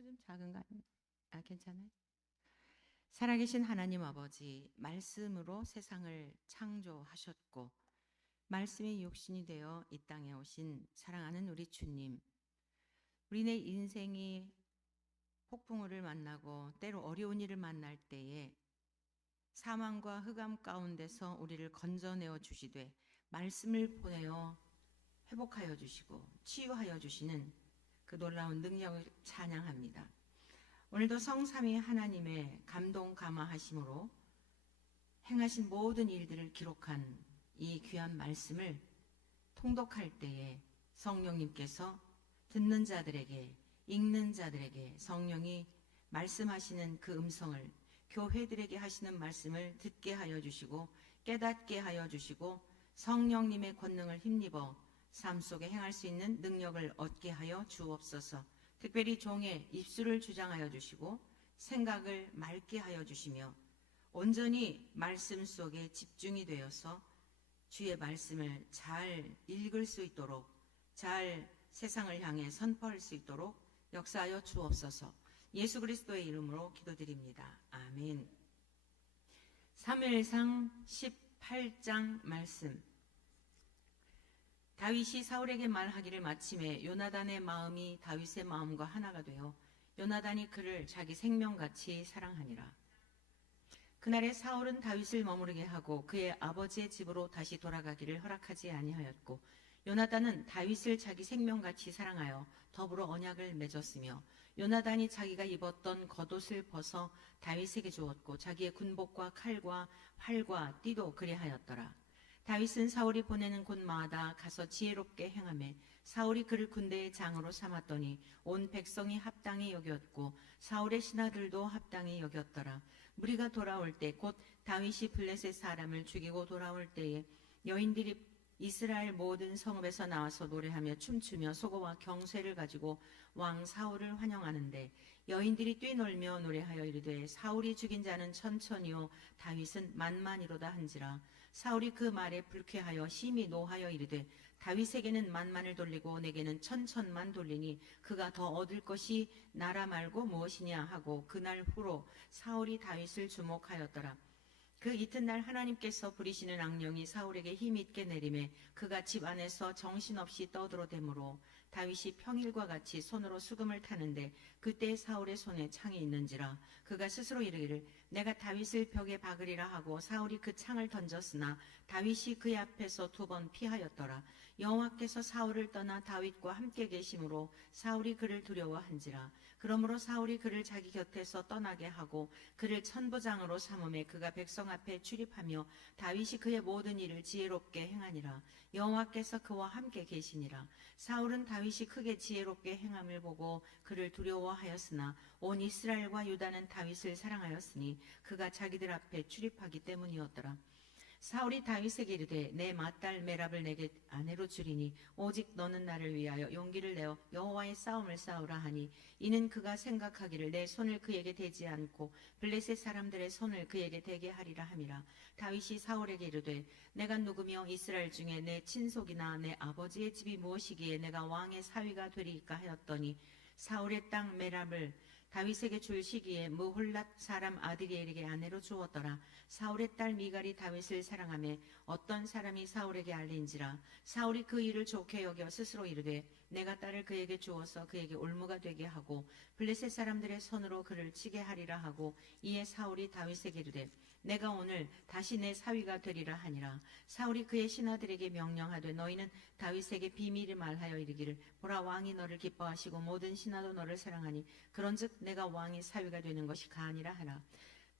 소리가 좀 작은 거 아니에요? 아, 괜찮아요? 살아계신 하나님 아버지, 말씀으로 세상을 창조하셨고, 말씀이 육신이 되어 이 땅에 오신 사랑하는 우리 주님, 우리네 인생이 폭풍우를 만나고 때로 어려운 일을 만날 때에 사망과 흑암 가운데서 우리를 건져내어 주시되 말씀을 보내어 회복하여 주시고 치유하여 주시는 그 놀라운 능력을 찬양합니다. 오늘도 성삼위 하나님의 감동 감화하심으로 행하신 모든 일들을 기록한 이 귀한 말씀을 통독할 때에 성령님께서 듣는 자들에게, 읽는 자들에게 성령이 말씀하시는 그 음성을, 교회들에게 하시는 말씀을 듣게 하여 주시고 깨닫게 하여 주시고 성령님의 권능을 힘입어 삶 속에 행할 수 있는 능력을 얻게 하여 주옵소서. 특별히 종의 입술을 주장하여 주시고 생각을 맑게 하여 주시며 온전히 말씀 속에 집중이 되어서 주의 말씀을 잘 읽을 수 있도록, 잘 세상을 향해 선포할 수 있도록 역사하여 주옵소서. 예수 그리스도의 이름으로 기도드립니다. 아멘. 사무엘상 18장 말씀. 다윗이 사울에게 말하기를 마침에 요나단의 마음이 다윗의 마음과 하나가 되어 요나단이 그를 자기 생명같이 사랑하니라. 그날에 사울은 다윗을 머무르게 하고 그의 아버지의 집으로 다시 돌아가기를 허락하지 아니하였고 요나단은 다윗을 자기 생명같이 사랑하여 더불어 언약을 맺었으며 요나단이 자기가 입었던 겉옷을 벗어 다윗에게 주었고 자기의 군복과 칼과 활과 띠도 그리하였더라. 다윗은 사울이 보내는 곳마다 가서 지혜롭게 행하며 사울이 그를 군대의 장으로 삼았더니 온 백성이 합당히 여겼고 사울의 신하들도 합당히 여겼더라. 무리가 돌아올 때 곧 다윗이 블레셋 사람을 죽이고 돌아올 때에 여인들이 이스라엘 모든 성읍에서 나와서 노래하며 춤추며 소고와 경쇠를 가지고 왕 사울을 환영하는데 여인들이 뛰놀며 노래하여 이르되 사울이 죽인 자는 천천히요 다윗은 만만이로다 한지라. 사울이 그 말에 불쾌하여 심히 노하여 이르되 다윗에게는 만만을 돌리고 내게는 천천만 돌리니 그가 더 얻을 것이 나라 말고 무엇이냐 하고 그날 후로 사울이 다윗을 주목하였더라. 그 이튿날 하나님께서 부리시는 악령이 사울에게 힘있게 내림에 그가 집 안에서 정신없이 떠들어대므로 다윗이 평일과 같이 손으로 수금을 타는데 그때 사울의 손에 창이 있는지라. 그가 스스로 이르기를 내가 다윗을 벽에 박으리라 하고 사울이 그 창을 던졌으나 다윗이 그의 앞에서 2번 피하였더라. 여호와께서 사울을 떠나 다윗과 함께 계심으로 사울이 그를 두려워한지라. 그러므로 사울이 그를 자기 곁에서 떠나게 하고 그를 천부장으로 삼음에 그가 백성 앞에 출입하며 다윗이 그의 모든 일을 지혜롭게 행하니라. 여호와께서 그와 함께 계시니라. 사울은 다윗이 크게 지혜롭게 행함을 보고 그를 두려워하였으나 온 이스라엘과 유다는 다윗을 사랑하였으니 그가 자기들 앞에 출입하기 때문이었더라. 사울이 다윗에게 이르되 내 맏딸 메랍을 내게 아내로 주리니 오직 너는 나를 위하여 용기를 내어 여호와의 싸움을 싸우라 하니 이는 그가 생각하기를 내 손을 그에게 대지 않고 블레셋 사람들의 손을 그에게 대게 하리라 함이라. 다윗이 사울에게 이르되 내가 누구며 이스라엘 중에 내 친속이나 내 아버지의 집이 무엇이기에 내가 왕의 사위가 되리까 하였더니 사울의 땅 메랍을 다윗에게 줄 시기에 무홀랏 사람 아드리엘에게 아내로 주었더라. 사울의 딸 미갈이 다윗을 사랑하며 어떤 사람이 사울에게 알린지라. 사울이 그 일을 좋게 여겨 스스로 이르되 내가 딸을 그에게 주어서 그에게 올무가 되게 하고 블레셋 사람들의 손으로 그를 치게 하리라 하고 이에 사울이 다윗에게 이르되 내가 오늘 다시 내 사위가 되리라 하니라. 사울이 그의 신하들에게 명령하되 너희는 다윗에게 비밀을 말하여 이르기를 보라 왕이 너를 기뻐하시고 모든 신하도 너를 사랑하니 그런즉 내가 왕의 사위가 되는 것이 가하니라 하라.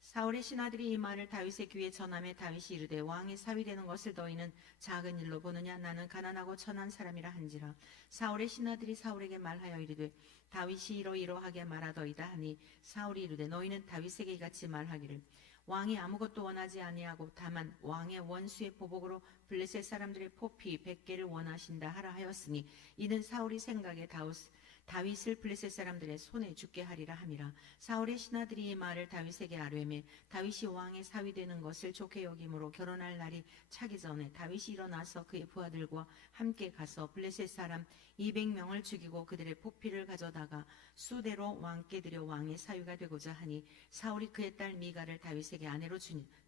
사울의 신하들이 이 말을 다윗의 귀에 전하며 다윗이 이르되 왕의 사위 되는 것을 너희는 작은 일로 보느냐 나는 가난하고 천한 사람이라 한지라. 사울의 신하들이 사울에게 말하여 이르되 다윗이 이러이러하게 말하더이다 하니 사울이 이르되 너희는 다윗에게 이같이 말하기를 왕이 아무것도 원하지 아니하고 다만 왕의 원수의 보복으로 블레셋 사람들의 포피 100개를 원하신다 하라 하였으니 이는 사울이 생각에 다윗을 블레셋 사람들의 손에 죽게 하리라 함이라. 사울의 신하들이 이 말을 다윗에게 아뢰매 다윗이 왕의 사위 되는 것을 좋게 여김으로 결혼할 날이 차기 전에 다윗이 일어나서 그의 부하들과 함께 가서 블레셋 사람 200명을 죽이고 그들의 포피를 가져다가 수대로 왕께 드려 왕의 사위가 되고자 하니 사울이 그의 딸 미갈을 다윗에게 아내로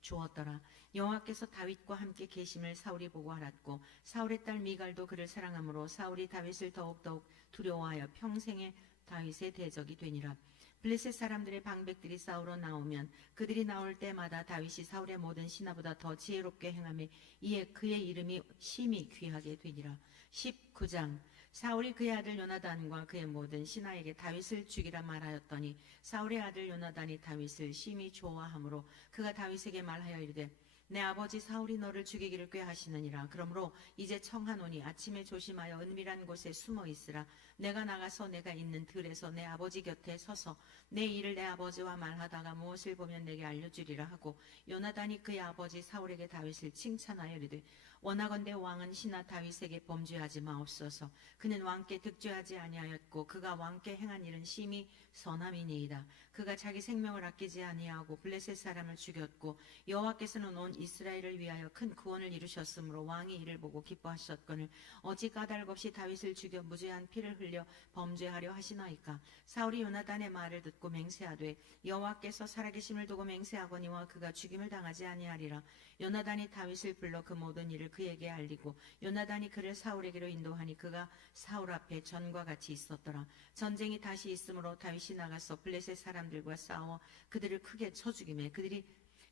주었더라. 여호와께서 다윗과 함께 계심을 사울이 보고 알았고 사울의 딸 미갈도 그를 사랑하므로 사울이 다윗을 더욱더욱 두려워하여 평생에 다윗의 대적이 되니라. 블레셋 사람들의 방백들이 싸우러 나오면 그들이 나올 때마다 다윗이 사울의 모든 신하보다 더 지혜롭게 행하며 이에 그의 이름이 심히 귀하게 되니라. 19장. 사울이 그의 아들 요나단과 그의 모든 신하에게 다윗을 죽이라 말하였더니 사울의 아들 요나단이 다윗을 심히 좋아하므로 그가 다윗에게 말하여 이르되 내 아버지 사울이 너를 죽이기를 꾀하시느니라. 그러므로 이제 청하노니 아침에 조심하여 은밀한 곳에 숨어 있으라. 내가 나가서 내가 있는 들에서 내 아버지 곁에 서서 내 일을 내 아버지와 말하다가 무엇을 보면 내게 알려주리라 하고 요나단이 그의 아버지 사울에게 다윗을 칭찬하여 이르되 원하건대 왕은 신하 다윗에게 범죄하지 마옵소서. 그는 왕께 득죄하지 아니하였고 그가 왕께 행한 일은 심히 선함이니이다. 그가 자기 생명을 아끼지 아니하고 블레셋 사람을 죽였고 여호와께서는 온 이스라엘을 위하여 큰 구원을 이루셨으므로 왕이 이를 보고 기뻐하셨거늘 어찌 까닭 없이 다윗을 죽여 무죄한 피를 흘려 범죄하려 하시나이까. 사울이 요나단의 말을 듣고 맹세하되 여호와께서 살아계심을 두고 맹세하거니와 그가 죽임을 당하지 아니하리라. 요나단이 다윗을 불러 그 모든 일을 그에게 알리고 요나단이 그를 사울에게로 인도하니 그가 사울 앞에 전과 같이 있었더라. 전쟁이 다시 있으므로 다윗이 나가서 블레셋 사람들과 싸워 그들을 크게 쳐 죽이매 그들이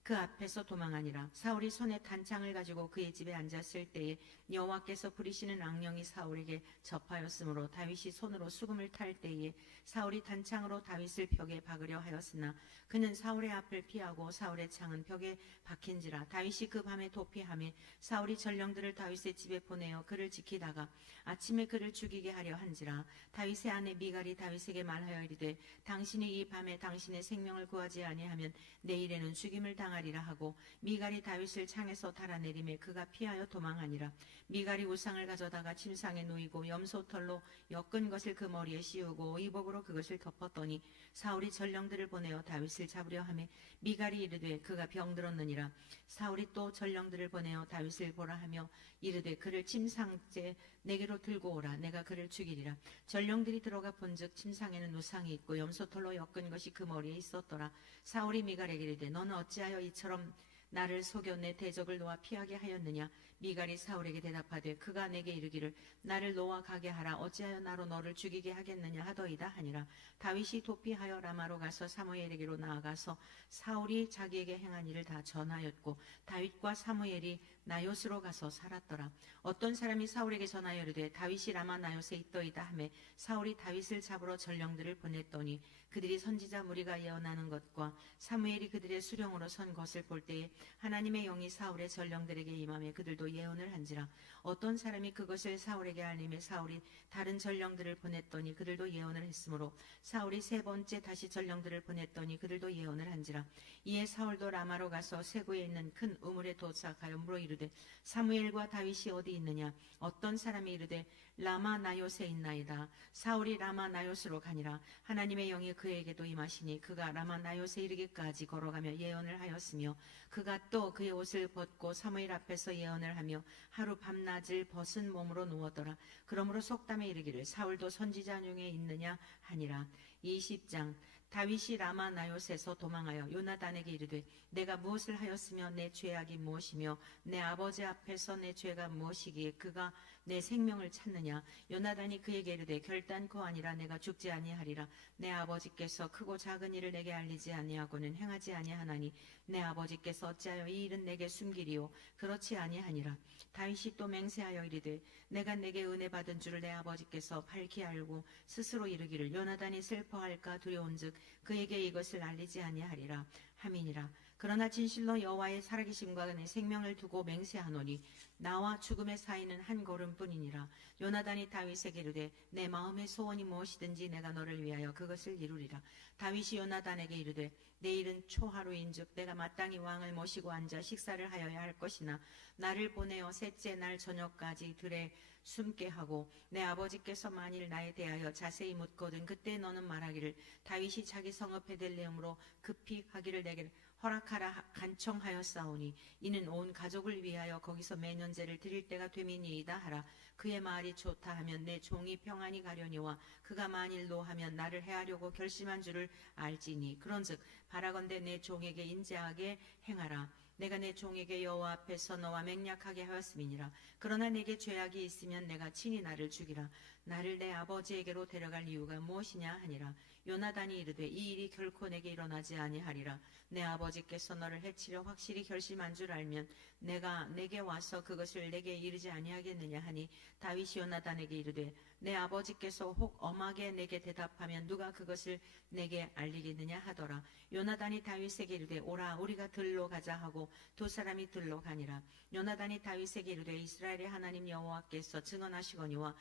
그 앞에서 도망하니라. 사울이 손에 단창을 가지고 그의 집에 앉았을 때에 여호와께서 부리시는 악령이 사울에게 접하였으므로 다윗이 손으로 수금을 탈 때에 사울이 단창으로 다윗을 벽에 박으려 하였으나 그는 사울의 앞을 피하고 사울의 창은 벽에 박힌지라. 다윗이 그 밤에 도피하며 사울이 전령들을 다윗의 집에 보내어 그를 지키다가 아침에 그를 죽이게 하려 한지라. 다윗의 아내 미갈이 다윗에게 말하여 이르되 당신이 이 밤에 당신의 생명을 구하지 아니하면 내일에는 죽임을 당하리라 하고 미갈이 다윗을 창에서 달아내리매 그가 피하여 도망하니라. 미갈이 우상을 가져다가 침상에 누이고 염소털로 엮은 것을 그 머리에 씌우고 의복으로 그것을 덮었더니 사울이 전령들을 보내어 다윗을 잡으려 하매 미갈이 이르되 그가 병들었느니라. 사울이 또 전령들을 보내어 다윗을 보라 하며 이르되 그를 침상째 내게로 들고 오라. 내가 그를 죽이리라. 전령들이 들어가 본즉 침상에는 우상이 있고 염소털로 엮은 것이 그 머리에 있었더라. 사울이 미갈에게 이르되 너는 어찌하여 이처럼 나를 속여 내 대적을 놓아 피하게 하였느냐. 미갈이 사울에게 대답하되 그가 내게 이르기를 나를 놓아 가게 하라. 어찌하여 나로 너를 죽이게 하겠느냐 하더이다 하니라. 다윗이 도피하여 라마로 가서 사무엘에게로 나아가서 사울이 자기에게 행한 일을 다 전하였고 다윗과 사무엘이 나요스로 가서 살았더라. 어떤 사람이 사울에게 전하여 이르되 다윗이 라마 나요스에 있더이다 하매 사울이 다윗을 잡으러 전령들을 보냈더니 그들이 선지자 무리가 예언하는 것과 사무엘이 그들의 수령으로 선 것을 볼 때에 하나님의 영이 사울의 전령들에게 임하며 그들도 예언을 한지라. 어떤 사람이 그것을 사울에게 알림해 사울이 다른 전령들을 보냈더니 그들도 예언을 했으므로 사울이 세 번째 다시 전령들을 보냈더니 그들도 예언을 한지라. 이에 사울도 라마로 가서 세구에 있는 큰 우물에 도착하여 물어 이르되 사무엘과 다윗이 어디 있느냐. 어떤 사람이 이르되 라마 나요스에 있나이다. 사울이 라마 나요스로 가니라. 하나님의 영이 그에게도 임하시니 그가 라마 나요스에 이르기까지 걸어가며 예언을 하였으며 그가 또 그의 옷을 벗고 사무엘 앞에서 예언을 하며 하루 밤낮을 벗은 몸으로 누웠더라. 그러므로 속담에 이르기를 사울도 선지자 중에 있느냐 하니라. 20장. 다윗이 라마 나요스에서 도망하여 요나단에게 이르되 내가 무엇을 하였으며 내 죄악이 무엇이며 내 아버지 앞에서 내 죄가 무엇이기에 그가 내 생명을 찾느냐. 요나단이 그에게 이르되 결단코 아니라 내가 죽지 아니하리라. 내 아버지께서 크고 작은 일을 내게 알리지 아니하고는 행하지 아니하나니 내 아버지께서 어찌하여 이 일은 내게 숨기리요. 그렇지 아니하니라. 다윗이 또 맹세하여 이르되 내가 내게 은혜 받은 줄을 내 아버지께서 밝히 알고 스스로 이르기를 요나단이 슬퍼할까 두려운즉 그에게 이것을 알리지 아니하리라 함이니라. 그러나 진실로 여호와의 살아계심과 내 생명을 두고 맹세하노니 나와 죽음의 사이는 한 걸음뿐이니라. 요나단이 다윗에게 이르되 내 마음의 소원이 무엇이든지 내가 너를 위하여 그것을 이루리라. 다윗이 요나단에게 이르되 내일은 초하루인즉 내가 마땅히 왕을 모시고 앉아 식사를 하여야 할 것이나 나를 보내어 셋째 날 저녁까지 들에 숨게 하고 내 아버지께서 만일 나에 대하여 자세히 묻거든 그때 너는 말하기를 다윗이 자기 성읍 베들레헴으로 급히 가기를 내게 허락하라 간청하였사오니 이는 온 가족을 위하여 거기서 매년제를 드릴 때가 됨이니이다 하라. 그의 말이 좋다 하면 내 종이 평안히 가려니와 그가 만일 노하면 나를 해하려고 결심한 줄을 알지니 그런즉 바라건대 내 종에게 인자하게 행하라. 내가 내 종에게 여호와 앞에서 너와 맹약하게 하였음이니라. 그러나 내게 죄악이 있으면 내가 친히 나를 죽이라. 나를 내 아버지에게로 데려갈 이유가 무엇이냐 하니라. 요나단이 이르되 이 일이 결코 내게 일어나지 아니하리라. 내 아버지께서 너를 해치려 확실히 결심한 줄 알면 내가 내게 와서 그것을 내게 이르지 아니하겠느냐 하니 다윗이 요나단에게 이르되 내 아버지께서 혹 엄하게 내게 대답하면 누가 그것을 내게 알리겠느냐 하더라. 요나단이 다윗에게 이르되 오라 우리가 들로 가자 하고 두 사람이 들로 가니라. 요나단이 다윗에게 이르되 이스라엘의 하나님 여호와께서 증언하시거니와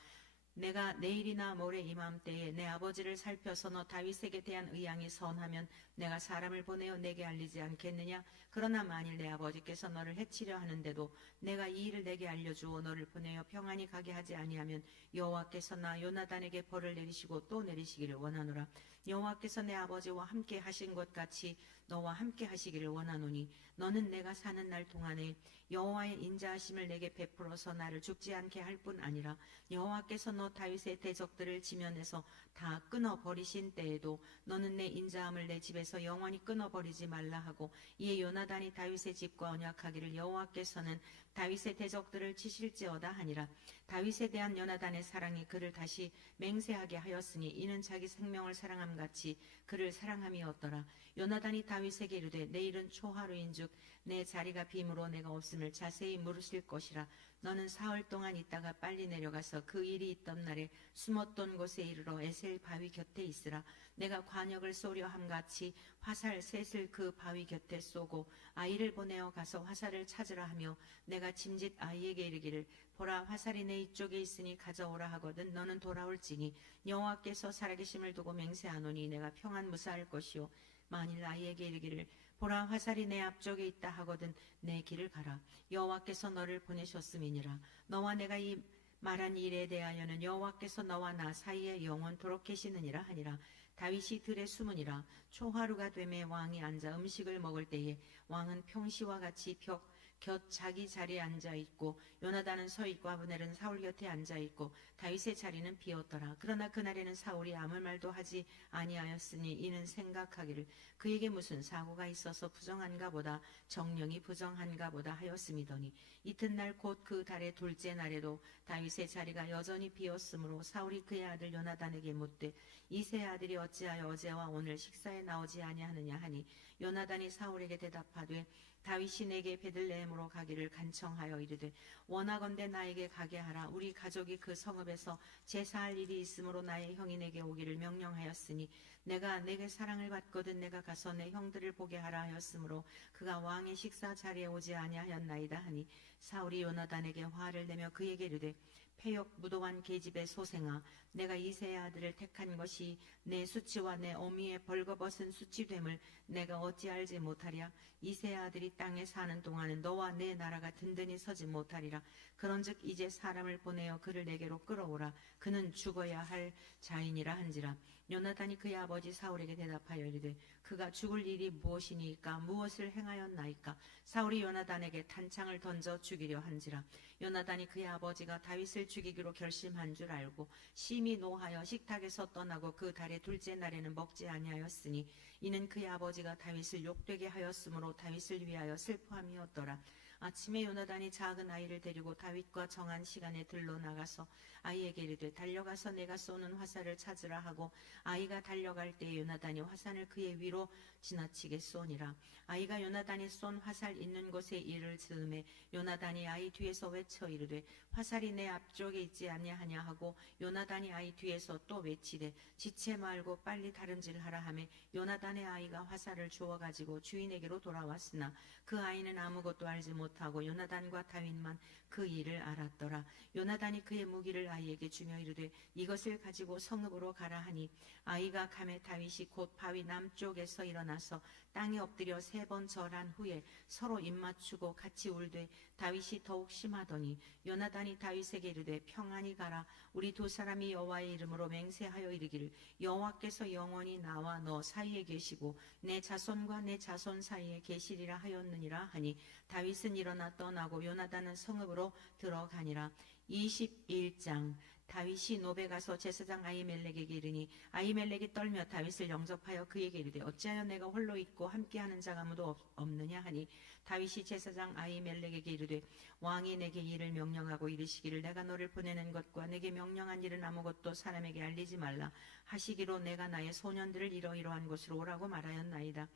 내가 내일이나 모레 이맘때에 내 아버지를 살펴서 너 다윗에게 대한 의향이 선하면 내가 사람을 보내어 내게 알리지 않겠느냐. 그러나 만일 내 아버지께서 너를 해치려 하는데도 내가 이 일을 내게 알려주어 너를 보내어 평안히 가게 하지 아니하면 여호와께서 나 요나단에게 벌을 내리시고 또 내리시기를 원하노라. 여호와께서 내 아버지와 함께 하신 것 같이 너와 함께 하시기를 원하노니 너는 내가 사는 날 동안에 여호와의 인자하심을 내게 베풀어서 나를 죽지 않게 할 뿐 아니라 여호와께서 너 다윗의 대적들을 지면에서 다 끊어버리신 때에도 너는 내 인자함을 내 집에서 영원히 끊어버리지 말라 하고 이에 요나단이 다윗의 집과 언약하기를 여호와께서는 다윗의 대적들을 치실지어다 하니라. 다윗에 대한 요나단의 사랑이 그를 다시 맹세하게 하였으니 이는 자기 생명을 사랑함 같이 그를 사랑함이었더라. 요나단이 다윗에게 이르되 내일은 초하루인즉 내 자리가 빔으로 내가 없음을 자세히 물으실 것이라. 너는 사흘 동안 있다가 빨리 내려가서 그 일이 있던 날에 숨었던 곳에 이르러 에셀 바위 곁에 있으라. 내가 관역을 쏘려 함같이 화살 셋을 그 바위 곁에 쏘고 아이를 보내어 가서 화살을 찾으라 하며 내가 짐짓 아이에게 이르기를 보라 화살이 내 이쪽에 있으니 가져오라 하거든 너는 돌아올지니 여호와께서 살아계심을 두고 맹세하노니 내가 평안 무사할 것이요 만일 아이에게 이르기를 보라 화살이 내 앞쪽에 있다 하거든 내 길을 가라. 여호와께서 너를 보내셨음이니라. 너와 내가 이 말한 일에 대하여는 여호와께서 너와 나 사이에 영원토록 계시느니라 하니라. 다윗이 들에 숨으니라. 초하루가 되매 왕이 앉아 음식을 먹을 때에 왕은 평시와 같이 벽 곁 자기 자리에 앉아있고 요나단은 서있고 아브넬은 사울 곁에 앉아있고 다윗의 자리는 비었더라. 그러나 그날에는 사울이 아무 말도 하지 아니하였으니 이는 생각하기를 그에게 무슨 사고가 있어서 부정한가 보다 정령이 부정한가 보다 하였음이더니 이튿날 곧 그 달의 둘째 날에도 다윗의 자리가 여전히 비었으므로 사울이 그의 아들 요나단에게 묻되 이 세 아들이 어찌하여 어제와 오늘 식사에 나오지 아니하느냐 하니 요나단이 사울에게 대답하되 다윗이 내게 베들레헴으로 가기를 간청하여 이르되 원하건대 나에게 가게 하라. 우리 가족이 그 성읍에서 제사할 일이 있으므로 나의 형이 내게 오기를 명령하였으니 내가 내게 사랑을 받거든 내가 가서 내 형들을 보게 하라 하였으므로 그가 왕의 식사 자리에 오지 아니하였나이다 하니 사울이 요나단에게 화를 내며 그에게 이르되 패역 무도한 계집의 소생아 내가 이 세 아들을 택한 것이 내 수치와 내 어미의 벌거벗은 수치됨을 내가 어찌 알지 못하랴. 이 세 아들이 땅에 사는 동안은 너와 내 나라가 든든히 서지 못하리라. 그런즉 이제 사람을 보내어 그를 내게로 끌어오라. 그는 죽어야 할 자인이라 한지라. 요나단이 그의 아버지 사울에게 대답하여 이르되 그가 죽을 일이 무엇이니까 무엇을 행하였나이까. 사울이 요나단에게 탄창을 던져 죽이려 한지라. 요나단이 그의 아버지가 다윗을 죽이기로 결심한 줄 알고 심히 노하여 식탁에서 떠나고 그 달의 둘째 날에는 먹지 아니하였으니 이는 그의 아버지가 다윗을 욕되게 하였으므로 다윗을 위하여 슬퍼함이었더라. 아침에 요나단이 작은 아이를 데리고 다윗과 정한 시간에 들러 나가서 아이에게 이르되 달려가서 내가 쏘는 화살을 찾으라 하고 아이가 달려갈 때에 요나단이 화살을 그의 위로 지나치게 쏘니라. 아이가 요나단이 쏜 화살 있는 곳에 이를 즈음에 요나단이 아이 뒤에서 외쳐 이르되 화살이 내 앞쪽에 있지 아니하냐 하고 요나단이 아이 뒤에서 또 외치되 지체 말고 빨리 다름질하라 하매 요나단의 아이가 화살을 주워 가지고 주인에게로 돌아왔으나 그 아이는 아무것도 알지 못하고 요나단과 다윗만 그 일을 알았더라. 요나단이 그의 무기를 아이에게 주며 이르되 이것을 가지고 성읍으로 가라 하니 아이가 가매 다윗이 곧 바위 남쪽에서 일어나서 땅에 엎드려 3번 절한 후에 서로 입맞추고 같이 울되 다윗이 더욱 심하더니 요나단이 다윗에게 이르되 평안히 가라. 우리 두 사람이 여호와의 이름으로 맹세하여 이르기를 여호와께서 영원히 나와 너 사이에 계시고 내 자손과 내 자손 사이에 계시리라 하였느니라 하니 다윗은 일어나 떠나고 요나단은 성읍으로 들어가니라. 21장. 다윗이 노베 가서 제사장 아히멜렉에게 이르니 아히멜렉이 떨며 다윗을 영접하여 그에게 이르되 어찌하여 내가 홀로 있고 함께하는 자가 아무도 없느냐 하니 다윗이 제사장 아히멜렉에게 이르되 왕이 내게 일을 명령하고 이르시기를 내가 너를 보내는 것과 내게 명령한 일은 아무것도 사람에게 알리지 말라 하시기로 내가 나의 소년들을 이러이러한 곳으로 오라고 말하였나이다.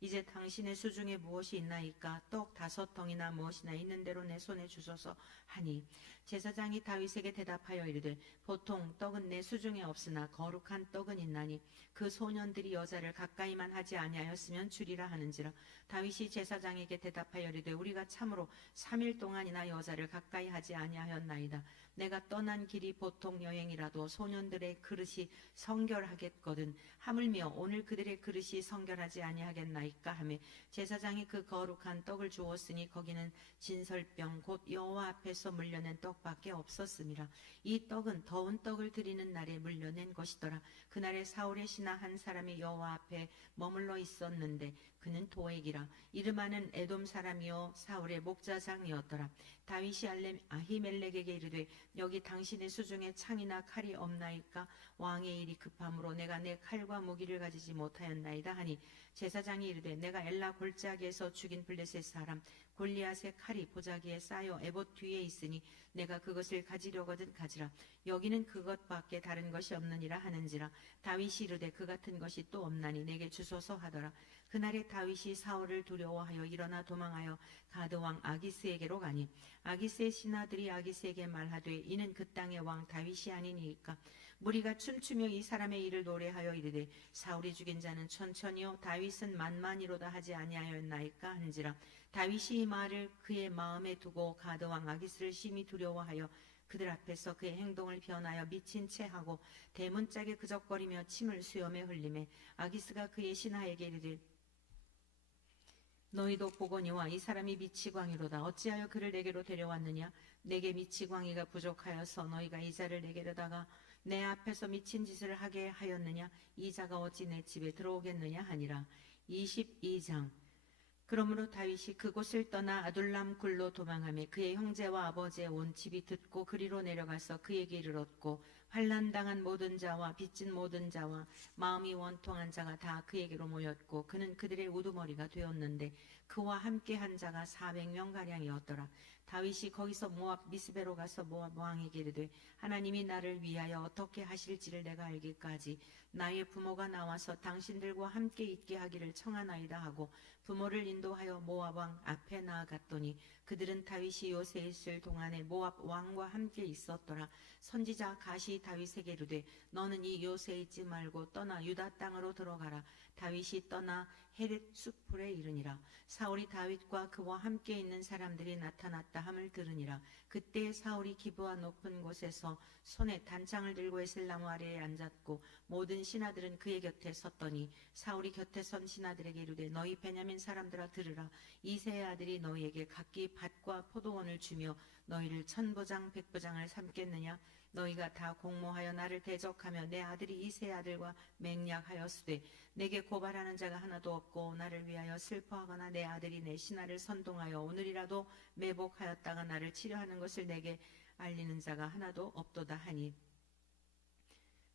이제 당신의 수중에 무엇이 있나이까? 떡 5덩이나 무엇이나 있는 대로 내 손에 주소서 하니 제사장이 다윗에게 대답하여 이르되 보통 떡은 내 수중에 없으나 거룩한 떡은 있나니 그 소년들이 여자를 가까이만 하지 아니하였으면 주리라 하는지라. 다윗이 제사장에게 대답하여 이르되 우리가 참으로 3일 동안이나 여자를 가까이 하지 아니하였나이다. 내가 떠난 길이 보통 여행이라도 소년들의 그릇이 성결하겠거든 하물며 오늘 그들의 그릇이 성결하지 아니하겠나이까 하며 제사장이 그 거룩한 떡을 주었으니 거기는 진설병 곧 여호와 앞에서 물려낸 떡밖에 없었음이라. 이 떡은 더운 떡을 드리는 날에 물려낸 것이더라. 그날에 사울의 신하 한 사람이 여호와 앞에 머물러 있었는데 그는 도액이라. 이름하는 에돔 사람이요 사울의 목자장이었더라. 다윗이 아히멜렉에게 이르되 여기 당신의 수중에 창이나 칼이 없나이까? 왕의 일이 급함으로 내가 내 칼과 무기를 가지지 못하였나이다 하니 제사장이 이르되 내가 엘라 골짜기에서 죽인 블레셋 사람 골리앗의 칼이 보자기에 쌓여 에봇 뒤에 있으니 내가 그것을 가지려거든 가지라. 여기는 그것밖에 다른 것이 없느니라 하는지라. 다윗이 이르되 그 같은 것이 또 없나니 내게 주소서 하더라. 그날에 다윗이 사울을 두려워하여 일어나 도망하여 가드왕 아기스에게로 가니 아기스의 신하들이 아기스에게 말하되 이는 그 땅의 왕 다윗이 아니니까. 무리가 춤추며 이 사람의 일을 노래하여 이르되 사울이 죽인 자는 천천히요 다윗은 만만이로다 하지 아니하였나이까 하는지라. 다윗이 이 말을 그의 마음에 두고 가드왕 아기스를 심히 두려워하여 그들 앞에서 그의 행동을 변하여 미친 채 하고 대문짝에 그적거리며 침을 수염에 흘리매 아기스가 그의 신하에게 이르되 너희도 보거니와 이 사람이 미치광이로다. 어찌하여 그를 내게로 데려왔느냐? 내게 미치광이가 부족하여서 너희가 이 자를 내게로다가 내 앞에서 미친 짓을 하게 하였느냐? 이 자가 어찌 내 집에 들어오겠느냐 하니라. 22장. 그러므로 다윗이 그곳을 떠나 아둘람 굴로 도망하며 그의 형제와 아버지의 온 집이 듣고 그리로 내려가서 그에게 이르렀고 환난당한 모든 자와 빚진 모든 자와 마음이 원통한 자가 다 그에게로 모였고 그는 그들의 우두머리가 되었는데 그와 함께한 자가 400명가량이었더라. 다윗이 거기서 모압 미스베로 가서 모압 왕에게 이르되 하나님이 나를 위하여 어떻게 하실지를 내가 알기까지 나의 부모가 나와서 당신들과 함께 있게 하기를 청하나이다 하고 부모를 인도하여 모압 왕 앞에 나아갔더니 그들은 다윗이 요새에 있을 동안에 모압 왕과 함께 있었더라. 선지자 갓이 다윗에게 이르되 너는 이 요새에 있지 말고 떠나 유다 땅으로 들어가라. 다윗이 떠나 헤렛 수풀에 이르니라. 사울이 다윗과 그와 함께 있는 사람들이 나타났다 함을 들으니라. 그때 사울이 기브와 높은 곳에서 손에 단창을 들고 에셀나무 아래에 앉았고 모든 신하들은 그의 곁에 섰더니 사울이 곁에 선 신하들에게 이르되 너희 베냐민 사람들아 들으라. 이새의 아들이 너희에게 각기 밭과 포도원을 주며 너희를 천부장 백부장을 삼겠느냐? 너희가 다 공모하여 나를 대적하며 내 아들이 이새의 아들과 맹약하였으되 내게 고발하는 자가 하나도 없고 나를 위하여 슬퍼하거나 내 아들이 내 신하를 선동하여 오늘이라도 매복하였다가 나를 치려하는 것을 내게 알리는 자가 하나도 없도다 하니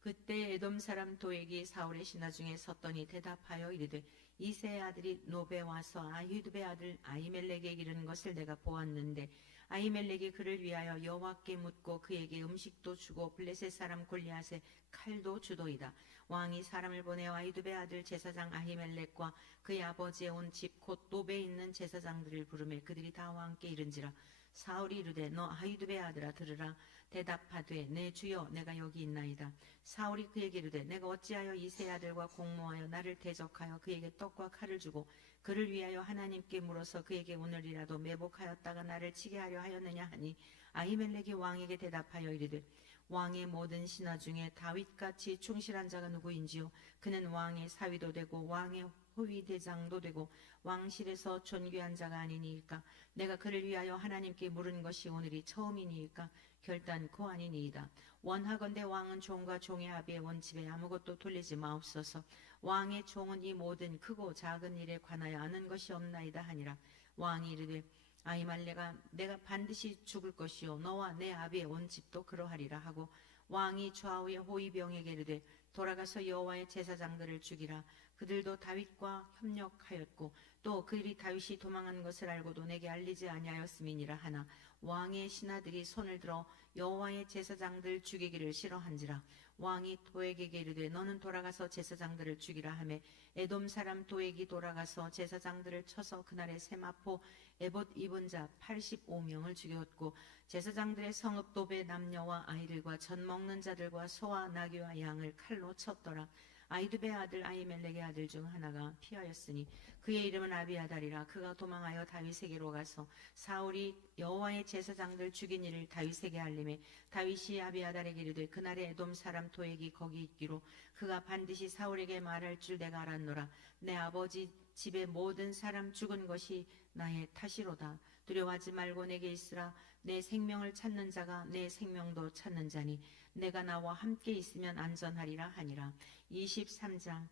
그때 에돔 사람 도액이 사울의 신하 중에 섰더니 대답하여 이르되 이새의 아들이 노베 와서 아히두베 아들 아히멜렉에게 이르는 것을 내가 보았는데 아히멜렉이 그를 위하여 여호와께 묻고 그에게 음식도 주고 블레셋 사람 골리앗의 칼도 주도이다. 왕이 사람을 보내어 아히두베 아들 제사장 아히멜렉과 그의 아버지의 온 집 곧 노베에 있는 제사장들을 부르매 그들이 다와 함께 이른지라. 사울이 이르되 너 아히두베 아들아 들으라. 대답하되 내 주여 내가 여기 있나이다. 사울이 그에게 이르되 내가 어찌하여 이새의 아들과 공모하여 나를 대적하여 그에게 떡과 칼을 주고 그를 위하여 하나님께 물어서 그에게 오늘이라도 매복하였다가 나를 치게 하려 하였느냐 하니 아히멜렉이 왕에게 대답하여 이르되 왕의 모든 신하 중에 다윗같이 충실한 자가 누구인지요. 그는 왕의 사위도 되고 왕의 호위대장도 되고 왕실에서 존귀한 자가 아니니이까. 내가 그를 위하여 하나님께 물은 것이 오늘이 처음이니이까 결단코 아니니이다. 원하건대 왕은 종과 종의 아비의 원집에 아무것도 돌리지 마옵소서. 왕의 종은 이 모든 크고 작은 일에 관하여 아는 것이 없나이다 하니라. 왕이 이르되 아히말레가 내가 반드시 죽을 것이요 너와 내 아비의 온 집도 그러하리라 하고 왕이 좌우의 호위병에게 이르되 돌아가서 여호와의 제사장들을 죽이라. 그들도 다윗과 협력하였고 또 그들이 다윗이 도망한 것을 알고도 내게 알리지 아니하였음이니라 하나 왕의 신하들이 손을 들어 여호와의 제사장들 죽이기를 싫어한지라. 왕이 도액에게 이르되 너는 돌아가서 제사장들을 죽이라 하매 에돔 사람 도액이 돌아가서 제사장들을 쳐서 그날의 세마포 에봇 입은 자 85명을 죽였고 제사장들의 성읍 도배 남녀와 아이들과 젖 먹는 자들과 소와 나귀와 양을 칼로 쳤더라. 아히두베 아들 아히멜렉의 아들 중 하나가 피하였으니 그의 이름은 아비아달이라. 그가 도망하여 다윗에게로 가서 사울이 여호와의 제사장들 죽인 일을 다윗에게 알림해 다윗이 아비아달에게 이르되 그날에 에돔 사람 도액이 거기 있기로 그가 반드시 사울에게 말할 줄 내가 알았노라. 내 아버지 집의 모든 사람 죽은 것이 나의 탓이로다. 두려워하지 말고 내게 있으라. 내 생명을 찾는 자가 내 생명도 찾는 자니 내가 나와 함께 있으면 안전하리라 하니라. 23장.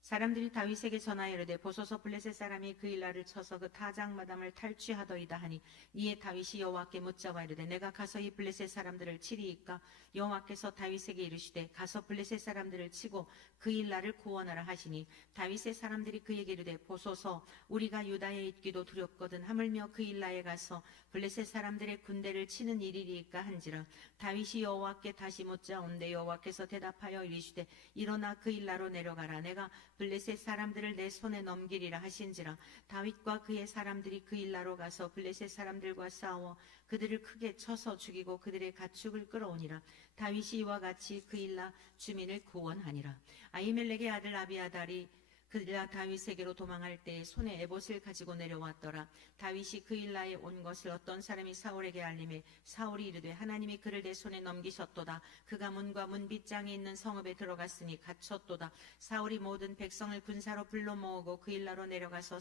사람들이 다윗에게 전하여 이르되 보소서 블레셋 사람이 그일라를 쳐서 그 타작마담을 탈취하더이다 하니 이에 다윗이 여호와께 묻자와 이르되 내가 가서 이 블레셋 사람들을 치리이까. 여호와께서 다윗에게 이르시되 가서 블레셋 사람들을 치고 그일라를 구원하라 하시니 다윗의 사람들이 그에게 이르되 보소서 우리가 유다에 있기도 두렵거든 하물며 그일라에 가서 블레셋 사람들의 군대를 치는 일이리이까 한지라. 다윗이 여호와께 다시 묻자온데 여호와께서 대답하여 이르시되 일어나 그일라로 내려가라. 내가 블레셋 사람들을 내 손에 넘기리라 하신지라. 다윗과 그의 사람들이 그일라로 가서 블레셋 사람들과 싸워 그들을 크게 쳐서 죽이고 그들의 가축을 끌어오니라. 다윗이 이와 같이 그일라 주민을 구원하니라. 아히멜렉의 아들 아비아달이 그일라 다윗에게로 도망할 때 손에 에봇을 가지고 내려왔더라. 다윗이 그일라에 온 것을 어떤 사람이 사울에게 알림해 사울이 이르되 하나님이 그를 내 손에 넘기셨도다. 그가 문과 문빗장에 있는 성읍에 들어갔으니 갇혔도다. 사울이 모든 백성을 군사로 불러 모으고 그일라로 내려가서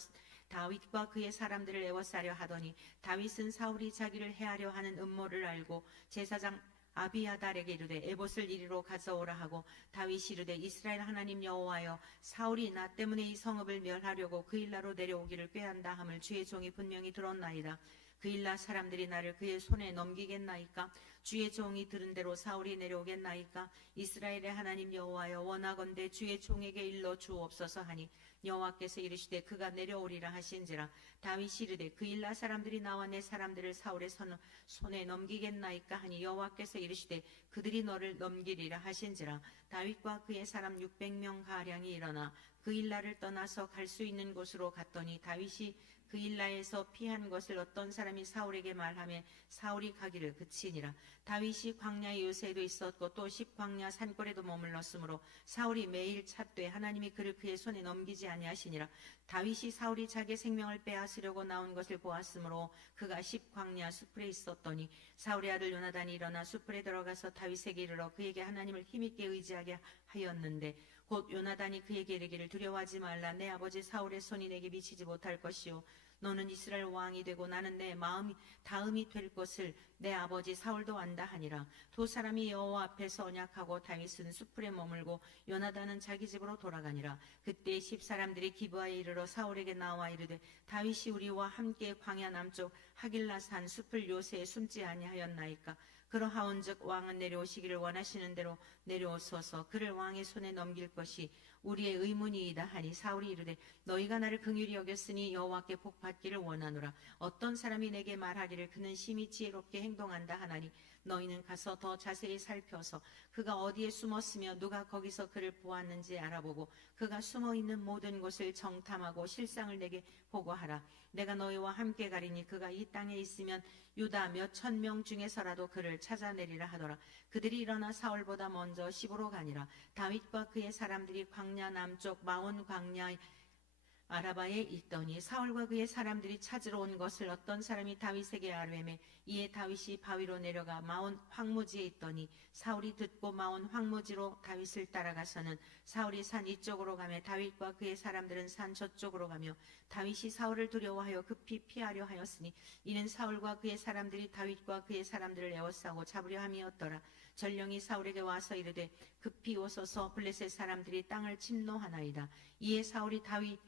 다윗과 그의 사람들을 애워싸려 하더니 다윗은 사울이 자기를 해하려 하는 음모를 알고 제사장 아비아달에게 이르되 에봇을 이리로 가져오라 하고 다윗이 이르되 이스라엘 하나님 여호와여 사울이 나 때문에 이 성읍을 멸하려고 그일라로 내려오기를 꾀한다 함을 주의 종이 분명히 들었나이다. 그일라 사람들이 나를 그의 손에 넘기겠나이까. 주의 종이 들은 대로 사울이 내려오겠나이까. 이스라엘의 하나님 여호와여 원하건대 주의 종에게 일러 주옵소서 하니 여호와께서 이르시되 그가 내려오리라 하신지라. 다윗이 이르되 그일라 사람들이 나와 내 사람들을 사울의 손에 넘기겠나이까 하니 여호와께서 이르시되 그들이 너를 넘기리라 하신지라. 다윗과 그의 사람 600명 가량이 일어나 그일라를 떠나서 갈 수 있는 곳으로 갔더니 다윗이 그일라에서 피한 것을 어떤 사람이 사울에게 말하며 사울이 가기를 그치니라. 다윗이 광야의 요새에도 있었고 또 십광야 산골에도 머물렀으므로 사울이 매일 찾되 하나님이 그를 그의 손에 넘기지 아니하시니라. 다윗이 사울이 자기의 생명을 빼앗으려고 나온 것을 보았으므로 그가 십광야 수풀에 있었더니 사울의 아들 요나단이 일어나 수풀에 들어가서 다윗에게 이르러 그에게 하나님을 힘있게 의지하게 하였는데 곧 요나단이 그에게 이르기를 두려워하지 말라. 내 아버지 사울의 손이 내게 미치지 못할 것이요 너는 이스라엘 왕이 되고 나는 내 마음이 다음이 될 것을 내 아버지 사울도 안다 하니라. 두 사람이 여호와 앞에서 언약하고 다윗은 수풀에 머물고 요나단은 자기 집으로 돌아가니라. 그때 10사람들이 기브아에 이르러 사울에게 나와 이르되 다윗이 우리와 함께 광야 남쪽 하길라산 숲을 요새에 숨지 아니하였나이까. 그러하온즉 왕은 내려오시기를 원하시는 대로 내려오소서. 그를 왕의 손에 넘길 것이 우리의 의문이이다 하니 사울이 이르되 너희가 나를 긍휼히 여겼으니 여호와께 복받기를 원하노라. 어떤 사람이 내게 말하기를 그는 심히 지혜롭게 행동한다 하나니 너희는 가서 더 자세히 살펴서 그가 어디에 숨었으며 누가 거기서 그를 보았는지 알아보고 그가 숨어있는 모든 곳을 정탐하고 실상을 내게 보고하라. 내가 너희와 함께 가리니 그가 이 땅에 있으면 유다 몇 천 명 중에서라도 그를 찾아내리라 하더라. 그들이 일어나 사울보다 먼저 시부로 가니라. 다윗과 그의 사람들이 광야 남쪽 마온 광야 아라바에 있더니 사울과 그의 사람들이 찾으러 온 것을 어떤 사람이 다윗에게 아뢰매 이에 다윗이 바위로 내려가 마온 황무지에 있더니 사울이 듣고 마온 황무지로 다윗을 따라가서는 사울이 산 이쪽으로 가며 다윗과 그의 사람들은 산 저쪽으로 가며 다윗이 사울을 두려워하여 급히 피하려 하였으니 이는 사울과 그의 사람들이 다윗과 그의 사람들을 에워싸고 잡으려 함이었더라. 전령이 사울에게 와서 이르되 급히 오소서 블레셋 사람들이 땅을 침노하나이다. 이에 사울이 다윗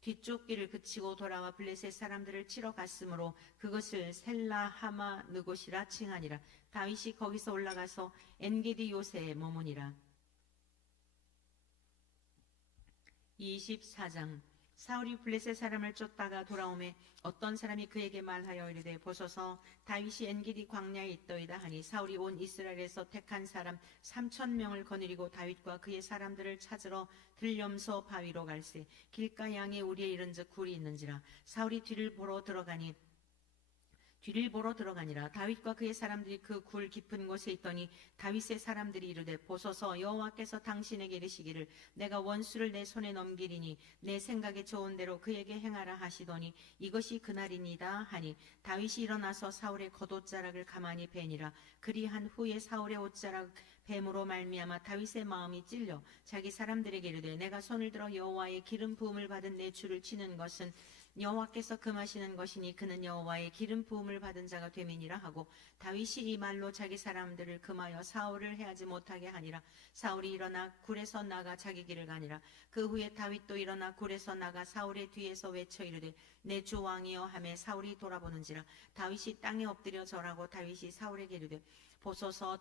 뒤쪽 길을 그치고 돌아와 블레셋 사람들을 치러 갔으므로 그것을 셀라 하마 느곳이라 칭하니라. 다윗이 거기서 올라가서 엔게디 요새에 머무니라. 24장. 사울이 블레셋 사람을 쫓다가 돌아오매 어떤 사람이 그에게 말하여 이르되 보소서 다윗이 엔게디 광야에 있더이다 하니 사울이 온 이스라엘에서 택한 사람 3,000명을 거느리고 다윗과 그의 사람들을 찾으러 들염소 바위로 갈새 길가 양에 우리에 이른즉 굴이 있는지라. 사울이 뒤를 보러 들어가니라. 다윗과 그의 사람들이 그 굴 깊은 곳에 있더니 다윗의 사람들이 이르되 보소서 여호와께서 당신에게 이르시기를 내가 원수를 내 손에 넘기리니 내 생각에 좋은 대로 그에게 행하라 하시더니 이것이 그날이니이다 하니 다윗이 일어나서 사울의 겉옷자락을 가만히 베니라. 그리한 후에 사울의 옷자락 뱀으로 말미암아 다윗의 마음이 찔려 자기 사람들에게 이르되 내가 손을 들어 여호와의 기름 부음을 받은 내 주를 치는 것은 여호와께서 금하시는 것이니 그는 여호와의 기름 부음을 받은 자가 됨이니라 하고 다윗이 이 말로 자기 사람들을 금하여 사울을 해하지 못하게 하니라. 사울이 일어나 굴에서 나가 자기 길을 가니라. 그 후에 다윗도 일어나 굴에서 나가 사울의 뒤에서 외쳐 이르되 내 주 왕이여 하매 사울이 돌아보는지라. 다윗이 땅에 엎드려 절하고 다윗이 사울에게 이르되 보소서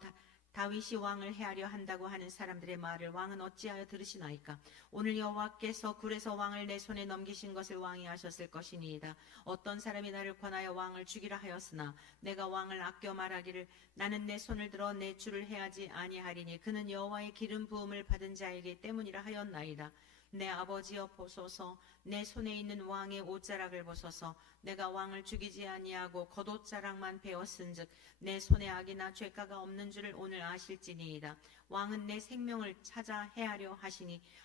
다윗이 왕을 해하려 한다고 하는 사람들의 말을 왕은 어찌하여 들으시나이까. 오늘 여호와께서 굴에서 왕을 내 손에 넘기신 것을 왕이 하셨을 것이니이다. 어떤 사람이 나를 권하여 왕을 죽이라 하였으나 내가 왕을 아껴 말하기를 나는 내 손을 들어 내 주를 해하지 아니하리니 그는 여호와의 기름 부음을 받은 자이기 때문이라 하였나이다. 내 아버지여 보소서 내 손에 있는 왕의 옷자락을 보소서. 내가 왕을 죽이지 아니하고 겉옷자락만 베었은즉 내 손에 악이나 죄가가 없는 줄을 오늘 아실지니이다. 왕은 내 생명을 찾아 해하려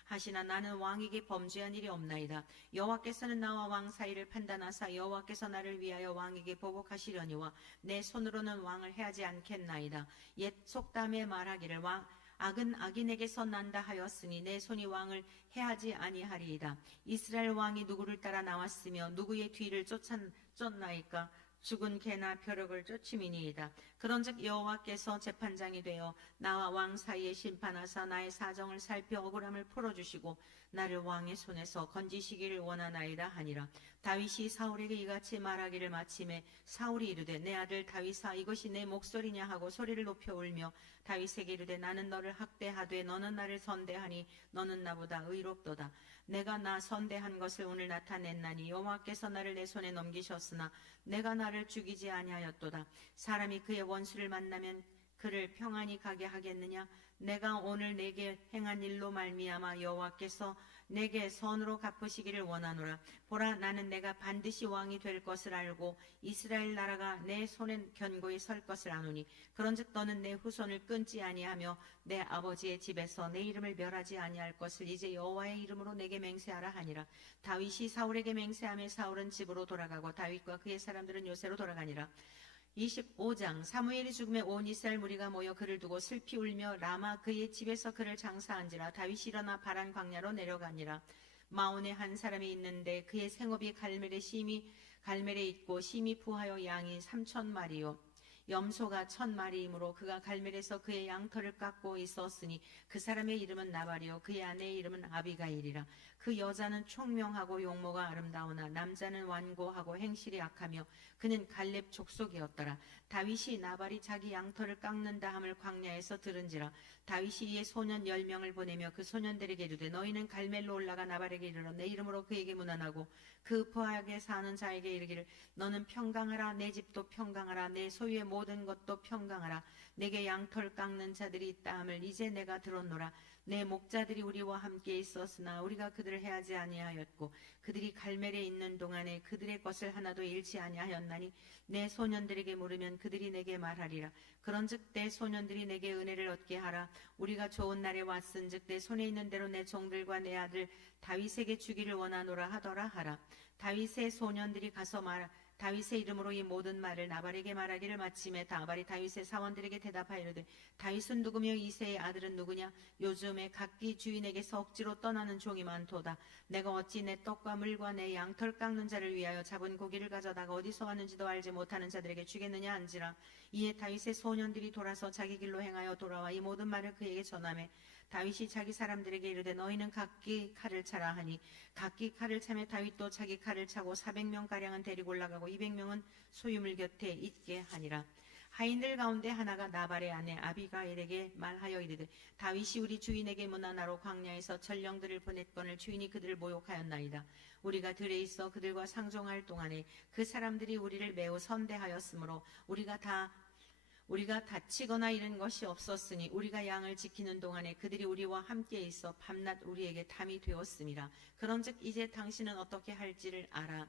하시나 나는 왕에게 범죄한 일이 없나이다. 여호와께서는 나와 왕 사이를 판단하사 여호와께서 나를 위하여 왕에게 보복하시려니와 내 손으로는 왕을 해하지 않겠나이다. 옛 속담에 말하기를 악은 악인에게서 난다 하였으니 내 손이 왕을 해하지 아니하리이다. 이스라엘 왕이 누구를 따라 나왔으며 누구의 뒤를 쫓나이까. 죽은 개나 벼룩을 쫓음이니이다. 그런즉 여호와께서 재판장이 되어 나와 왕 사이에 심판하사 나의 사정을 살펴 억울함을 풀어주시고 나를 왕의 손에서 건지시기를 원하나이다 하니라. 다윗이 사울에게 이같이 말하기를 마침에 사울이 이르되 내 아들 다윗아 이것이 내 목소리냐 하고 소리를 높여 울며 다윗에게 이르되 나는 너를 학대하되 너는 나를 선대하니 너는 나보다 의롭도다. 내가 나 선대한 것을 오늘 나타냈나니 여호와께서 나를 내 손에 넘기셨으나 내가 나를 죽이지 아니하였도다. 사람이 그의 원수를 만나면 그를 평안히 가게 하겠느냐. 내가 오늘 내게 행한 일로 말미암아 여호와께서 내게 선으로 갚으시기를 원하노라. 보라 나는 내가 반드시 왕이 될 것을 알고 이스라엘 나라가 내 손에 견고히 설 것을 아노니 그런즉 너는 내 후손을 끊지 아니하며 내 아버지의 집에서 내 이름을 멸하지 아니할 것을 이제 여호와의 이름으로 내게 맹세하라 하니라. 다윗이 사울에게 맹세하며 사울은 집으로 돌아가고 다윗과 그의 사람들은 요새로 돌아가니라. 25장. 사무엘이 죽음에 온 이스라엘 무리가 모여 그를 두고 슬피 울며 라마 그의 집에서 그를 장사한지라. 다윗이 일어나 바란 광야로 내려가니라. 마온에 한 사람이 있는데 그의 생업이 갈멜에 있고 심히 부하여 양이 3,000마리요 염소가 1000마리이므로 그가 갈멜에서 그의 양털을 깎고 있었으니 그 사람의 이름은 나발이요 그의 아내의 이름은 아비가일이라. 그 여자는 총명하고 용모가 아름다우나 남자는 완고하고 행실이 악하며 그는 갈렙 족속이었더라. 다윗이 나발이 자기 양털을 깎는다 함을 광야에서 들은지라. 다윗이 이에 소년 10명을 보내며 그 소년들에게 이르되 너희는 갈멜로 올라가 나발에게 이르러 내 이름으로 그에게 문안하고 그 부하게 사는 자에게 이르기를 너는 평강하라 내 집도 평강하라 내 소유의 모든 것도 평강하라. 내게 양털 깎는 자들이 있다 함을 이제 내가 들었노라. 내 목자들이 우리와 함께 있었으나 우리가 그들을 해하지 아니하였고 그들이 갈멜에 있는 동안에 그들의 것을 하나도 잃지 아니하였나니 내 소년들에게 물으면 그들이 내게 말하리라. 그런즉 내 소년들이 내게 은혜를 얻게 하라. 우리가 좋은 날에 왔은즉 내 손에 있는 대로 내 종들과 내 아들 다윗에게 주기를 원하노라 하더라 하라. 다윗의 소년들이 가서 다윗의 이름으로 이 모든 말을 나발에게 말하기를 마침에 나발이 다윗의 사원들에게 대답하여 이르되 다윗은 누구며 이새의 아들은 누구냐? 요즘에 각기 주인에게서 억지로 떠나는 종이 많도다. 내가 어찌 내 떡과 물과 내 양털 깎는 자를 위하여 잡은 고기를 가져다가 어디서 왔는지도 알지 못하는 자들에게 주겠느냐 한지라. 이에 다윗의 소년들이 돌아서 자기 길로 행하여 돌아와 이 모든 말을 그에게 전하매 다윗이 자기 사람들에게 이르되 너희는 각기 칼을 차라 하니 각기 칼을 차매 다윗도 자기 칼을 차고 400명가량은 데리고 올라가고 200명은 소유물 곁에 있게 하니라. 하인들 가운데 하나가 나발의 아내 아비가일에게 말하여 이르되 다윗이 우리 주인에게 문안하러 광야에서 전령들을 보냈거늘 주인이 그들을 모욕하였나이다. 우리가 들에 있어 그들과 상종할 동안에 그 사람들이 우리를 매우 선대하였으므로 우리가 다치거나 잃은 것이 없었으니 우리가 양을 지키는 동안에 그들이 우리와 함께 있어 밤낮 우리에게 담이 되었음이라. 그런즉 이제 당신은 어떻게 할지를 알아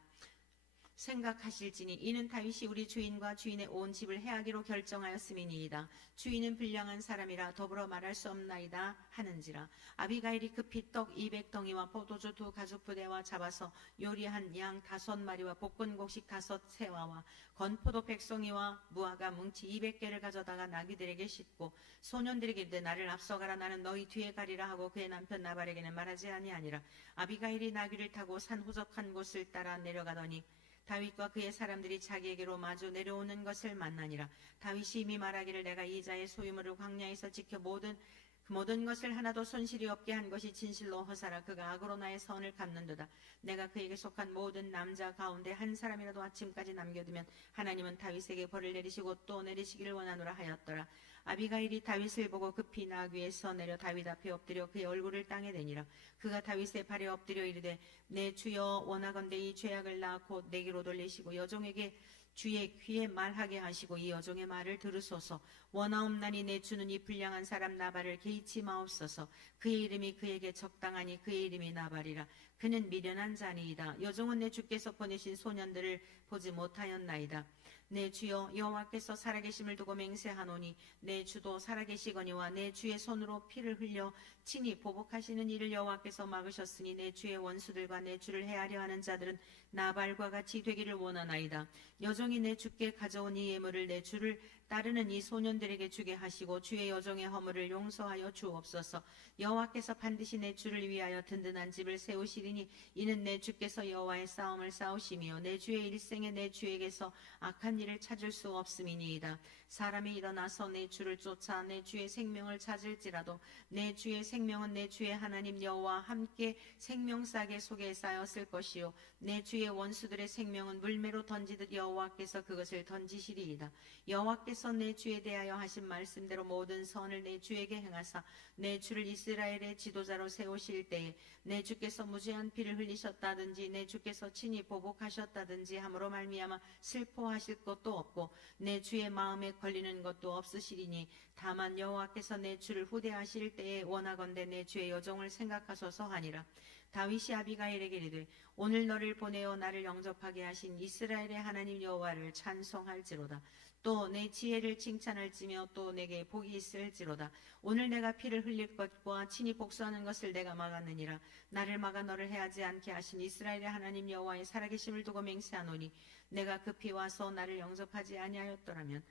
생각하실지니 이는 다윗이 우리 주인과 주인의 온 집을 해하기로 결정하였음이니이다. 주인은 불량한 사람이라 더불어 말할 수 없나이다 하는지라. 아비가일이 급히 떡 200덩이와 포도주 2가죽부대와 잡아서 요리한 양 5마리와 볶은 곡식 5세와와 건포도 100송이와 무화과 뭉치 200개를 가져다가 나귀들에게 싣고 소년들에게 이르되 나를 앞서가라 나는 너희 뒤에 가리라 하고 그의 남편 나발에게는 말하지 아니하니라. 아비가일이 나귀를 타고 산 호적한 곳을 따라 내려가더니 다윗과 그의 사람들이 자기에게로 마주 내려오는 것을 만나니라. 다윗이 이미 말하기를 내가 이 자의 소유물을 광야에서 지켜 모든 것을 하나도 손실이 없게 한 것이 진실로 허사라. 그가 악으로 나의 선을 갚는도다. 내가 그에게 속한 모든 남자 가운데 한 사람이라도 아침까지 남겨두면 하나님은 다윗에게 벌을 내리시고 또 내리시기를 원하노라 하였더라. 아비가일이 다윗을 보고 급히 나귀에서 내려 다윗 앞에 엎드려 그의 얼굴을 땅에 대니라. 그가 다윗의 발에 엎드려 이르되 내 주여 원하건대 이 죄악을 낳고 내게로 돌리시고 여종에게 주의 귀에 말하게 하시고 이 여종의 말을 들으소서. 원하옵나니 내 주는 이 불량한 사람 나발을 개의치 마옵소서. 그의 이름이 그에게 적당하니 그의 이름이 나발이라. 그는 미련한 자니이다. 여종은 내 주께서 보내신 소년들을 보지 못하였나이다. 내 주여 여호와께서 살아계심을 두고 맹세하노니 내 주도 살아계시거니와 내 주의 손으로 피를 흘려 친히 보복하시는 일을 여호와께서 막으셨으니 내 주의 원수들과 내 주를 해하려 하는 자들은 나발과 같이 되기를 원하나이다. 여종이 내 주께 가져온 이 예물을 내 주를 따르는 이 소년들에게 주게 하시고 주의 여종의 허물을 용서하여 주옵소서. 여호와께서 반드시 내 주를 위하여 든든한 집을 세우시리니 이는 내 주께서 여호와의 싸움을 싸우시며 내 주의 일생에 내 주에게서 악한 일을 찾을 수 없음이니이다. 사람이 일어나서 내 주를 쫓아 내 주의 생명을 찾을지라도 내 주의 생명은 내 주의 하나님 여호와와 함께 생명싸개 속에 쌓였을 것이요 내 주의 원수들의 생명은 물매로 던지듯 여호와께서 그것을 던지시리이다. 여호와께서 내 주에 대하여 하신 말씀대로 모든 선을 내 주에게 행하사 내 주를 이스라엘의 지도자로 세우실 때에 내 주께서 무죄한 피를 흘리셨다든지 내 주께서 친히 보복하셨다든지 함으로 말미암아 슬퍼하실 것도 없고 내 주의 마음에 걸리는 것도 없으시리니 다만 여호와께서 내 주를 후대하실 때에 원하건대 내 주의 여종을 생각하소서 하니라. 다윗이 아비가일에게 이르되 오늘 너를 보내어 나를 영접하게 하신 이스라엘의 하나님 여호와를 찬송할지로다. 또 내 지혜를 칭찬할지며 또 내게 복이 있을지로다. 오늘 내가 피를 흘릴 것과 친히 복수하는 것을 내가 막았느니라. 나를 막아 너를 해하지 않게 하신 이스라엘의 하나님 여호와의 살아계심을 두고 맹세하노니 내가 급히 와서 나를 영접하지 아니하였더라면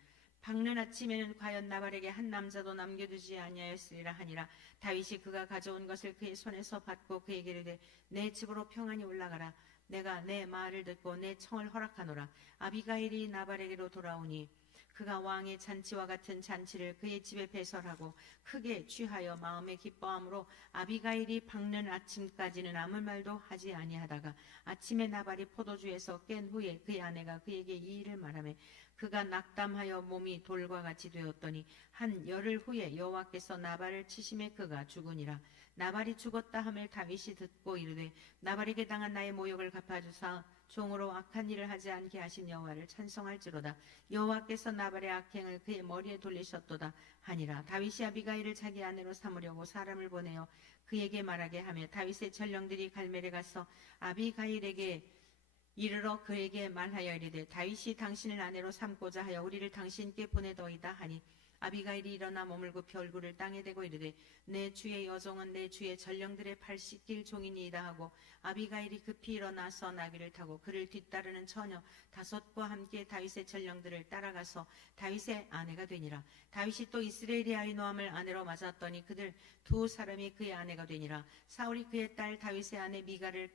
밝는 아침에는 과연 나발에게 한 남자도 남겨두지 아니하였으리라 하니라. 다윗이 그가 가져온 것을 그의 손에서 받고 그에게 이르되 내 집으로 평안히 올라가라. 내가 내 말을 듣고 내 청을 허락하노라. 아비가일이 나발에게로 돌아오니 그가 왕의 잔치와 같은 잔치를 그의 집에 배설하고 크게 취하여 마음에 기뻐함으로 아비가일이 밝는 아침까지는 아무 말도 하지 아니하다가 아침에 나발이 포도주에서 깬 후에 그의 아내가 그에게 이 일을 말하며 그가 낙담하여 몸이 돌과 같이 되었더니 한 열흘 후에 여호와께서 나발을 치심에 그가 죽으니라. 나발이 죽었다 함을 다윗이 듣고 이르되 나발에게 당한 나의 모욕을 갚아주사 종으로 악한 일을 하지 않게 하신 여호와를 찬송할지로다. 여호와께서 나발의 악행을 그의 머리에 돌리셨도다 하니라. 다윗이 아비가일을 자기 아내로 삼으려고 사람을 보내어 그에게 말하게 하며 다윗의 전령들이 갈멜에 가서 아비가일에게 이르러 그에게 말하여 이르되 다윗이 당신을 아내로 삼고자 하여 우리를 당신께 보내더이다 하니 아비가일이 일어나 몸을 굽혀 얼굴을 땅에 대고 이르되 내 주의 여종은 내 주의 전령들의 발 씻길 종이니이다 하고 아비가일이 급히 일어나서 나귀를 타고 그를 뒤따르는 처녀 5과 함께 다윗의 전령들을 따라가서 다윗의 아내가 되니라. 다윗이 또 이스라엘의 아히노함을 아내로 맞았더니 그들 2사람이 그의 아내가 되니라. 사울이 그의 딸 다윗의 아내 미가를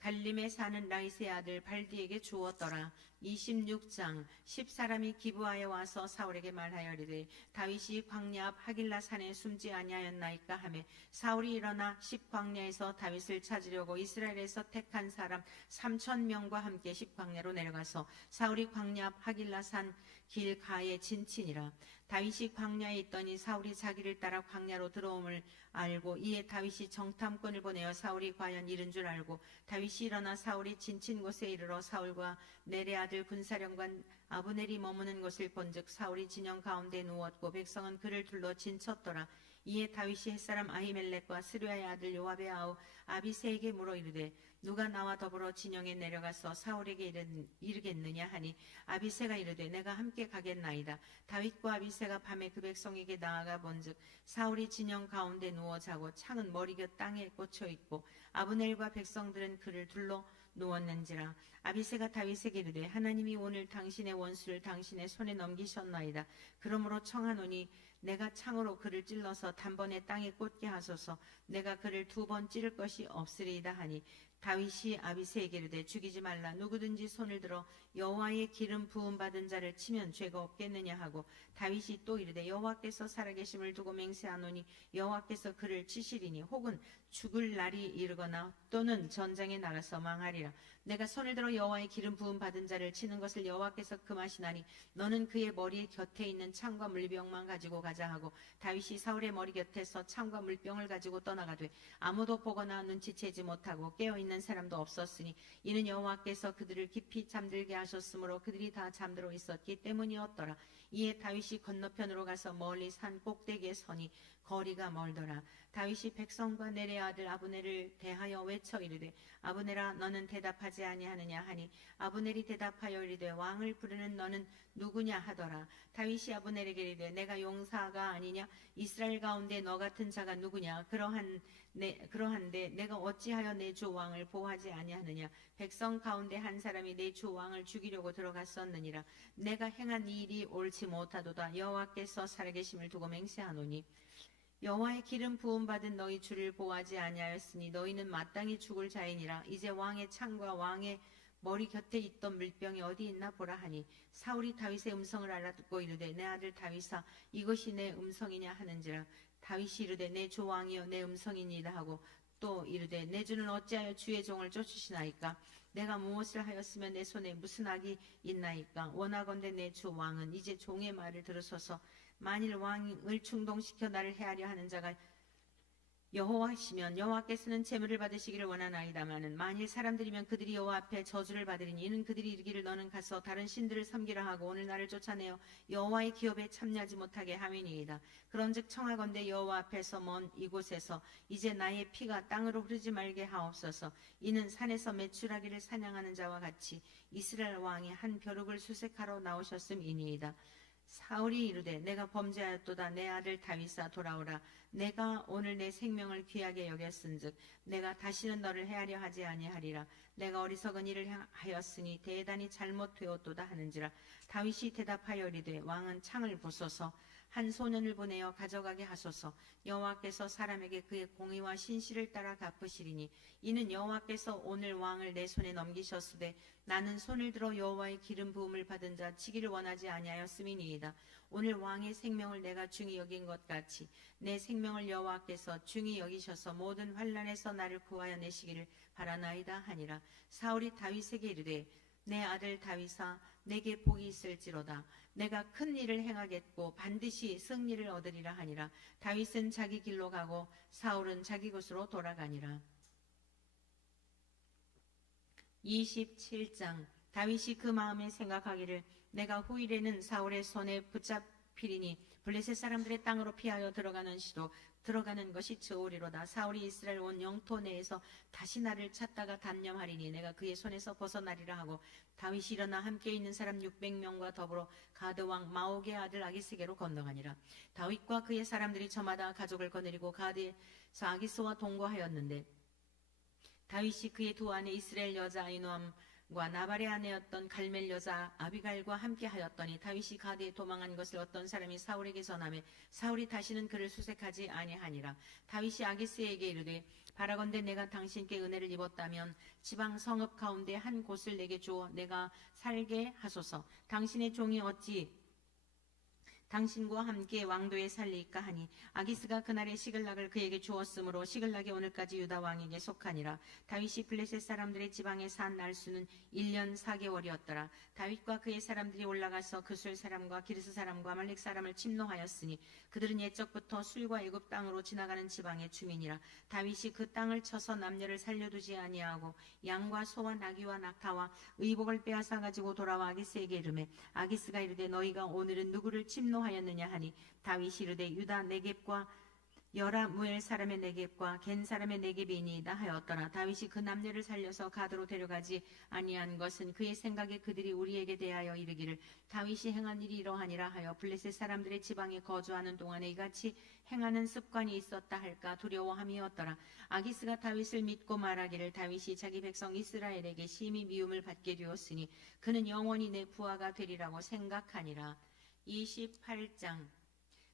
갈림에 사는 라이스의 아들 발디에게 주었더라. 26장 10사람이 기브아에 와서 사울에게 말하여 이르되 다윗이 광야 앞 하길라 산에 숨지 아니하였나이까 하매 사울이 일어나 10광야에서 다윗을 찾으려고 이스라엘에서 택한 사람 3,000명과 함께 10광야로 내려가서 사울이 광야 앞 하길라 산 길가에 진친이라. 다윗이 광야에 있더니 사울이 자기를 따라 광야로 들어옴을 알고 이에 다윗이 정탐꾼을 보내어 사울이 과연 이른 줄 알고 다윗이 일어나 사울이 진친 곳에 이르러 사울과 넬의 아들 군사령관 아브넬이 머무는 것을 본즉 사울이 진영 가운데 누웠고 백성은 그를 둘러 진쳤더라. 이에 다윗이 햇사람 아히멜렉과 스루야의 아들 요압의 아우 아비새에게 물어 이르되 누가 나와 더불어 진영에 내려가서 사울에게 이르겠느냐 하니 아비새가 이르되 내가 함께 가겠나이다. 다윗과 아비새가 밤에 그 백성에게 나아가 본즉 사울이 진영 가운데 누워 자고 창은 머리곁 땅에 꽂혀 있고 아브넬과 백성들은 그를 둘러 누웠는지라. 아비새가 다윗에게 이르되 하나님이 오늘 당신의 원수를 당신의 손에 넘기셨나이다. 그러므로 청하노니 내가 창으로 그를 찔러서 단번에 땅에 꽂게 하소서. 내가 그를 2번 찌를 것이 없으리이다 하니 다윗이 아비새에게 이르되 죽이지 말라. 누구든지 손을 들어 여호와의 기름 부음 받은 자를 치면 죄가 없겠느냐 하고 다윗이 또 이르되 여호와께서 살아계심을 두고 맹세하노니 여호와께서 그를 치시리니 혹은 죽을 날이 이르거나 또는 전장에 나가서 망하리라. 내가 손을 들어 여호와의 기름 부음 받은 자를 치는 것을 여호와께서 금하시나니 너는 그의 머리 곁에 있는 창과 물병만 가지고 가자 하고 다윗이 사울의 머리 곁에서 창과 물병을 가지고 떠나가되 아무도 보거나 눈치채지 못하고 깨어있는 사람도 없었으니 이는 여호와께서 그들을 깊이 잠들게 하셨으므로 그들이 다 잠들어 있었기 때문이었더라. 이에 다윗이 건너편으로 가서 멀리 산 꼭대기에 서니 거리가 멀더라. 다윗이 백성과 넬의 아들 아브넬을 대하여 외쳐 이르되 아브넬아 너는 대답하지 아니하느냐 하니 아브넬이 대답하여 이르되 왕을 부르는 너는 누구냐 하더라. 다윗이 아브넬에게 이르되 내가 용사가 아니냐 이스라엘 가운데 너 같은 자가 누구냐 그러한데 내가 어찌하여 내 주 왕을 보호하지 아니하느냐. 백성 가운데 한 사람이 내 주 왕을 죽이려고 들어갔었느니라. 내가 행한 이 일이 옳지 못하도다. 여호와께서 살아계심을 두고 맹세하노니 여호와의 기름 부음 받은 너희 주를 보호하지 아니하였으니 너희는 마땅히 죽을 자이니라. 이제 왕의 창과 왕의 머리 곁에 있던 물병이 어디 있나 보라 하니 사울이 다윗의 음성을 알아듣고 이르되 내 아들 다윗아 이것이 내 음성이냐 하는지라. 다윗이 이르되 내 주 왕이여 내 음성이니이다 하고 또 이르되 내 주는 어찌하여 주의 종을 쫓으시나이까. 내가 무엇을 하였으면 내 손에 무슨 악이 있나이까. 원하건대 내 주 왕은 이제 종의 말을 들으소서. 만일 왕을 충동시켜 나를 해하려 하는 자가 여호와시면 여호와께서는 제물을 받으시기를 원하나이다마는 만일 사람들이면 그들이 여호와 앞에 저주를 받으리니 이는 그들이 이르기를 너는 가서 다른 신들을 섬기라 하고 오늘 나를 쫓아내어 여호와의 기업에 참여하지 못하게 함이니이다. 그런즉 청하건대 여호와 앞에서 먼 이곳에서 이제 나의 피가 땅으로 흐르지 말게 하옵소서. 이는 산에서 메추라기를 사냥하는 자와 같이 이스라엘 왕이 한 벼룩을 수색하러 나오셨음이니이다. 사울이 이르되 내가 범죄하였도다. 내 아들 다윗아 돌아오라. 내가 오늘 내 생명을 귀하게 여겼은즉 내가 다시는 너를 해하려 하지 아니하리라. 내가 어리석은 일을 하였으니 대단히 잘못되었도다 하는지라. 다윗이 대답하여 이르되 왕은 창을 보소서. 한 소년을 보내어 가져가게 하소서. 여호와께서 사람에게 그의 공의와 신실을 따라 갚으시리니 이는 여호와께서 오늘 왕을 내 손에 넘기셨으되 나는 손을 들어 여호와의 기름 부음을 받은 자 치기를 원하지 아니하였음이니이다. 오늘 왕의 생명을 내가 중히 여긴 것 같이 내 생명을 여호와께서 중히 여기셔서 모든 환난에서 나를 구하여 내시기를 바라나이다 하니라. 사울이 다윗에게 이르되 내 아들 다윗아 내게 복이 있을지로다. 내가 큰 일을 행하겠고 반드시 승리를 얻으리라 하니라. 다윗은 자기 길로 가고 사울은 자기 곳으로 돌아가니라. 27장. 다윗이 그 마음에 생각하기를 내가 후일에는 사울의 손에 붙잡히리니 블레셋 사람들의 땅으로 피하여 들어가는 것이 좋으리로다. 사울이 이스라엘 온 영토 내에서 다시 나를 찾다가 단념하리니 내가 그의 손에서 벗어나리라 하고 다윗이 일어나 함께 있는 사람 600명과 더불어 가드 왕 마옥의 아들 아기스게로 건너가니라. 다윗과 그의 사람들이 저마다 가족을 거느리고 가드에서 아기스와 동거하였는데 다윗이 그의 두 아내 이스라엘 여자 아히노암과 나발의 아내였던 갈멜 여자 아비갈과 함께 하였더니 다윗이 가드에 도망한 것을 어떤 사람이 사울에게 전하매 사울이 다시는 그를 수색하지 아니하니라. 다윗이 아기스에게 이르되 바라건대 내가 당신께 은혜를 입었다면 지방 성읍 가운데 한 곳을 내게 주어 내가 살게 하소서. 당신의 종이 어찌 당신과 함께 왕도에 살리까 하니 아기스가 그날의 시글락을 그에게 주었으므로 시글락이 오늘까지 유다 왕에게 속하니라. 다윗이 블레셋 사람들의 지방에 산 날수는 1년 4개월이었더라. 다윗과 그의 사람들이 올라가서 그술 사람과 기르스 사람과 아말렉 사람을 침노하였으니 그들은 옛적부터 술과 애굽 땅으로 지나가는 지방의 주민이라. 다윗이 그 땅을 쳐서 남녀를 살려두지 아니하고 양과 소와 나귀와 낙타와 의복을 빼앗아 가지고 돌아와 아기스에게 이르매 아기스가 이르되 너희가 오늘은 누구를 침노하였느냐 하니 다윗이 이르되 유다 네겝과 여라무엘 사람의 네겝과 겐 사람의 네겝이니이다 하였더라. 다윗이 그 남녀를 살려서 가드로 데려가지 아니한 것은 그의 생각에 그들이 우리에게 대하여 이르기를 다윗이 행한 일이 이러하니라 하여 블레셋 사람들의 지방에 거주하는 동안에 이같이 행하는 습관이 있었다 할까 두려워함이었더라. 아기스가 다윗을 믿고 말하기를 다윗이 자기 백성 이스라엘에게 심히 미움을 받게 되었으니 그는 영원히 내 부하가 되리라고 생각하니라. 28장.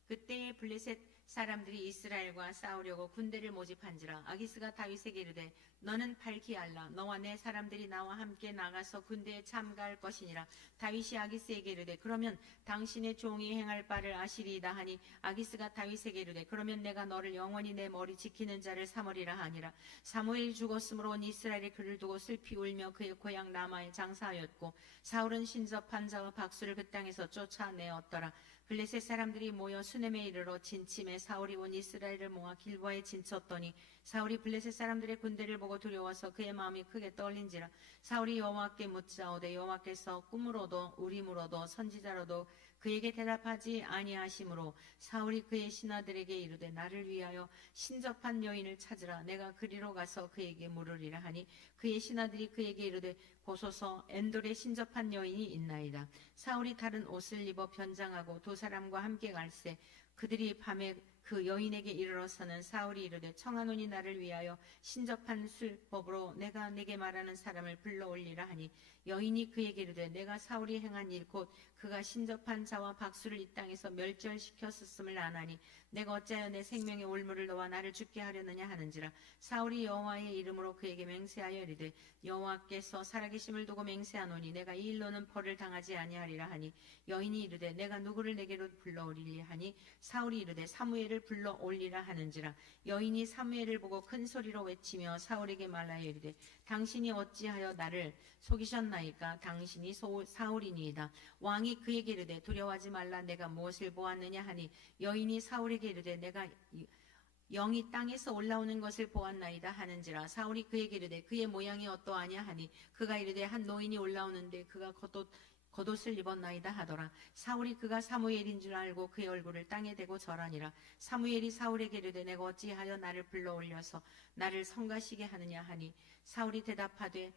그때에 블레셋 사람들이 이스라엘과 싸우려고 군대를 모집한지라. 아기스가 다윗에게 이르되 너는 밝히 알라. 너와 내 사람들이 나와 함께 나가서 군대에 참가할 것이니라. 다윗이 아기스에게 이르되 그러면 당신의 종이 행할 바를 아시리이다 하니 아기스가 다윗에게 이르되 그러면 내가 너를 영원히 내 머리 지키는 자를 삼으리라 하니라. 사무엘이 죽었으므로 온 이스라엘이 그를 두고 슬피 울며 그의 고향 라마에 장사하였고 사울은 신접한 자와 박수를 그 땅에서 쫓아내었더라. 블레셋 사람들이 모여 수넴에 이르러 진침해 사울이 온 이스라엘을 모아 길보아에 진쳤더니 사울이 블레셋 사람들의 군대를 보고 두려워서 그의 마음이 크게 떨린지라. 사울이 여호와께 묻자오되 여호와께서 꿈으로도 우림으로도 선지자로도 그에게 대답하지 아니하시므로 사울이 그의 신하들에게 이르되 나를 위하여 신접한 여인을 찾으라. 내가 그리로 가서 그에게 물으리라 하니 그의 신하들이 그에게 이르되 보소서 엔돌에 신접한 여인이 있나이다. 사울이 다른 옷을 입어 변장하고 두 사람과 함께 갈새 그들이 밤에 그 여인에게 이르러서는 사울이 이르되 청하노니 나를 위하여 신접한 술법으로 내가 네게 말하는 사람을 불러올리라 하니 여인이 그에게 이르되 내가 사울이 행한 일 곧 그가 신접한 자와 박수를 이 땅에서 멸절시켰었음을 아나니 내가 어찌하여 내 생명의 올무를 놓아 나를 죽게 하려느냐 하는지라. 사울이 여호와의 이름으로 그에게 맹세하여 이르되 여호와께서 살아계심을 두고 맹세하노니 내가 이 일로는 벌을 당하지 아니하리라 하니 여인이 이르되 내가 누구를 내게로 불러오리리 하니 사울이 이르되 사무엘을 불러올리라 하는지라. 여인이 사무엘을 보고 큰 소리로 외치며 사울에게 말하여 이르되 당신이 어찌하여 나를 속이셨나이까. 당신이 사울이니이다. 왕이 그에게 이르되 두려워하지 말라. 내가 무엇을 보았느냐 하니 여인이 사울에게 이르되 내가 영이 땅에서 올라오는 것을 보았나이다 하는지라. 사울이 그에게 이르되 그의 모양이 어떠하냐 하니 그가 이르되 한 노인이 올라오는데 그가 겉옷을 입었나이다 하더라. 사울이 그가 사무엘인 줄 알고 그의 얼굴을 땅에 대고 절하니라. 사무엘이 사울에게 이르되 내가 어찌하여 나를 불러올려서 나를 성가시게 하느냐 하니 사울이 대답하되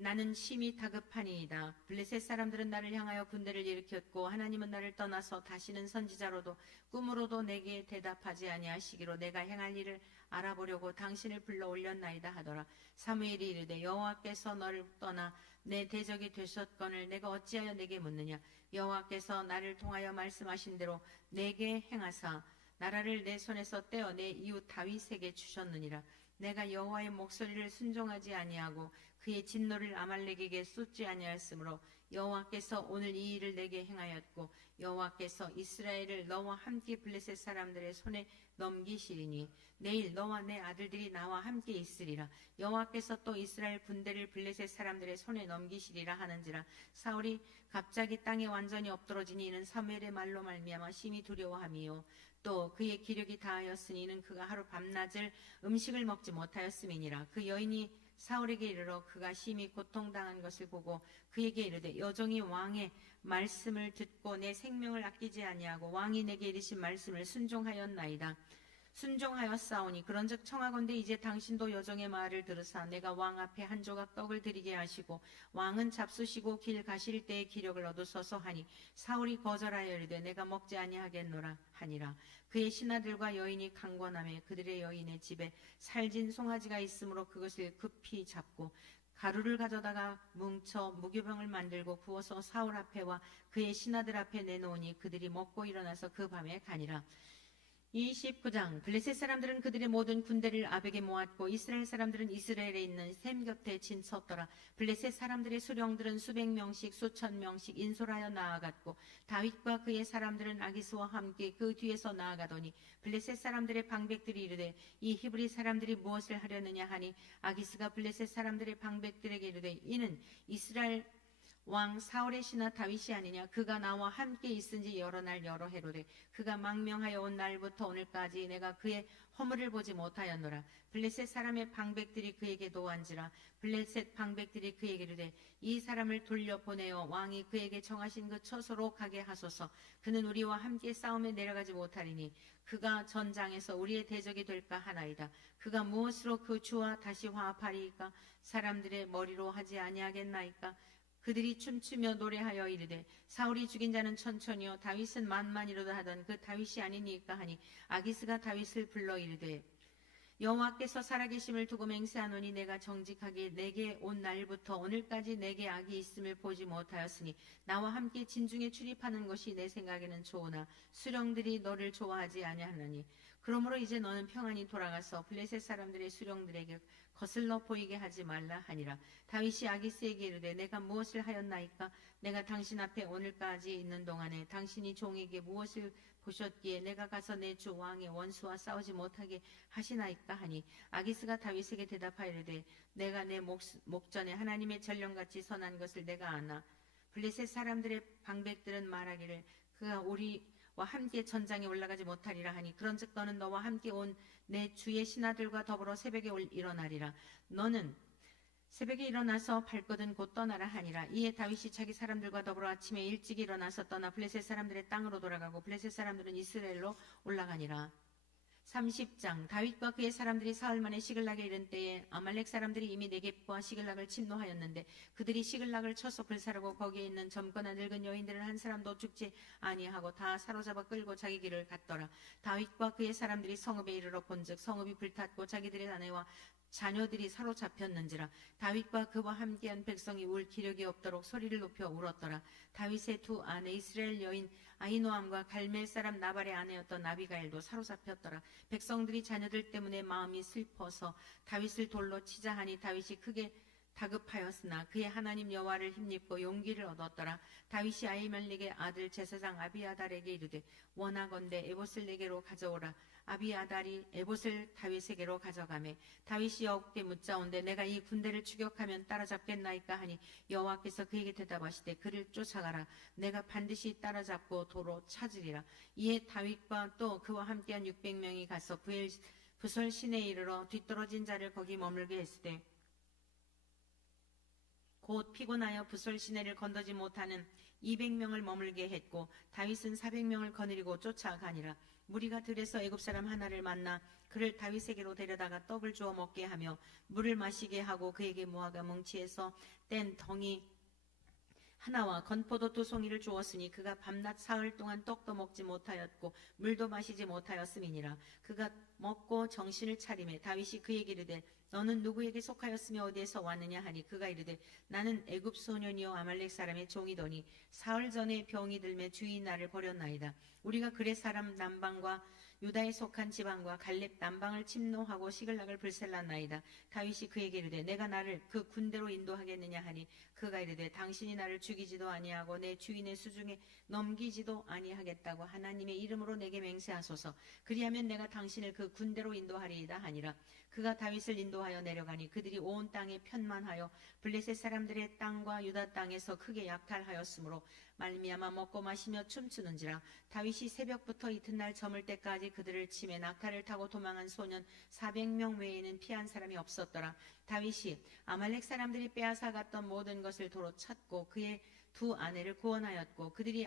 나는 심히 다급하니이다. 블레셋 사람들은 나를 향하여 군대를 일으켰고 하나님은 나를 떠나서 다시는 선지자로도 꿈으로도 내게 대답하지 아니하시기로 내가 행할 일을 알아보려고 당신을 불러 올렸나이다 하더라. 사무엘이 이르되 여호와께서 너를 떠나 내 대적이 되셨거늘 내가 어찌하여 내게 묻느냐. 여호와께서 나를 통하여 말씀하신 대로 내게 행하사 나라를 내 손에서 떼어 내 이웃 다윗에게 주셨느니라. 내가 여호와의 목소리를 순종하지 아니하고 그의 진노를 아말렉에게 쏟지 아니하였으므로 여호와께서 오늘 이 일을 내게 행하였고 여호와께서 이스라엘을 너와 함께 블레셋 사람들의 손에 넘기시리니 내일 너와 내 아들들이 나와 함께 있으리라. 여호와께서 또 이스라엘 군대를 블레셋 사람들의 손에 넘기시리라 하는지라. 사울이 갑자기 땅에 완전히 엎드러지니 이는 사무엘의 말로 말미암아 심히 두려워함이요 또 그의 기력이 다하였으니 이는 그가 하루 밤낮을 음식을 먹지 못하였음이니라. 그 여인이 사울에게 이르러 그가 심히 고통당한 것을 보고 그에게 이르되 여종이 왕의 말씀을 듣고 내 생명을 아끼지 아니하고 왕이 내게 이르신 말씀을 순종하였나이다. 순종하였사오니 그런즉 청하건대 이제 당신도 여종의 말을 들으사 내가 왕 앞에 한 조각 떡을 드리게 하시고 왕은 잡수시고 길 가실 때의 기력을 얻으소서 하니 사울이 거절하여 이르되 내가 먹지 아니하겠노라 하니라. 그의 신하들과 여인이 강권하며 그들의 여인의 집에 살진 송아지가 있으므로 그것을 급히 잡고 가루를 가져다가 뭉쳐 무교병을 만들고 부어서 사울 앞에와 그의 신하들 앞에 내놓으니 그들이 먹고 일어나서 그 밤에 가니라. 29장 블레셋 사람들은 그들의 모든 군대를 아벡에 모았고 이스라엘 사람들은 이스라엘에 있는 셈 곁에 진섰더라. 블레셋 사람들의 수령들은 수백 명씩 수천 명씩 인솔하여 나아갔고 다윗과 그의 사람들은 아기스와 함께 그 뒤에서 나아가더니 블레셋 사람들의 방백들이 이르되 이 히브리 사람들이 무엇을 하려느냐 하니 아기스가 블레셋 사람들의 방백들에게 이르되 이는 이스라엘 왕 사울의 신하 다윗이 아니냐. 그가 나와 함께 있은지 여러 날 여러 해로되 그가 망명하여 온 날부터 오늘까지 내가 그의 허물을 보지 못하였노라. 블레셋 사람의 방백들이 그에게 도한지라. 블레셋 방백들이 그에게 이르되 이 사람을 돌려보내어 왕이 그에게 정하신 그 처소로 가게 하소서. 그는 우리와 함께 싸움에 내려가지 못하리니 그가 전장에서 우리의 대적이 될까 하나이다. 그가 무엇으로 그 주와 다시 화합하리이까. 사람들의 머리로 하지 아니하겠나이까. 그들이 춤추며 노래하여 이르되 사울이 죽인 자는 천천히요 다윗은 만만이로다 하던 그 다윗이 아니니까 하니 아기스가 다윗을 불러 이르되 여호와께서 살아계심을 두고 맹세하노니 내가 정직하게 내게 온 날부터 오늘까지 내게 악이 있음을 보지 못하였으니 나와 함께 진중에 출입하는 것이 내 생각에는 좋으나 수령들이 너를 좋아하지 아니하나니 그러므로 이제 너는 평안히 돌아가서 블레셋 사람들의 수령들에게 거슬러 보이게 하지 말라 하니라. 다윗이 아기스에게 이르되 내가 무엇을 하였나이까. 내가 당신 앞에 오늘까지 있는 동안에 당신이 종에게 무엇을 보셨기에 내가 가서 내 주 왕의 원수와 싸우지 못하게 하시나이까 하니 아기스가 다윗에게 대답하여 이르되 내가 내 목전에 하나님의 전령같이 선한 것을 내가 아나. 블레셋 사람들의 방백들은 말하기를 그가 우리와 함께 전장에 올라가지 못하리라 하니 그런즉 너는 너와 함께 온 내 주의 신하들과 더불어 새벽에 일어나리라. 너는 새벽에 일어나서 발거든 곧 떠나라 하니라. 이에 다윗이 자기 사람들과 더불어 아침에 일찍 일어나서 떠나 블레셋 사람들의 땅으로 돌아가고 블레셋 사람들은 이스라엘로 올라가니라. 30장 다윗과 그의 사람들이 사흘 만에 시글락에 이른 때에 아말렉 사람들이 이미 네겝과 시글락을 침노하였는데 그들이 시글락을 쳐서 불사르고 거기에 있는 젊거나 늙은 여인들은 한 사람도 죽지 아니하고 다 사로잡아 끌고 자기 길을 갔더라. 다윗과 그의 사람들이 성읍에 이르러 본즉 성읍이 불탔고 자기들의 아내와 자녀들이 사로잡혔는지라. 다윗과 그와 함께한 백성이 울 기력이 없도록 소리를 높여 울었더라. 다윗의 두 아내 이스라엘 여인 아히노암과 갈멜 사람 나발의 아내였던 아비가일도 사로잡혔더라. 백성들이 자녀들 때문에 마음이 슬퍼서 다윗을 돌로 치자 하니 다윗이 크게 다급하였으나 그의 하나님 여호와를 힘입고 용기를 얻었더라. 다윗이 아히멜렉의 아들 제사장 아비아달에게 이르되 원하건대 에봇을 내게로 가져오라. 아비아달이 에봇을 다윗에게로 가져가매 다윗이 여호와께 묻자온데 내가 이 군대를 추격하면 따라잡겠나이까 하니 여호와께서 그에게 대답하시되 그를 쫓아가라. 내가 반드시 따라잡고 도로 찾으리라. 이에 다윗과 또 그와 함께한 600명이 가서 부설 시내에 이르러 뒤떨어진 자를 거기 머물게 했으되 곧 피곤하여 부설 시내를 건너지 못하는 200명을 머물게 했고 다윗은 400명을 거느리고 쫓아가니라. 무리가 들에서 애굽 사람 하나를 만나 그를 다윗에게로 데려다가 떡을 주어 먹게 하며 물을 마시게 하고 그에게 무화과 뭉치에서 뗀 덩이 하나와 건포도 2송이를 주었으니 그가 밤낮 사흘 동안 떡도 먹지 못하였고 물도 마시지 못하였음이니라. 그가 먹고 정신을 차리매 다윗이 그에게 이르되 너는 누구에게 속하였으며 어디에서 왔느냐 하니 그가 이르되 나는 애굽 소년이요 아말렉 사람의 종이더니 사흘 전에 병이 들매 주인이 나를 버렸나이다. 우리가 그렛 사람 남방과 유다에 속한 지방과 갈렙 남방을 침노하고 시글락을 불살랐나이다. 다윗이 그에게 이르되 내가 나를 그 군대로 인도하겠느냐 하니 그가 이르되 당신이 나를 죽이지도 아니하고 내 주인의 수중에 넘기지도 아니하겠다고 하나님의 이름으로 내게 맹세하소서. 그리하면 내가 당신을 그 군대로 인도하리이다 하니라. 그가 다윗을 인도하여 내려가니 그들이 온 땅에 편만하여 블레셋 사람들의 땅과 유다 땅에서 크게 약탈하였으므로 말미암아 먹고 마시며 춤추는지라. 다윗이 새벽부터 이튿날 저물 때까지 그들을 치매 낙타를 타고 도망한 소년 400명 외에는 피한 사람이 없었더라. 다윗이 아말렉 사람들이 빼앗아 갔던 모든 것을 도로 찾고 그의 2 아내를 구원하였고 그들이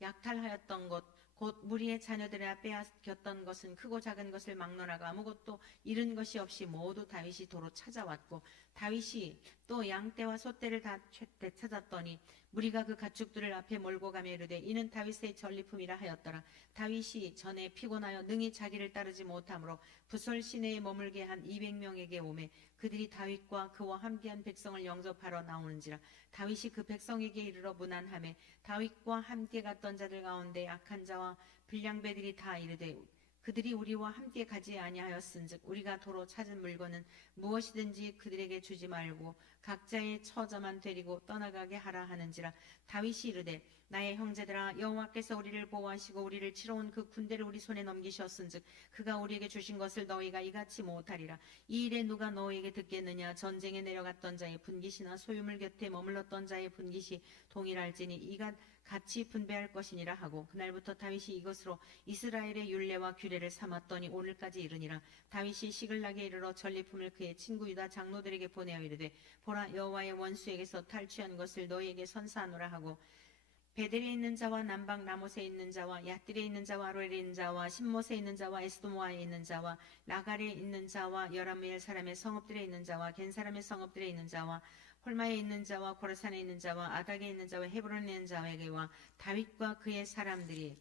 약탈하였던 것 곧 무리의 자녀들이나 빼앗겼던 것은 크고 작은 것을 막론하고 아무것도 잃은 것이 없이 모두 다윗이 도로 찾아왔고 다윗이 또 양떼와 소떼를 다 되찾았더니 무리가 그 가축들을 앞에 몰고 가며 이르되 이는 다윗의 전리품이라 하였더라. 다윗이 전에 피곤하여 능히 자기를 따르지 못하므로 부솔 시내에 머물게 한 200명에게 오매 그들이 다윗과 그와 함께한 백성을 영접하러 나오는지라. 다윗이 그 백성에게 이르러 문안하매 다윗과 함께 갔던 자들 가운데 악한 자와 불량배들이 다 이르되 그들이 우리와 함께 가지 아니하였은즉 우리가 도로 찾은 물건은 무엇이든지 그들에게 주지 말고 각자의 처자만 데리고 떠나가게 하라 하는지라. 다윗이 이르되 나의 형제들아 여호와께서 우리를 보호하시고 우리를 치러 온 그 군대를 우리 손에 넘기셨은즉 그가 우리에게 주신 것을 너희가 이같이 못하리라. 이 일에 누가 너희에게 듣겠느냐. 전쟁에 내려갔던 자의 분깃이나 소유물 곁에 머물렀던 자의 분깃이 동일할지니 이가 같이 분배할 것이니라 하고 그날부터 다윗이 이것으로 이스라엘의 율례와 규례를 삼았더니 오늘까지 이르니라. 다윗이 시글락에 이르러 전리품을 그의 친구 유다 장로들에게 보내어 이르되 보라 여호와의 원수에게서 탈취한 것을 너희에게 선사하노라 하고 베델에 있는 자와 남방 라못에 있는 자와 야뜰에 있는 자와 아로엘에 있는 자와 신못에 있는 자와 에스도모아에 있는 자와 라갈에 있는 자와 여라무엘 사람의 성읍들에 있는 자와 겐 사람의 성읍들에 있는 자와 홀마에 있는 자와 고라산에 있는 자와 아닥에 있는 자와 헤브론에 있는 자에게와 다윗과 그의 사람들이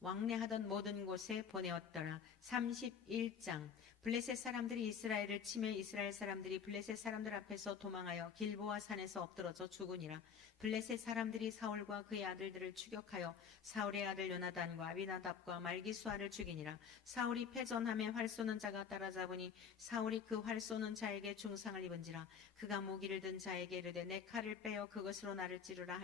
왕래하던 모든 곳에 보내었더라. 31장. 블레셋 사람들이 이스라엘을 치매 이스라엘 사람들이 블레셋 사람들 앞에서 도망하여 길보아 산에서 엎드러져 죽으니라. 블레셋 사람들이 사울과 그의 아들들을 추격하여 사울의 아들 요나단과 아비나답과 말기수아를 죽이니라. 사울이 패전함에 활 쏘는 자가 따라잡으니 사울이 그 활 쏘는 자에게 중상을 입은지라. 그가 무기를 든 자에게 이르되 내 칼을 빼어 그것으로 나를 찌르라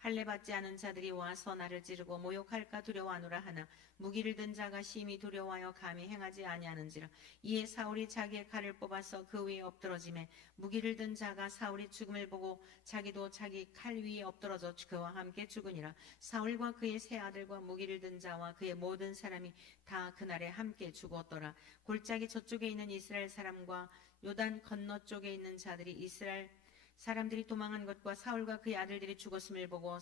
할례 받지 않은 자들이 와서 나를 찌르고 모욕할까 두려워하노라 하나 무기를 든 자가 심히 두려워하여 감히 행하지 아니하는지라. 이에 사울이 자기의 칼을 뽑아서 그 위에 엎드러지매 무기를 든 자가 사울이 죽음을 보고 자기도 자기 칼 위에 엎드러져 그와 함께 죽으니라. 사울과 그의 세 아들과 무기를 든 자와 그의 모든 사람이 다 그날에 함께 죽었더라. 골짜기 저쪽에 있는 이스라엘 사람과 요단 건너 쪽에 있는 자들이 이스라엘 사람들이 도망한 것과 사울과 그의 아들들이 죽었음을 보고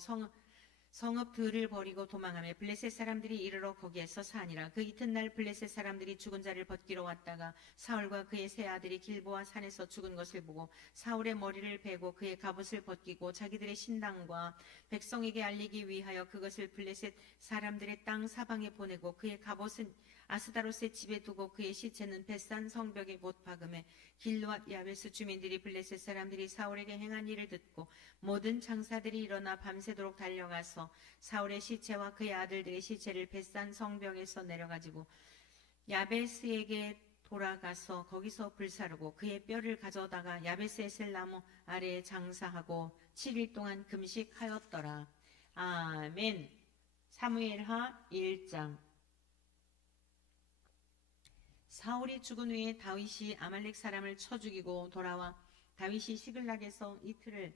성읍들을 버리고 도망하며 블레셋 사람들이 이르러 거기에서 사니라. 그 이튿날 블레셋 사람들이 죽은 자를 벗기러 왔다가 사울과 그의 세 아들이 길보아 산에서 죽은 것을 보고 사울의 머리를 베고 그의 갑옷을 벗기고 자기들의 신당과 백성에게 알리기 위하여 그것을 블레셋 사람들의 땅 사방에 보내고 그의 갑옷은 아스다롯의 집에 두고 그의 시체는 벳산 성벽에 못 박음에 길르앗 야베스 주민들이 블레셋 사람들이 사울에게 행한 일을 듣고 모든 장사들이 일어나 밤새도록 달려가서 사울의 시체와 그의 아들들의 시체를 벳산 성벽에서 내려가지고 야베스에게 돌아가서 거기서 불사르고 그의 뼈를 가져다가 야베스 에셀 나무 아래에 장사하고 7일 동안 금식하였더라. 아멘. 사무엘하 1장. 사울이 죽은 후에 다윗이 아말렉 사람을 쳐 죽이고 돌아와 다윗이 시글락에서 이틀을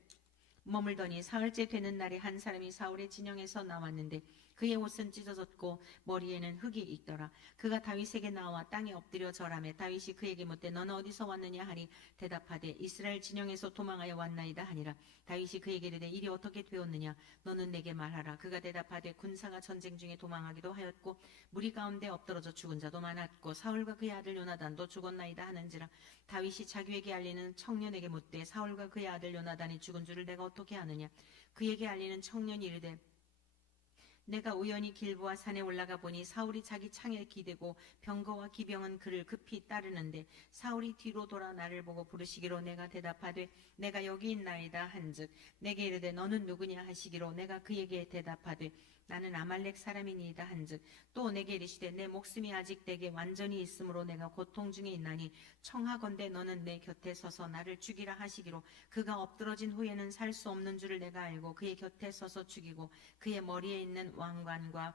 머물더니 사흘째 되는 날에 한 사람이 사울의 진영에서 나왔는데 그의 옷은 찢어졌고 머리에는 흙이 있더라. 그가 다윗에게 나와 땅에 엎드려 절하매 다윗이 그에게 묻되 너는 어디서 왔느냐 하니 대답하되 이스라엘 진영에서 도망하여 왔나이다 하니라. 다윗이 그에게 이르되 일이 어떻게 되었느냐 너는 내게 말하라. 그가 대답하되 군사가 전쟁 중에 도망하기도 하였고 무리 가운데 엎드러져 죽은 자도 많았고 사울과 그의 아들 요나단도 죽었나이다 하는지라. 다윗이 자기에게 알리는 청년에게 묻되 사울과 그의 아들 요나단이 죽은 줄을 내가 어떻게 아느냐. 그에게 알리는 청년이 이르되 내가 우연히 길보아 산에 올라가 보니 사울이 자기 창에 기대고 병거와 기병은 그를 급히 따르는데 사울이 뒤로 돌아 나를 보고 부르시기로 내가 대답하되 내가 여기 있나이다 한즉 내게 이르되 너는 누구냐 하시기로 내가 그에게 대답하되 나는 아말렉 사람이니이다 한즉 또 내게 이르시되 내 목숨이 아직 내게 완전히 있으므로 내가 고통 중에 있나니 청하건대 너는 내 곁에 서서 나를 죽이라 하시기로 그가 엎드러진 후에는 살 수 없는 줄을 내가 알고 그의 곁에 서서 죽이고 그의 머리에 있는 왕관과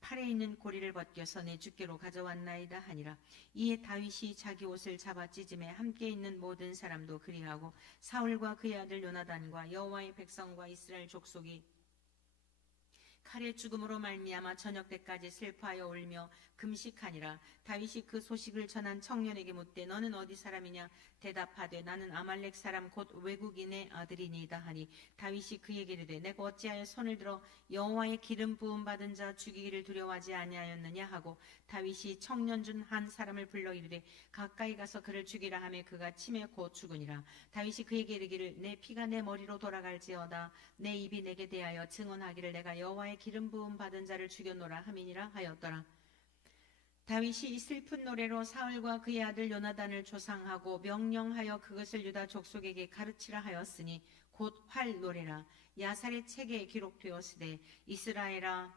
팔에 있는 고리를 벗겨서 내 주께로 가져왔나이다 하니라. 이에 다윗이 자기 옷을 잡아 찢음에 함께 있는 모든 사람도 그리하고 사울과 그의 아들 요나단과 여호와의 백성과 이스라엘 족속이 칼의 죽음으로 말미암아 저녁 때까지 슬퍼하여 울며 금식하니라. 다윗이 그 소식을 전한 청년에게 묻되 너는 어디 사람이냐 대답하되 나는 아말렉 사람 곧 외국인의 아들이니이다 하니 다윗이 그에게 이르되 내가 어찌하여 손을 들어 여호와의 기름 부음 받은 자 죽이기를 두려워하지 아니하였느냐 하고 다윗이 청년 중 한 사람을 불러 이르되 가까이 가서 그를 죽이라 하매 그가 침에 곧 죽으니라. 다윗이 그에게 이르기를 내 피가 내 머리로 돌아갈지어다 내 입이 내게 대하여 증언하기를 내가 여호와의 기름 부음 받은 자를 죽였노라 함이니라 하였더라. 다윗이 이 슬픈 노래로 사울과 그의 아들 요나단을 조상하고 명령하여 그것을 유다 족속에게 가르치라 하였으니 곧 활 노래라. 야살의 책에 기록되었으되 이스라엘아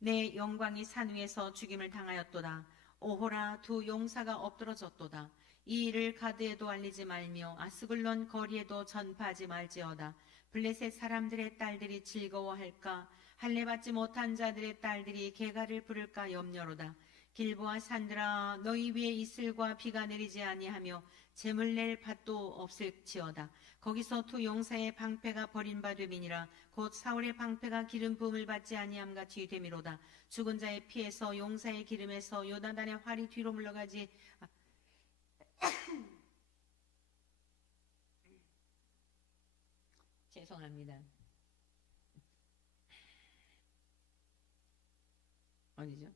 내 영광이 산 위에서 죽임을 당하였도다. 오호라 두 용사가 엎드러졌도다. 이 일을 가드에도 알리지 말며 아스글론 거리에도 전파하지 말지어다. 블레셋 사람들의 딸들이 즐거워할까 할례 받지 못한 자들의 딸들이 개가를 부를까 염려로다. 길보아 산들아 너희 위에 이슬과 비가 내리지 아니하며 재물 낼 밭도 없을지어다. 거기서 두 용사의 방패가 버린 바 됨이니라. 곧 사울의 방패가 기름 부음을 받지 아니함 같이 되미로다. 죽은 자의 피에서 용사의 기름에서 요나단의 활이 뒤로 물러가지 죄송합니다. 어디죠?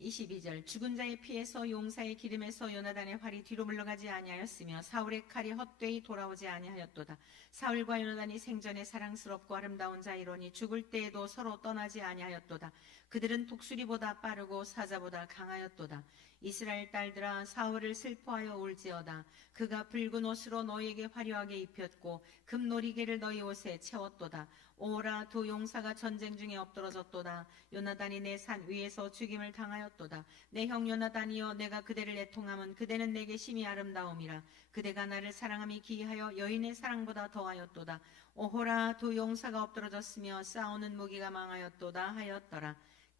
22절 죽은 자의 피에서 용사의 기름에서 요나단의 활이 뒤로 물러가지 아니하였으며 사울의 칼이 헛되이 돌아오지 아니하였도다. 사울과 요나단이 생전에 사랑스럽고 아름다운 자이로니 죽을 때에도 서로 떠나지 아니하였도다. 그들은 독수리보다 빠르고 사자보다 강하였도다. 이스라엘 딸들아 사울을 슬퍼하여 울지어다. 그가 붉은 옷으로 너희에게 화려하게 입혔고 금놀이개를 너희 옷에 채웠도다. 오라 두 용사가 전쟁 중에 엎드러졌도다. 요나단이 내 산 위에서 죽임을 당하였도다. 내 형 요나단이여 내가 그대를 애통함은 그대는 내게 심히 아름다움이라. 그대가 나를 사랑함이 기이하여 여인의 사랑보다 더하였도다. 오호라 두 용사가 엎드러졌으며 싸우는 무기가 망하였도다 하였더라.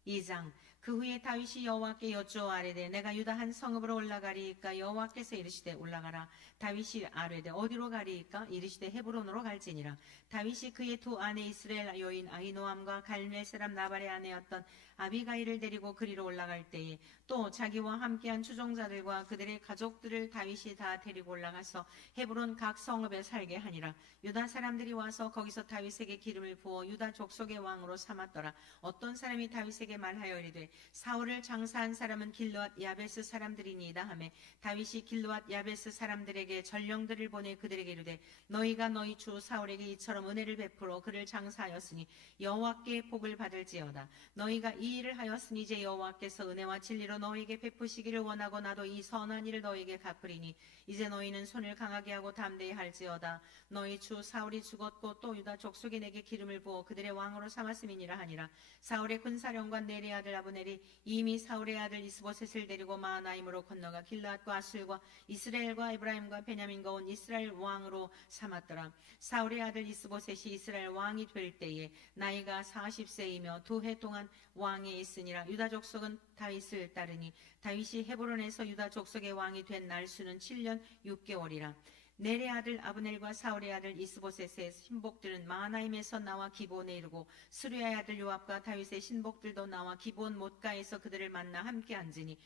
2장 그 후에 다윗이 여호와께 여쭈어 아뢰되 내가 유다 한 성읍으로 올라가리이까 여호와께서 이르시되 올라가라. 다윗이 아뢰되 어디로 가리이까 이르시되 헤브론으로 갈지니라. 다윗이 그의 두 아내 이스라엘 여인 아히노암과 갈멜 사람 나발의 아내였던 아비가일을 데리고 그리로 올라갈 때에 또 자기와 함께한 추종자들과 그들의 가족들을 다윗이 다 데리고 올라가서 헤브론 각 성읍에 살게 하니라. 유다 사람들이 와서 거기서 다윗에게 기름을 부어 유다 족속의 왕으로 삼았더라. 어떤 사람이 다윗에게 말하여 이르되 사울을 장사한 사람은 길르앗 야베스 사람들이니이다 하매 다윗이 길르앗 야베스 사람들에게 전령들을 보내 그들에게 이르되 너희가 너희 주 사울에게 이처럼 은혜를 베풀어 그를 장사하였으니 여호와께 복을 받을지어다. 너희가 이 일을 하였으니 이제 여호와께서 은혜와 진리로 너희에게 베푸시기를 원하고 나도 이 선한 일을 너희에게 갚으리니 이제 너희는 손을 강하게 하고 담대히 할지어다. 너희 주 사울이 죽었고 또 유다 족속이 내게 기름을 부어 그들의 왕으로 삼았음이니라 하니라. 사울의 군사령관 네리 아들 아브넬이 이미 사울의 아들 이스보셋을 데리고 마하나임으로 건너가 길르앗과 아술과 이스라엘과 에브라임과 베냐민과 온 이스라엘 왕으로 삼았더라. 사울의 아들 이스보셋이 이스라엘 왕이 될 때에 나이가 40세이며 2해 동안 왕에 있으니라. 유다 족속은 다윗을 따르니 다윗이 헤브론에서 유다 족속의 왕이 된 날수는 7년 6개월이라. 넬의 아들 아브넬과 사울의 아들 이스보셋의 신복들은 마하나임에서 나와 기브온에 이르고 스루야의 아들 요압과 다윗의 신복들도 나와 기브온 못가에서 그들을 만나 함께 앉으니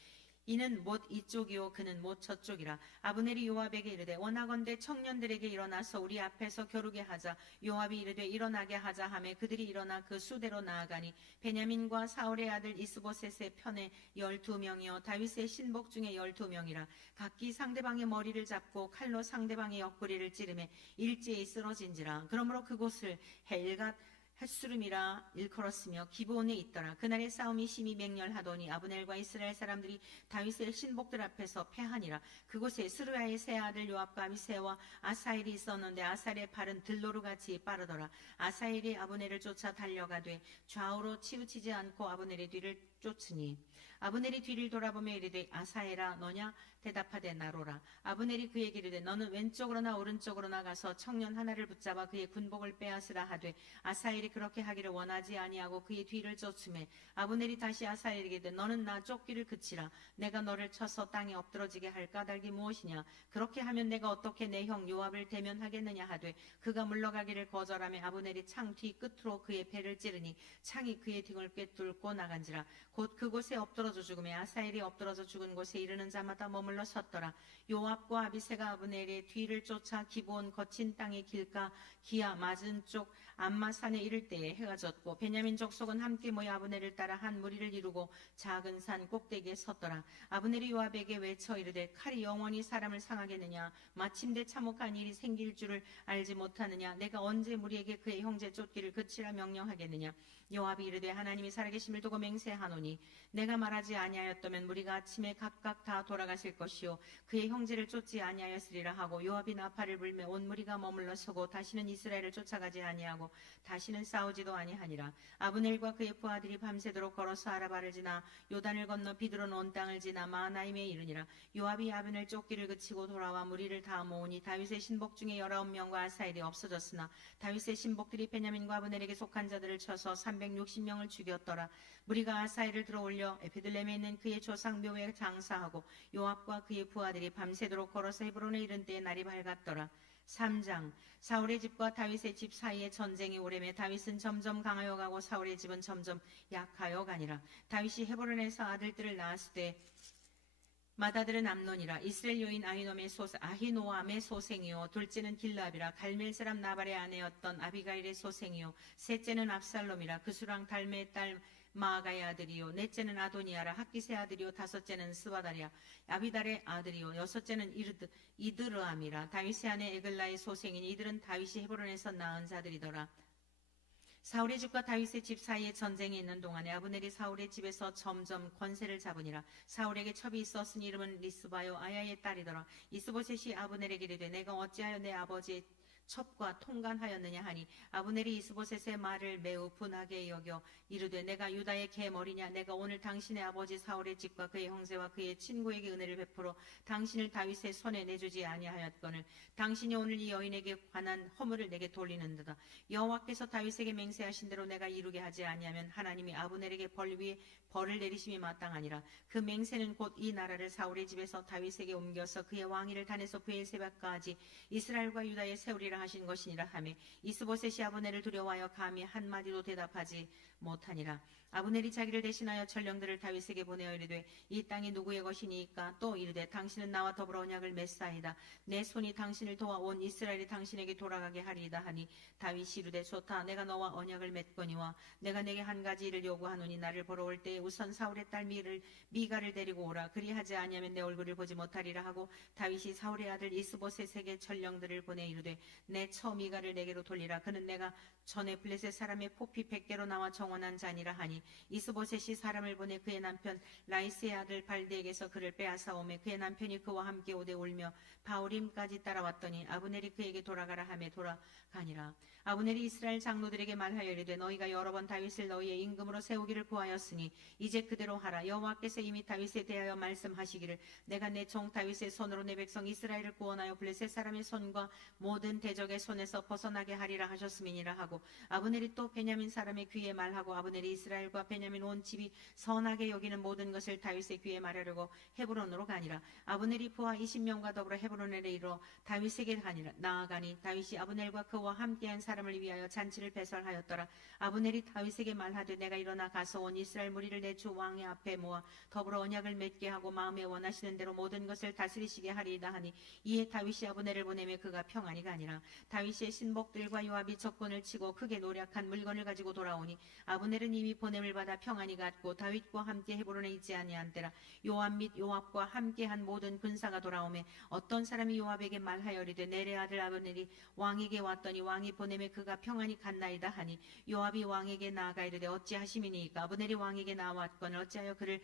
이는 못 이쪽이요 그는 못 저쪽이라. 아브넬이 요압에게 이르되 원하건대 청년들에게 일어나서 우리 앞에서 겨루게 하자. 요압이 이르되 일어나게 하자 하매 그들이 일어나 그 수대로 나아가니 베냐민과 사울의 아들 이스보셋의 편에 12명이요 다윗의 신복 중에 12명이라. 각기 상대방의 머리를 잡고 칼로 상대방의 옆구리를 찌르매 일제히 쓰러진지라. 그러므로 그곳을 헬갓 햇수름이라 일컬었으며 기브온에 있더라. 그날의 싸움이 심히 맹렬하더니 아브넬과 이스라엘 사람들이 다윗의 신복들 앞에서 패하니라. 그곳에 스루야의 세 아들 요압과 아비새와 아사엘이 있었는데 아사엘의 발은 들노루같이 빠르더라. 아사엘이 아브넬을 쫓아 달려가되 좌우로 치우치지 않고 아브넬의 뒤를 쫓으니 아브넬이 뒤를 돌아보며 이르되 아사엘아 너냐 대답하되 나로라. 아브넬이 그에게 이르되 너는 왼쪽으로나 오른쪽으로나 가서 청년 하나를 붙잡아 그의 군복을 빼앗으라 하되 아사엘이 그렇게 하기를 원하지 아니하고 그의 뒤를 쫓으매 아브넬이 다시 아사엘에게 이르되 너는 나 쫓기를 그치라. 내가 너를 쳐서 땅에 엎드러지게 할 까닭이 무엇이냐. 그렇게 하면 내가 어떻게 내 형 요압을 대면하겠느냐 하되 그가 물러가기를 거절하며 아브넬이 창 뒤 끝으로 그의 배를 찌르니 창이 그의 등을 꿰뚫고 나간지라. 곧 그곳에 엎드러져 죽음에 아사엘이 엎드러져 죽은 곳에 이르는 자마다 머물러 섰더라. 요압과 아비새가 아브넬의 뒤를 쫓아 기브온 거친 땅의 길가 기아 맞은 쪽 암마산에 이를 때에 해가 졌고 베냐민 족속은 함께 모여 아브넬을 따라 한 무리를 이루고 작은 산 꼭대기에 섰더라. 아브넬이 요압에게 외쳐 이르되 칼이 영원히 사람을 상하겠느냐. 마침내 참혹한 일이 생길 줄을 알지 못하느냐. 내가 언제 무리에게 그의 형제 쫓기를 그치라 명령하겠느냐. 요압이 이르되 하나님이 살아계심을 두고 맹세하노니 내가 말하지 아니하였다면 무리가 아침에 각각 다 돌아가실 것이요 그의 형제를 쫓지 아니하였으리라 하고 요압이 나팔을 불며 온 무리가 머물러 서고 다시는 이스라엘을 쫓아가지 아니하고 다시는 싸우지도 아니하니라. 아브넬과 그의 부하들이 밤새도록 걸어서 아라바를 지나 요단을 건너 비드론 온 땅을 지나 마하나임에 이르니라. 요압이 아브넬 쫓기를 그치고 돌아와 무리를 다 모으니 다윗의 신복 중에 19명과 아사엘이 없어졌으나 다윗의 신복들이 베냐민과 아브넬에게 속한 자들을 쳐서 360명을 죽였더라. 무리가 아사엘을 들어올려 에피들렘에 있는 그의 조상 묘에 장사하고 요압과 그의 부하들이 밤새도록 걸어서 헤브론에 이른 때에 날이 밝았더라. 3장 사울의 집과 다윗의 집 사이에 전쟁이 오래매 다윗은 점점 강하여 가고 사울의 집은 점점 약하여 가니라. 다윗이 헤브론에서 아들들을 낳았을 때 맏아들은 암논이라. 이스라엘 여인 아히노암의 소생이요 둘째는 길랍이라. 갈멜 사람 나발의 아내였던 아비가일의 소생이요 셋째는 압살롬이라. 그수랑 달메의 딸 마아가의 아들이요 넷째는 아도니아라. 학기스의 아들이요 다섯째는 스바다리아 아비달의 아들이요 여섯째는 이드르암이라. 다윗의 아내 에글라의 소생이니 이들은 다윗이 헤브론에서 낳은 자들이더라. 사울의 집과 다윗의 집 사이에 전쟁이 있는 동안에 아브넬이 사울의 집에서 점점 권세를 잡으니라. 사울에게 첩이 있었으니 이름은 리스바요 아야의 딸이더라. 이스보셋이 아브넬에게 이르되 내가 어찌하여 내 아버지의 첩과 통간하였느냐 하니 아브넬이 이스보셋의 말을 매우 분하게 여겨 이르되 내가 유다의 개머리냐. 내가 오늘 당신의 아버지 사울의 집과 그의 형제와 그의 친구에게 은혜를 베풀어 당신을 다윗의 손에 내주지 아니하였거늘 당신이 오늘 이 여인에게 관한 허물을 내게 돌리는도다. 여호와께서 다윗에게 맹세하신 대로 내가 이루게 하지 아니하면 하나님이 아브넬에게 벌 위에 벌을 내리심이 마땅하니라. 그 맹세는 곧 이 나라를 사울의 집에서 다윗에게 옮겨서 그의 왕위를 단에서 브엘세바까지 이스라엘과 유다에 세우리라 하신 것이니라 하매 이스보셋이 아브넬을 두려워하여 감히 한마디도 대답하지 못하니라. 아브넬이 자기를 대신하여 전령들을 다윗에게 보내어 이르되 이 땅이 누구의 것이니까. 또 이르되 당신은 나와 더불어 언약을 맺사이다. 내 손이 당신을 도와 온 이스라엘이 당신에게 돌아가게 하리이다 하니 다윗이 이르되 좋다. 내가 너와 언약을 맺거니와 내가 내게 한 가지 일을 요구하노니 나를 보러 올 때에 우선 사울의 딸 미가를 데리고 오라. 그리하지 아니하면 내 얼굴을 보지 못하리라 하고 다윗이 사울의 아들 이스보셋에게 전령들을 보내 이르되 내 처 미가를 내게로 돌리라. 그는 내가 전에 블레셋 사람의 포피 100개로 나와 정원한 자니라 하니 이스보셋이 사람을 보내 그의 남편 라이스의 아들 발드에게서 그를 빼앗아오매 그의 남편이 그와 함께 오되 울며 바울임까지 따라왔더니 아브넬이 그에게 돌아가라 하매 돌아가니라. 아브넬이 이스라엘 장로들에게 말하여 이르되 너희가 여러 번 다윗을 너희의 임금으로 세우기를 구하였으니 이제 그대로 하라. 여호와께서 이미 다윗에 대하여 말씀하시기를 내가 내 종 다윗의 손으로 내 백성 이스라엘을 구원하여 블레셋 사람의 손과 모든 대적 대적의 손에서 벗어나게 하리라 하셨음이니라 하고 아브넬이 또 베냐민 사람의 귀에 말하고 아브넬이 이스라엘과 베냐민 온 집이 선하게 여기는 모든 것을 다윗의 귀에 말하려고 헤브론으로 가니라. 아브넬이 부하 20명과 더불어 헤브론에 이르러 다윗에게 나아가니 다윗이 아브넬과 그와 함께한 사람을 위하여 잔치를 배설하였더라. 아브넬이 다윗에게 말하되 내가 일어나 가서 온 이스라엘 무리를 내 주 왕의 앞에 모아 더불어 언약을 맺게 하고 마음에 원하시는 대로 모든 것을 다스리시게 하리이다 하니 이에 다윗이 아브넬을 보내매 그가 평안히 가니라. 다윗의 신복들과 요압이 적군을 치고 크게 노력한 물건을 가지고 돌아오니 아브넬은 이미 보냄을 받아 평안히 갔고 다윗과 함께 헤브론에 있지 아니한 때라. 요압 및 요압과 함께한 모든 군사가 돌아오매 어떤 사람이 요압에게 말하여 이르되 내레 아들 아브넬이 왕에게 왔더니 왕이 보내매 그가 평안히 갔나이다 하니 요압이 왕에게 나아가 이르되 어찌하심이니이까 아브넬이 왕에게 나왔거늘 어찌하여 그를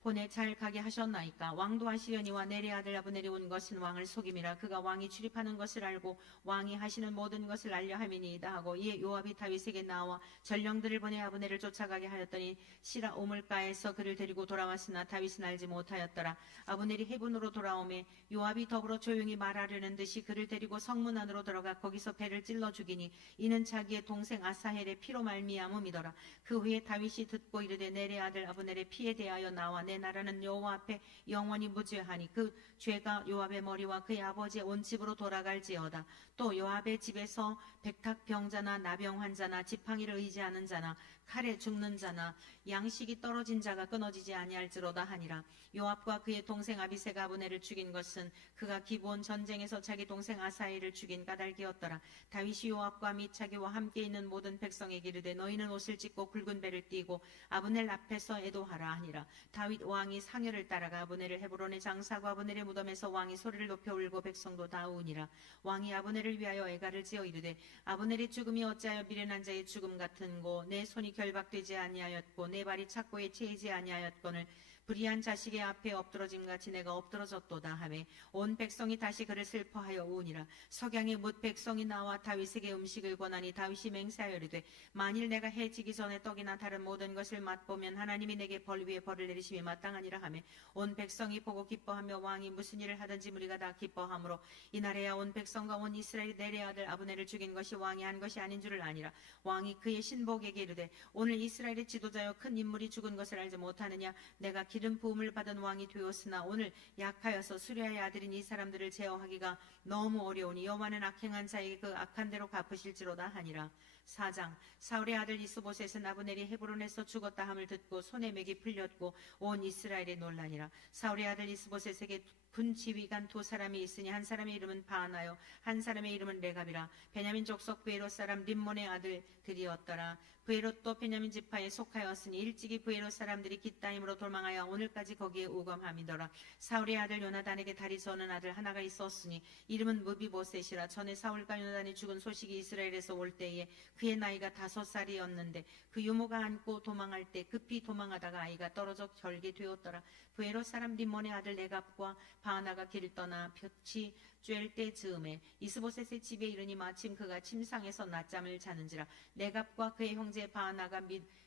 보내 잘 가게 하셨나이까. 왕도 하시려니와 내레 아들 아브넬이 온 것은 왕을 속임이라. 그가 왕이 출입하는 것을 알고 왕이 하시는 모든 것을 알려 함이니이다 하고 이에 요압이 다윗에게 나와 전령들을 보내 아브넬을 쫓아가게 하였더니 시라 오물가에서 그를 데리고 돌아왔으나 다윗은 알지 못하였더라. 아브넬이 헤브론으로 돌아오매 요압이 더불어 조용히 말하려는 듯이 그를 데리고 성문 안으로 들어가 거기서 배를 찔러 죽이니 이는 자기의 동생 아사헬의 피로 말미암음이더라. 그 후에 다윗이 듣고 이르되 내레 아들 아브넬의 피에 대하여 나와 내 나라는 여호와 앞에 영원히 무죄하니 그 죄가 요압의 머리와 그의 아버지의 온 집으로 돌아갈지어다. 또 요압의 집에서 백탁병자나 나병 환자나 지팡이를 의지하는 자나 칼에 죽는 자나 양식이 떨어진 자가 끊어지지 아니할지로다 하니라. 요압과 그의 동생 아비새가 아브넬을 죽인 것은 그가 기브온 전쟁에서 자기 동생 아사엘을 죽인 까닭이었더라. 다윗이 요압과 및 자기와 함께 있는 모든 백성에게 이르되 너희는 옷을 찢고 굵은 배를 띠고 아브넬 앞에서 애도하라 하니라. 다윗 왕이 상여를 따라가 아브넬을 헤브론에 장사하고 아브넬의 무덤에서 왕이 소리를 높여 울고 백성도 다 우니라. 왕이 아브넬을 위하여 애가를 지어 이르되 아브넬의 죽음이 어찌하여 미련한 자의 죽음 같은고 내 손이 결박되지 아니하였고 내 발이 착고에 채이지 아니하였거늘 불의한 자식의 앞에 엎드러짐같이 내가 엎드러졌도다 하매 온 백성이 다시 그를 슬퍼하여 우니라. 석양에 뭇 백성이 나와 다윗에게 음식을 권하니 다윗이 맹세하여 이르되 만일 내가 해지기 전에 떡이나 다른 모든 것을 맛보면 하나님이 내게 벌 위에 벌을 내리심이 마땅하니라 하매 온 백성이 보고 기뻐하며 왕이 무슨 일을 하든지 무리가 다 기뻐하므로 이날에야 온 백성과 온 이스라엘이 내레 아들 아브넬을 죽인 것이 왕이 한 것이 아닌 줄을 아니라. 왕이 그의 신복에게 이르되 오늘 이스라엘의 지도자여 큰 인물이 죽은 것을 알지 못하느냐. 내가 기름 부음을 받은 왕이 되었으나 오늘 약하여서 수리아의 아들인 이 사람들을 제어하기가 너무 어려우니 여호와는 악행한 자에게 그 악한 대로 갚으실지로다 하니라. 4장 사울의 아들 이스보셋은 아브넬이 헤브론에서 죽었다 함을 듣고 손에 맥이 풀렸고 온 이스라엘이 놀라니라. 사울의 아들 이스보셋에게 군 지휘관 두 사람이 있으니 한 사람의 이름은 바하나요 한 사람의 이름은 레갑이라. 베냐민 족속 브에롯 사람 림몬의 아들들이었더라. 브에롯도 베냐민 지파에 속하였으니 일찍이 브에롯 사람들이 깃다임으로 도망하여 오늘까지 거기에 우거함이더라. 사울의 아들 요나단에게 다리 저는 아들 하나가 있었으니 이름은 무비보셋이라. 전에 사울과 요나단이 죽은 소식이 이스라엘에서 올 때에 그의 나이가 5살이었는데 그 유모가 안고 도망할 때 급히 도망하다가 아이가 떨어져 결게 되었더라. 브에롯 사람 림몬의 아들 레갑과 바하나가 길을 떠나 볕이 쬐을 때 즈음에 이스보셋의 집에 이르니 마침 그가 침상에서 낮잠을 자는지라. 레갑과 그의 형제 바하나가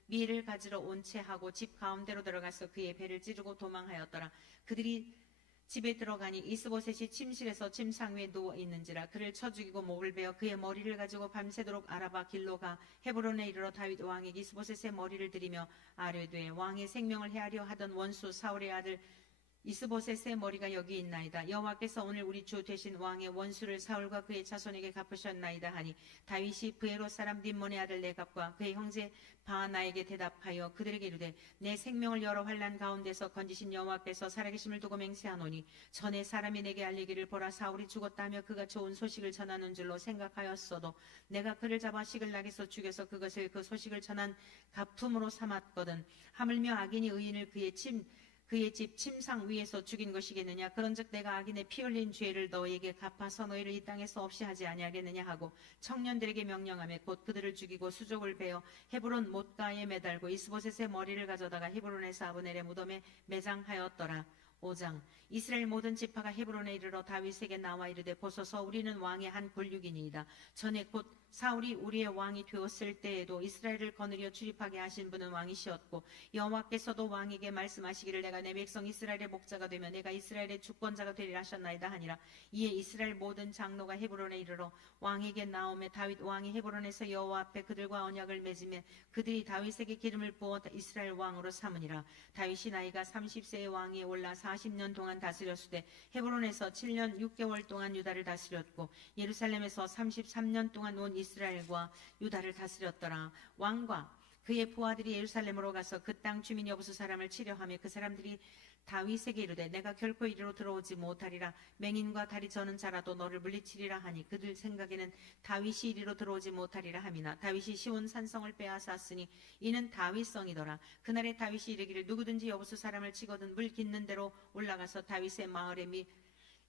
밀을 가지러 온 채하고 집 가운데로 들어가서 그의 배를 찌르고 도망하였더라. 그들이 집에 들어가니 이스보셋이 침실에서 침상 위에 누워 있는지라. 그를 쳐 죽이고 목을 베어 그의 머리를 가지고 밤새도록 아라바 길로 가 헤브론에 이르러 다윗 왕에게 이스보셋의 머리를 들이며 아뢰되 왕의 생명을 해하려 하던 원수 사울의 아들 이스보셋의 머리가 여기 있나이다. 여호와께서 오늘 우리 주 되신 왕의 원수를 사울과 그의 자손에게 갚으셨나이다 하니 다윗이 브에롯 사람 림몬의 아들 레갑과 그의 형제 바하나에게 대답하여 그들에게 이르되 내 생명을 여러 환난 가운데서 건지신 여호와께서 살아계심을 두고 맹세하노니 전에 사람이 내게 알리기를 보라 사울이 죽었다 하며 그가 좋은 소식을 전하는 줄로 생각하였어도 내가 그를 잡아 시글락에서 죽여서 그것을 그 소식을 전한 가품으로 삼았거든. 하물며 악인이 의인을 그의 집 침상 위에서 죽인 것이겠느냐. 그런즉 내가 악인의 피 흘린 죄를 너에게 갚아서 너희를 이 땅에서 없이 하지 아니하겠느냐 하고 청년들에게 명령하며 곧 그들을 죽이고 수족을 베어 헤브론 못가에 매달고 이스보셋의 머리를 가져다가 헤브론에서 아브넬의 무덤에 매장하였더라. 5장 이스라엘 모든 지파가 헤브론에 이르러 다윗에게 나와 이르되 보소서 우리는 왕의 한 골육이니이다. 전에 곧 사울이 우리의 왕이 되었을 때에도 이스라엘을 거느려 출입하게 하신 분은 왕이시었고 여호와께서도 왕에게 말씀하시기를 내가 내 백성 이스라엘의 목자가 되며 내가 이스라엘의 주권자가 되리라 하셨나이다 하니라. 이에 이스라엘 모든 장로가 헤브론에 이르러 왕에게 나오매 다윗 왕이 헤브론에서 여호와 앞에 그들과 언약을 맺으며 그들이 다윗에게 기름을 부어 이스라엘 왕으로 삼으니라. 다윗이 나이가 30세의 왕위에 올라 40년 동안 다스렸으되 헤브론에서 7년 6개월 동안 유다를 다스렸고 예루살렘에서 33년 동안 온 이스라엘과 유다를 다스렸더라. 왕과 그의 부하들이 예루살렘으로 가서 그 땅 주민이 없을 사람을 치려하며 그 사람들이 다윗에게 이르되 내가 결코 이리로 들어오지 못하리라. 맹인과 다리 저는 자라도 너를 물리치리라 하니 그들 생각에는 다윗이 이리로 들어오지 못하리라 함이나 다윗이 시온 산성을 빼앗았으니 이는 다윗성이더라. 그날에 다윗이 이르기를 누구든지 여부수 사람을 치거든 물 깃는 대로 올라가서 다윗의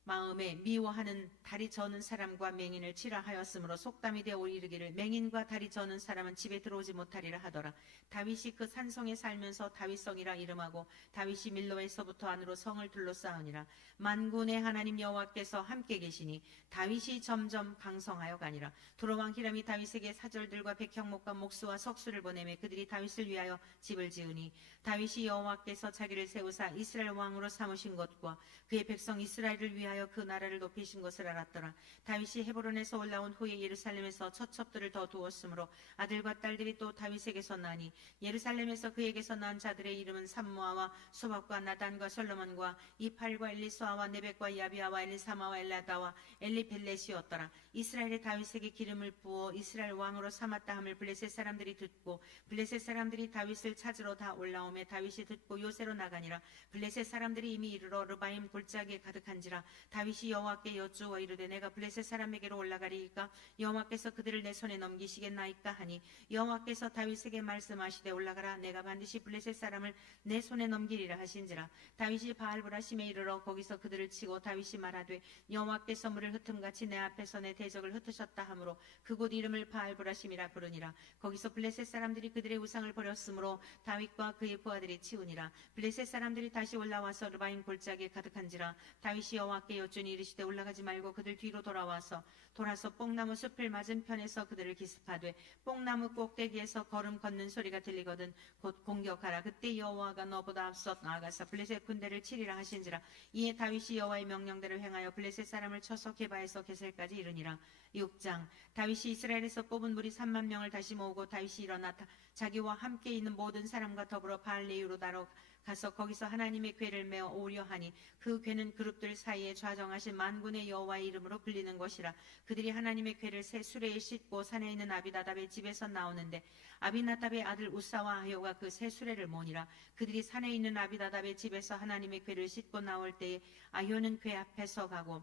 마음에 미워하는 다리 저는 사람과 맹인을 치라 하였으므로 속담이 되어 이르기를 맹인과 다리 저는 사람은 집에 들어오지 못하리라 하더라. 다윗이 그 산성에 살면서 다윗성이라 이름하고 다윗이 밀로에서부터 안으로 성을 둘러싸으니라. 만군의 하나님 여호와께서 함께 계시니 다윗이 점점 강성하여 가니라. 두로왕 히람이 다윗에게 사절들과 백형목과 목수와 석수를 보내매 그들이 다윗을 위하여 집을 지으니 다윗이 여호와께서 자기를 세우사 이스라엘 왕으로 삼으신 것과 그의 백성 이스라엘을 위하여 그 나라를 높이신 것을 알았더라. 다윗이 헤브론에서 올라온 후에 예루살렘에서 처첩들을 더 두었으므로 아들과 딸들이 또 다윗에게서 나니 예루살렘에서 그에게서 난 자들의 이름은 삼무아와 소박과 나단과 솔로몬과 이팔과 엘리소아와 네벡과 야비아와 엘리사마와 엘라다와 엘리펠렛이었더라. 이스라엘의 다윗에게 기름을 부어 이스라엘 왕으로 삼았다 함을 블레셋 사람들이 듣고 블레셋 사람들이 다윗을 찾으러 다 올라오매 다윗이 듣고 요새로 나가니라. 블레셋 사람들이 이미 이르러 르바임 골짜기에 가득한지라. 다윗이 여호와께 여쭈어 이르되 내가 블레셋 사람에게로 올라가리이까 여호와께서 그들을 내 손에 넘기시겠나이까 하니 여호와께서 다윗에게 말씀하시되 올라가라. 내가 반드시 블레셋 사람을 내 손에 넘기리라 하신지라. 다윗이 바알브라심에 이르러 거기서 그들을 치고 다윗이 말하되 여호와께서 물을 흩음같이 내 앞에서 내 대적을 흩으셨다 하므로 그곳 이름을 바알브라심이라 부르니라. 거기서 블레셋 사람들이 그들의 우상을 버렸으므로 다윗과 그의 부하들이 치우니라. 블레셋 사람들이 다시 올라와서 르바임 골짜기에 가득한지라. 다윗이 여호와께 여쭈니 이르시되 올라가지 말고 그들 뒤로 돌아서 뽕나무 숲을 맞은편에서 그들을 기습하되 뽕나무 꼭대기에서 걸음 걷는 소리가 들리거든 곧 공격하라. 그때 여호와가 너보다 앞서 나아가서 블레셋 군대를 치리라 하신지라. 이에 다윗이 여호와의 명령대로 행하여 블레셋 사람을 쳐서 게바에서 게셀까지 이르니라. 6장 다윗이 이스라엘에서 뽑은 무리 3만 명을 다시 모으고 다윗이 일어나 자기와 함께 있는 모든 사람과 더불어 바알레이로 나러 가서 거기서 하나님의 궤를 메어 오려 하니 그 궤는 그룹들 사이에 좌정하신 만군의 여호와의 이름으로 불리는 것이라. 그들이 하나님의 궤를 새 수레에 싣고 산에 있는 아비나답의 집에서 나오는데 아비나답의 아들 우사와 아효가 그 새 수레를 모니라. 그들이 산에 있는 아비나답의 집에서 하나님의 궤를 싣고 나올 때에 아효는 궤 앞에서 가고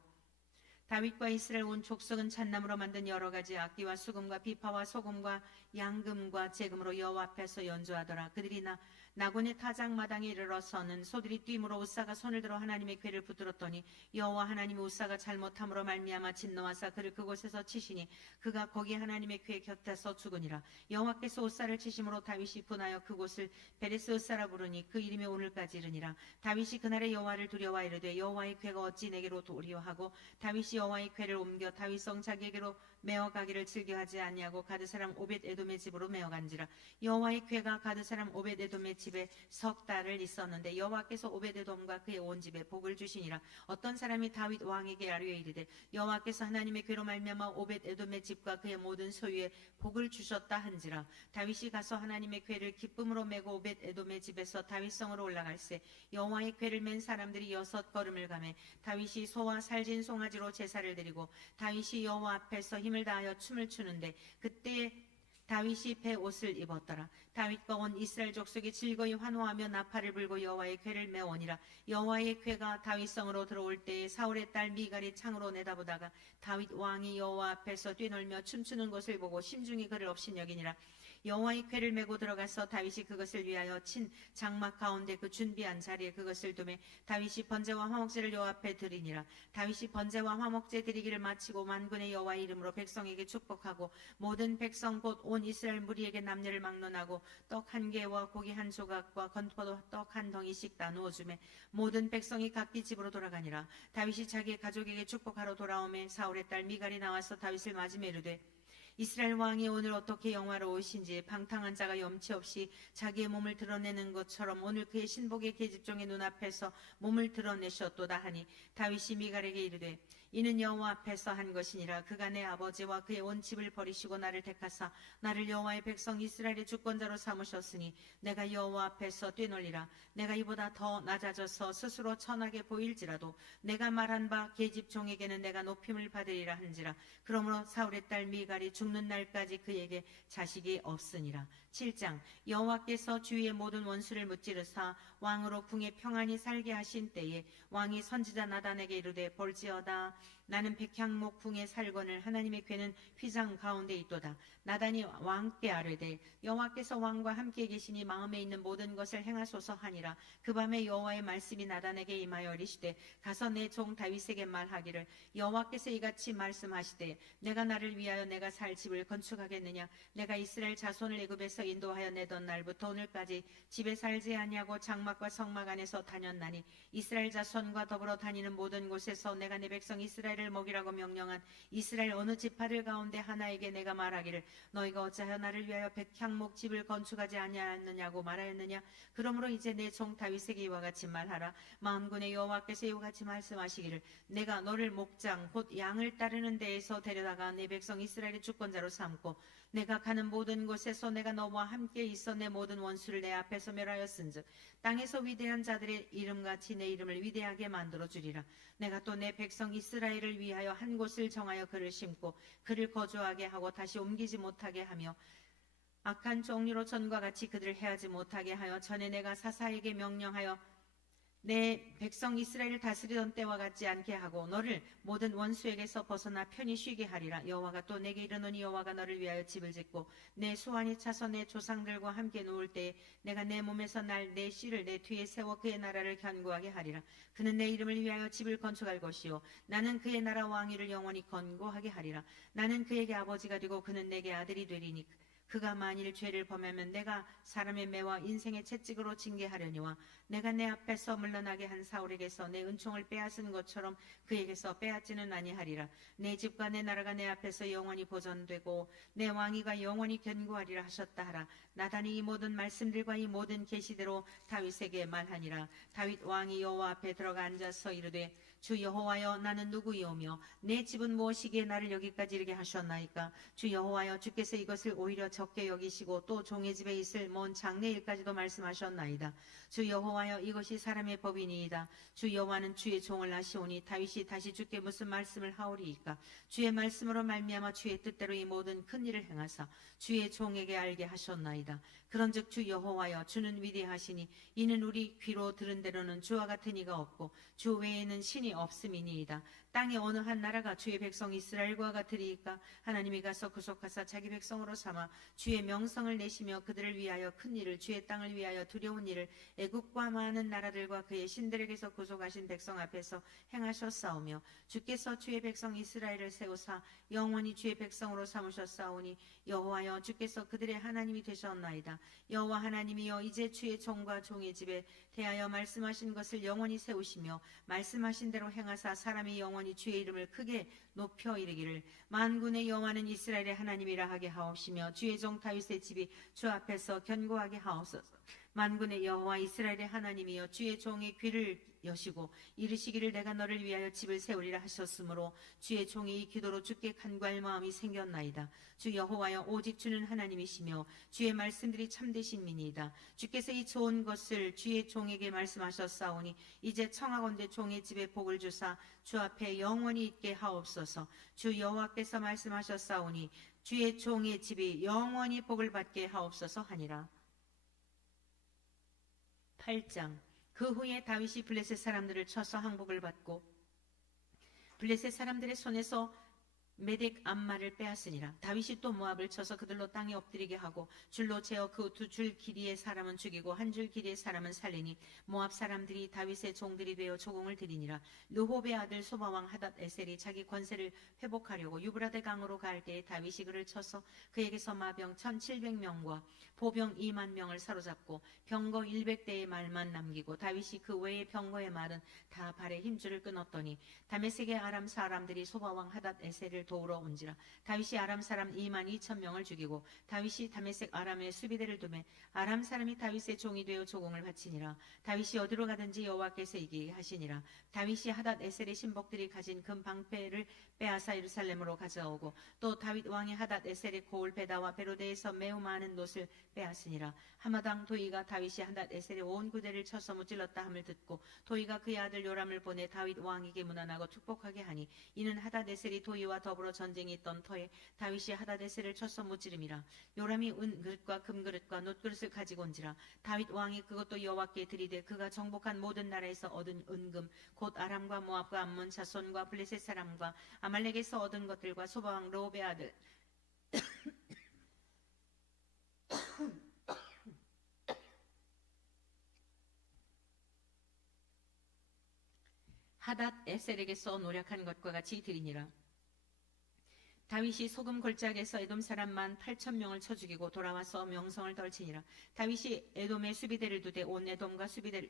다윗과 이스라엘 온 족속은 잣나무로 만든 여러 가지 악기와 수금과 비파와 소금과 양금과 제금으로 여호와 앞에서 연주하더라. 그들이 나곤의 타작마당에 이르러서는 소들이 뛰므로 우사가 손을 들어 하나님의 궤를 붙들었더니 여호와 하나님이 우사가 잘못함으로 말미암아 진노하사 그를 그곳에서 치시니 그가 거기 하나님의 궤 곁에서 죽으니라. 여호와께서 우사를 치심으로 다윗이 분하여 그곳을 베레스 우사라 부르니 그 이름이 오늘까지 이르니라. 다윗이 그날에 여호와를 두려워 이르되 여호와의 궤가 어찌 내게로 도리어 하고 다윗이 여호와의 궤를 옮겨 다윗성 자기에게로 메어가기를 즐겨하지 아니하고 가드 사람 오벳 에돔의 집으로 메어간지라. 여호와의 궤가 가드 사람 오벳 에돔의 집에 석 달을 있었는데 여호와께서 오벳 에돔과 그의 온 집에 복을 주시니라. 어떤 사람이 다윗 왕에게 아뢰어 이르되 여호와께서 하나님의 궤로 말미암아 오벳 에돔의 집과 그의 모든 소유에 복을 주셨다 한지라. 다윗이 가서 하나님의 궤를 기쁨으로 메고 오벳 에돔의 집에서 다윗성으로 올라갈새 여호와의 궤를 맨 사람들이 6걸음을 가매 다윗이 소와 살진 송아지로 제사를 드리고 다윗이 여호와 앞에서 힘을 다하여 춤을 추는데 그때 다윗이 베옷을 입었더라. 다윗과 온 이스라엘 족속이 즐거이 환호하며 나팔을 불고 여호와의 궤를 메오니라. 여호와의 궤가 다윗성으로 들어올 때에 사울의 딸 미갈이 창으로 내다보다가 다윗 왕이 여호와 앞에서 뛰놀며 춤추는 것을 보고 심중히 그를 업신여기니라. 여호와의 궤를 메고 들어가서 다윗이 그것을 위하여 친 장막 가운데 그 준비한 자리에 그것을 두매 다윗이 번제와 화목제를 여호와 앞에 드리니라. 다윗이 번제와 화목제 드리기를 마치고 만군의 여호와의 이름으로 백성에게 축복하고 모든 백성 곧 온 이스라엘 무리에게 남녀를 막론하고 떡 한 개와 고기 한 조각과 건포도 떡 한 덩이씩 나누어 주매 모든 백성이 각기 집으로 돌아가니라. 다윗이 자기의 가족에게 축복하러 돌아오매 사울의 딸 미갈이 나와서 다윗을 맞으며 이르되 이스라엘 왕이 오늘 어떻게 영화로우신지 방탕한 자가 염치 없이 자기의 몸을 드러내는 것처럼 오늘 그의 신복의 계집종의 눈앞에서 몸을 드러내셨도다 하니 다윗이 미갈에게 이르되 이는 여호와 앞에서 한 것이니라. 그가 내 아버지와 그의 온 집을 버리시고 나를 택하사 나를 여호와의 백성 이스라엘의 주권자로 삼으셨으니 내가 여호와 앞에서 뛰놀리라. 내가 이보다 더 낮아져서 스스로 천하게 보일지라도 내가 말한 바 계집종에게는 내가 높임을 받으리라 한지라. 그러므로 사울의 딸 미갈이 죽는 날까지 그에게 자식이 없으니라. 7장 여호와께서 주위의 모든 원수를 무찌르사 왕으로 궁에 평안히 살게 하신 때에 왕이 선지자 나단에게 이르되 볼지어다 나는 백향목 궁에 살거늘 하나님의 궤는 휘장 가운데 있도다. 나단이 왕께 아뢰되 여호와께서 왕과 함께 계시니 마음에 있는 모든 것을 행하소서 하니라. 그 밤에 여호와의 말씀이 나단에게 임하여 이르시되 가서 내 종 다윗에게 말하기를 여호와께서 이같이 말씀하시되 내가 나를 위하여 내가 살 집을 건축하겠느냐. 내가 이스라엘 자손을 애굽에서 인도하여 내던 날부터 오늘까지 집에 살지 아니하고 장막과 성막 안에서 다녔나니 이스라엘 자손과 더불어 다니는 모든 곳에서 내가 내 백성 이스라엘을 먹이라고 명령한 이스라엘 어느 지파들 가운데 하나에게 내가 말하기를 너희가 어찌하여 나를 위하여 백향목 집을 건축하지 아니하였느냐고 말하였느냐. 그러므로 이제 내 종 다윗에게 이와 같이 말하라. 만군의 여호와께서 이와 같이 말씀하시기를 내가 너를 목장 곧 양을 따르는 데에서 데려다가 내 백성 이스라엘의 주권자로 삼고 내가 가는 모든 곳에서 내가 너와 함께 있어 내 모든 원수를 내 앞에서 멸하였은즉 땅에서 위대한 자들의 이름같이 내 이름을 위대하게 만들어 주리라. 내가 또 내 백성 이스라엘을 위하여 한 곳을 정하여 그를 심고 그를 거주하게 하고 다시 옮기지 못하게 하며 악한 종류로 전과 같이 그들을 해하지 못하게 하여 전에 내가 사사에게 명령하여 내 백성 이스라엘을 다스리던 때와 같지 않게 하고 너를 모든 원수에게서 벗어나 편히 쉬게 하리라. 여호와가 또 내게 이르노니 여호와가 너를 위하여 집을 짓고 내 소환이 차서 내 조상들과 함께 누울 때에 내가 내 몸에서 날 내 씨를 내 뒤에 세워 그의 나라를 견고하게 하리라. 그는 내 이름을 위하여 집을 건축할 것이요 나는 그의 나라 왕위를 영원히 견고하게 하리라. 나는 그에게 아버지가 되고 그는 내게 아들이 되리니 그가 만일 죄를 범하면 내가 사람의 매와 인생의 채찍으로 징계하려니와 내가 내 앞에서 물러나게 한 사울에게서 내 은총을 빼앗은 것처럼 그에게서 빼앗지는 아니하리라. 내 집과 내 나라가 내 앞에서 영원히 보존되고 내 왕위가 영원히 견고하리라 하셨다 하라. 나단이 이 모든 말씀들과 이 모든 계시대로 다윗에게 말하니라. 다윗 왕이 여호와 앞에 들어가 앉아서 이르되 주 여호와여 나는 누구이오며 내 집은 무엇이기에 나를 여기까지 이르게 하셨나이까. 주 여호와여 주께서 이것을 오히려 적게 여기시고 또 종의 집에 있을 먼 장래일까지도 말씀하셨나이다. 주 여호와여 이것이 사람의 법이니이다. 주 여호와는 주의 종을 아시오니 다윗이 다시 주께 무슨 말씀을 하오리이까. 주의 말씀으로 말미암아 주의 뜻대로 이 모든 큰 일을 행하사 주의 종에게 알게 하셨나이다. 그런즉 주 여호와여 주는 위대하시니 이는 우리 귀로 들은 대로는 주와 같은 이가 없고 주 외에는 신이 없음이니이다. 땅의 어느 한 나라가 주의 백성 이스라엘과 같으리이까. 하나님이 가서 구속하사 자기 백성으로 삼아 주의 명성을 내시며 그들을 위하여 큰 일을 주의 땅을 위하여 두려운 일을 애국과 많은 나라들과 그의 신들에게서 구속하신 백성 앞에서 행하셨사오며 주께서 주의 백성 이스라엘을 세우사 영원히 주의 백성으로 삼으셨사오니 여호와여 주께서 그들의 하나님이 되셨나이다. 여호와 하나님이여 이제 주의 종과 종의 집에 대하여 말씀하신 것을 영원히 세우시며 말씀하신 대로 행하사 사람이 영원히 주의 이름을 크게 높여 이르기를 만군의 여호와는 이스라엘의 하나님이라 하게 하옵시며 주의 종 다윗의 집이 주 앞에서 견고하게 하옵소서. 만군의 여호와 이스라엘의 하나님이여 주의 종의 귀를 여시고 이르시기를 내가 너를 위하여 집을 세우리라 하셨으므로 주의 종의 이 기도로 주께 간구할 마음이 생겼나이다. 주 여호와여 오직 주는 하나님이시며 주의 말씀들이 참되신 민이다. 주께서 이 좋은 것을 주의 종에게 말씀하셨사오니 이제 청하건대 종의 집에 복을 주사 주 앞에 영원히 있게 하옵소서. 주 여호와께서 말씀하셨사오니 주의 종의 집이 영원히 복을 받게 하옵소서 하니라. 8장 그 후에 다윗이 블레셋 사람들을 쳐서 항복을 받고 블레셋 사람들의 손에서 메덱 암마를 빼앗으니라. 다윗이 또 모압을 쳐서 그들로 땅에 엎드리게 하고 줄로 재어 그 두 줄 길이의 사람은 죽이고 한 줄 길이의 사람은 살리니 모압 사람들이 다윗의 종들이 되어 조공을 드리니라. 르홉의 아들 소바왕 하닷 에셀이 자기 권세를 회복하려고 유브라데 강으로 갈 때에 다윗이 그를 쳐서 그에게서 마병 1700명과 보병 2만 명을 사로잡고 병거 100대의 말만 남기고 다윗이 그 외의 병거의 말은 다 발에 힘줄을 끊었더니 다메섹의 아람 사람들이 소바왕 하닷 에셀을 도우러 온지라. 다윗이 아람 사람 2만 2천 명을 죽이고 다윗이 다메섹 아람의 수비대를 두매 아람 사람이 다윗의 종이 되어 조공을 바치니라. 다윗이 어디로 가든지 여호와께서 이기게 하시니라. 다윗이 하닷 에셀의 신복들이 가진 금 방패를 빼앗아 예루살렘으로 가져오고 또 다윗 왕이 하닷 에셀의 고을 베다와 베로데에서 매우 많은 놋을 빼앗으니라. 하마당 도이가 다윗이 하닷 에셀의 온 구대를 쳐서 무찔렀다 함을 듣고 도이가 그의 아들 요람을 보내 다윗 왕에게 문안하고 축복하게 하니 이는 하닷 에셀이 도이와 더불어 전쟁이 있던 터에 다윗이 하닷 에셀을 쳐서 무찌름이라. 요람이 은 그릇과 금 그릇과 놋 그릇을 가지고 온지라. 다윗 왕이 그것도 여호와께 드리되 그가 정복한 모든 나라에서 얻은 은금 곧 아람과 모압과 암몬 자손과 블레셋 사람과 아말렉에서 얻은 것들과 소바왕 르홉의 아들 하닷 에셀에게서 노력한 것과 같이 드리니라. 다윗이 소금 골짜기에서 에돔 사람 18,000명을 쳐 죽이고 돌아와서 명성을 떨치니라. 다윗이 에돔의 수비대를 두되 온 에돔과 수비대를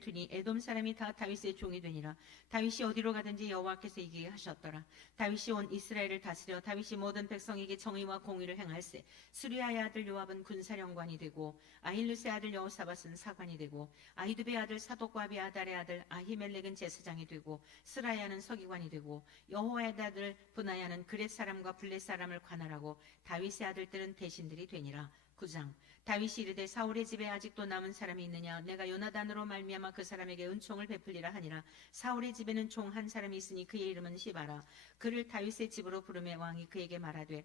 두니 에돔 사람이 다 다윗의 종이 되니라. 다윗이 어디로 가든지 여호와께서 이기게 하셨더라. 다윗이 온 이스라엘을 다스려 다윗이 모든 백성에게 정의와 공의를 행할세. 수리아의 아들 요압은 군사령관이 되고 아힐루스의 아들 여호사밧은 사관이 되고 아히두베의 아들 사독과 아비아달의 아들 아히멜렉은 제사장이 되고 스라야는 서기관이 되고 여호와의 아들 브나야는 그렛 사람과 블렛 사람을 관할하고 다윗의 아들들은 대신들이 되니라. 9장 다윗이 이르되 사울의 집에 아직도 남은 사람이 있느냐. 내가 요나단으로 말미암아 그 사람에게 은총을 베풀리라 하니라. 사울의 집에는 종 한 사람이 있으니 그의 이름은 시바라. 그를 다윗의 집으로 부르매 왕이 그에게 말하되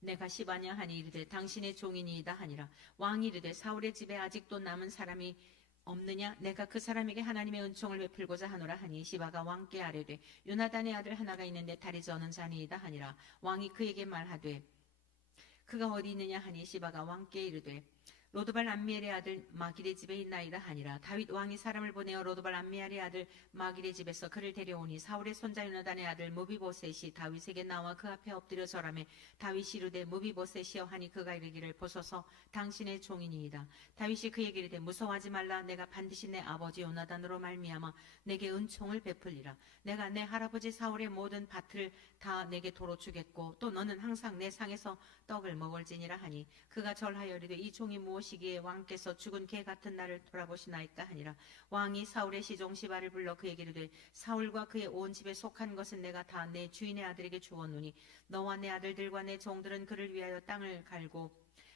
내가 시바냐 하니 이르되 당신의 종이니이다 하니라. 왕이 이르되 사울의 집에 아직도 남은 사람이 없느냐. 내가 그 사람에게 하나님의 은총을 베풀고자 하노라 하니 시바가 왕께 아뢰되 요나단의 아들 하나가 있는데 다리 저는 자니이다 하니라. 왕이 그에게 말하되 그가 어디 있느냐 하니 시바가 왕께 이르되 로드발 암미엘의 아들 마길의 집에 있나이다 하니라. 다윗 왕이 사람을 보내어 로드발 암미엘의 아들 마길의 집에서 그를 데려오니 사울의 손자 요나단의 아들 무비보셋이 다윗에게 나와 그 앞에 엎드려 절하매 다윗이 이르되 무비보셋이여 하니 그가 이르기를 보소서 당신의 종이니이다. 다윗이 그에게 이르되 무서워하지 말라. 내가 반드시 내 아버지 요나단으로 말미암아 내게 은총을 베풀리라. 내가 내 할아버지 사울의 모든 밭을 다 내게 도로 주겠고 또 너는 항상 내 상에서 떡을 먹을지니라 하니 그가 절하여 이르되 이 종이 무엇이기에 왕께서 죽은 개 같은 나를 돌아보시나이까 하니라. 왕이 사울의 시종 시바를 불러 그에게 이르되 사울과 그의 온 집에 속한 것은 내가 다 내 주인의 아들에게 주었노니 너와 내 아들들과 내 종들은 그를 위하여 땅을 갈고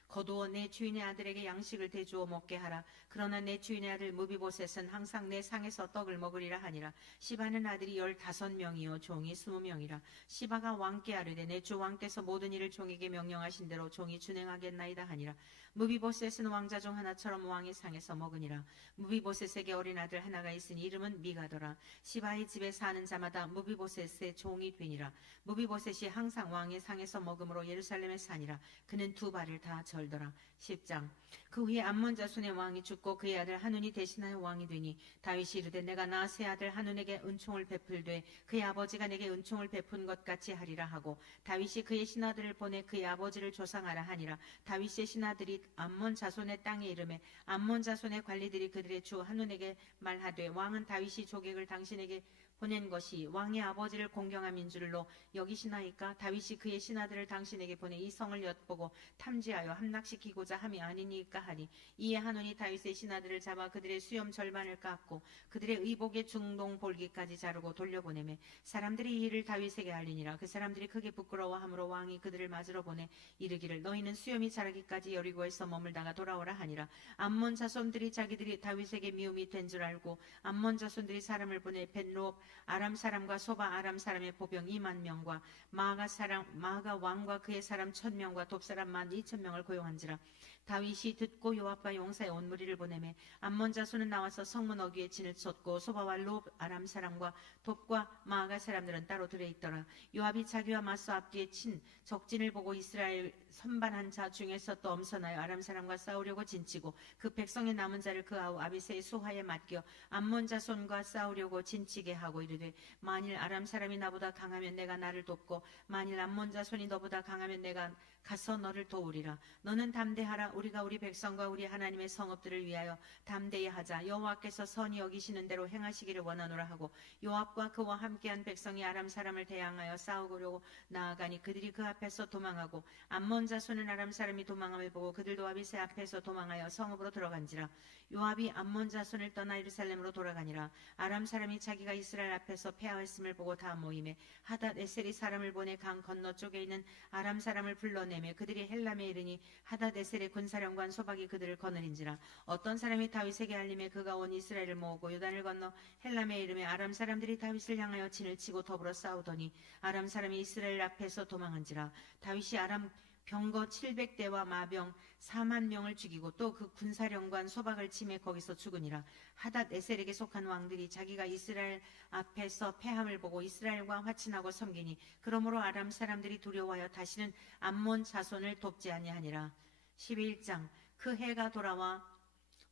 거두어 내 주인의 아들에게 양식을 대주어 먹게 하라. 그러나 내 주인의 아들 무비보셋은 항상 내 상에서 떡을 먹으리라 하니라. 시바는 아들이 15명이요 종이 20명이라. 시바가 왕께 아뢰되 내 주 왕께서 모든 일을 종에게 명령하신 대로 종이 준행하겠나이다 하니라. 무비보셋은 왕자 중 하나처럼 왕의 상에서 먹으니라. 무비보셋에게 어린 아들 하나가 있으니 이름은 미가더라. 시바의 집에 사는 자마다 무비보셋의 종이 되니라. 무비보셋이 항상 왕의 상에서 먹음으로 예루살렘에 사니라. 그는 두 발을 다 절더라. 10장 그 후에 암몬 자손의 왕이 죽고 그의 아들 하눈이 대신하여 왕이 되니 다윗이 이르되 내가 나세 아들 하눈에게 은총을 베풀되 그의 아버지가 내게 은총을 베푼 것 같이 하리라 하고 다윗이 그의 신하들을 보내 그의 아버지를 조상하라 하니라. 다윗의 신하들이 암몬 자손의 땅에 이르매 암몬 자손의 관리들이 그들의 주 하눈에게 말하되 왕은 다윗이 조객을 당신에게 보낸 것이 왕의 아버지를 공경함인 줄로 여기시나이까. 다윗이 그의 신하들을 당신에게 보내 이 성을 엿보고 탐지하여 함락시키고자 함이 아니니까 하니 이에 하눈이 다윗의 신하들을 잡아 그들의 수염 절반을 깎고 그들의 의복의 중동 볼기까지 자르고 돌려보내매 사람들이 이 일을 다윗에게 알리니라. 그 사람들이 크게 부끄러워하므로 왕이 그들을 맞으러 보내 이르기를 너희는 수염이 자라기까지 여리고에서 머물다가 돌아오라 하니라. 암몬 자손들이 자기들이 다윗에게 미움이 된 줄 알고 암몬 자손들이 사람을 보내 벤롭 아람 사람과 소바 아람 사람의 보병 2만 명과 마아가 왕과 그의 사람 1,000명과 돕사람 12,000명을 고용한지라. 다윗이 듣고 요압과 용사의 온 무리를 보내매 암몬 자손은 나와서 성문 어귀에 진을 쳤고 소바와 롭 아람 사람과 돕과 마아가 사람들은 따로 들어 있더라. 요압이 자기와 맞서 앞뒤에 친 적진을 보고 이스라엘 선반한 자 중에서 또 엄선하여 아람 사람과 싸우려고 진치고 그 백성의 남은 자를 그 아우 아비새의 소하에 맡겨 암몬 자손과 싸우려고 진치게 하고 이르되 만일 아람 사람이 나보다 강하면 내가 나를 돕고 만일 암몬 자손이 너보다 강하면 내가 가서 너를 도우리라. 너는 담대하라. 우리가 우리 백성과 우리 하나님의 성읍들을 위하여 담대히 하자. 여호와께서 선히 여기시는 대로 행하시기를 원하노라 하고 요압과 그와 함께한 백성이 아람 사람을 대항하여 싸우려고 나아가니 그들이 그 앞에서 도망하고 암몬 자손은 아람 사람이 도망함을 보고 그들도 아비새 앞에서 도망하여 성읍으로 들어간지라. 요압이 암몬 자손을 떠나 예루살렘으로 돌아가니라. 아람 사람이 자기가 이스라엘 앞에서 패하였음을 보고 다 모임에 하닷 에셀이 사람을 보내 강 건너쪽에 있는 아람 사람을 불러내며 그들이 헬람에 이르니 하닷 에셀의 군사령관 소박이 그들을 거느린지라. 어떤 사람이 다윗에게 알림에 그가 온 이스라엘을 모으고 요단을 건너 헬람에 이르매 아람 사람들이 다윗을 향하여 진을 치고 더불어 싸우더니 아람 사람이 이스라엘 앞에서 도망한지라. 다윗이 아람 병거 700대와 마병 4만 명을 죽이고 또 그 군사령관 소박을 치매 거기서 죽으니라. 하닷 에셀에게 속한 왕들이 자기가 이스라엘 앞에서 패함을 보고 이스라엘과 화친하고 섬기니 그러므로 아람 사람들이 두려워하여 다시는 암몬 자손을 돕지 아니하니라. 11장. 그 해가 돌아와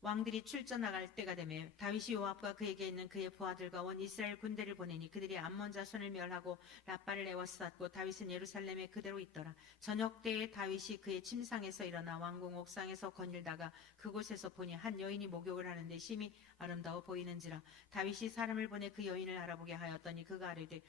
왕들이 출전나갈 때가 되매 다윗이 요압과 그에게 있는 그의 부하들과 온 이스라엘 군대를 보내니 그들이 암몬 자손을 멸하고 라빠를 에워쌌고 다윗은 예루살렘에 그대로 있더라. 저녁 때에 다윗이 그의 침상에서 일어나 왕궁 옥상에서 거닐다가 그곳에서 보니 한 여인이 목욕을 하는데 심히 아름다워 보이는지라. 다윗이 사람을 보내 그 여인을 알아보게 하였더니 그가 아뢰되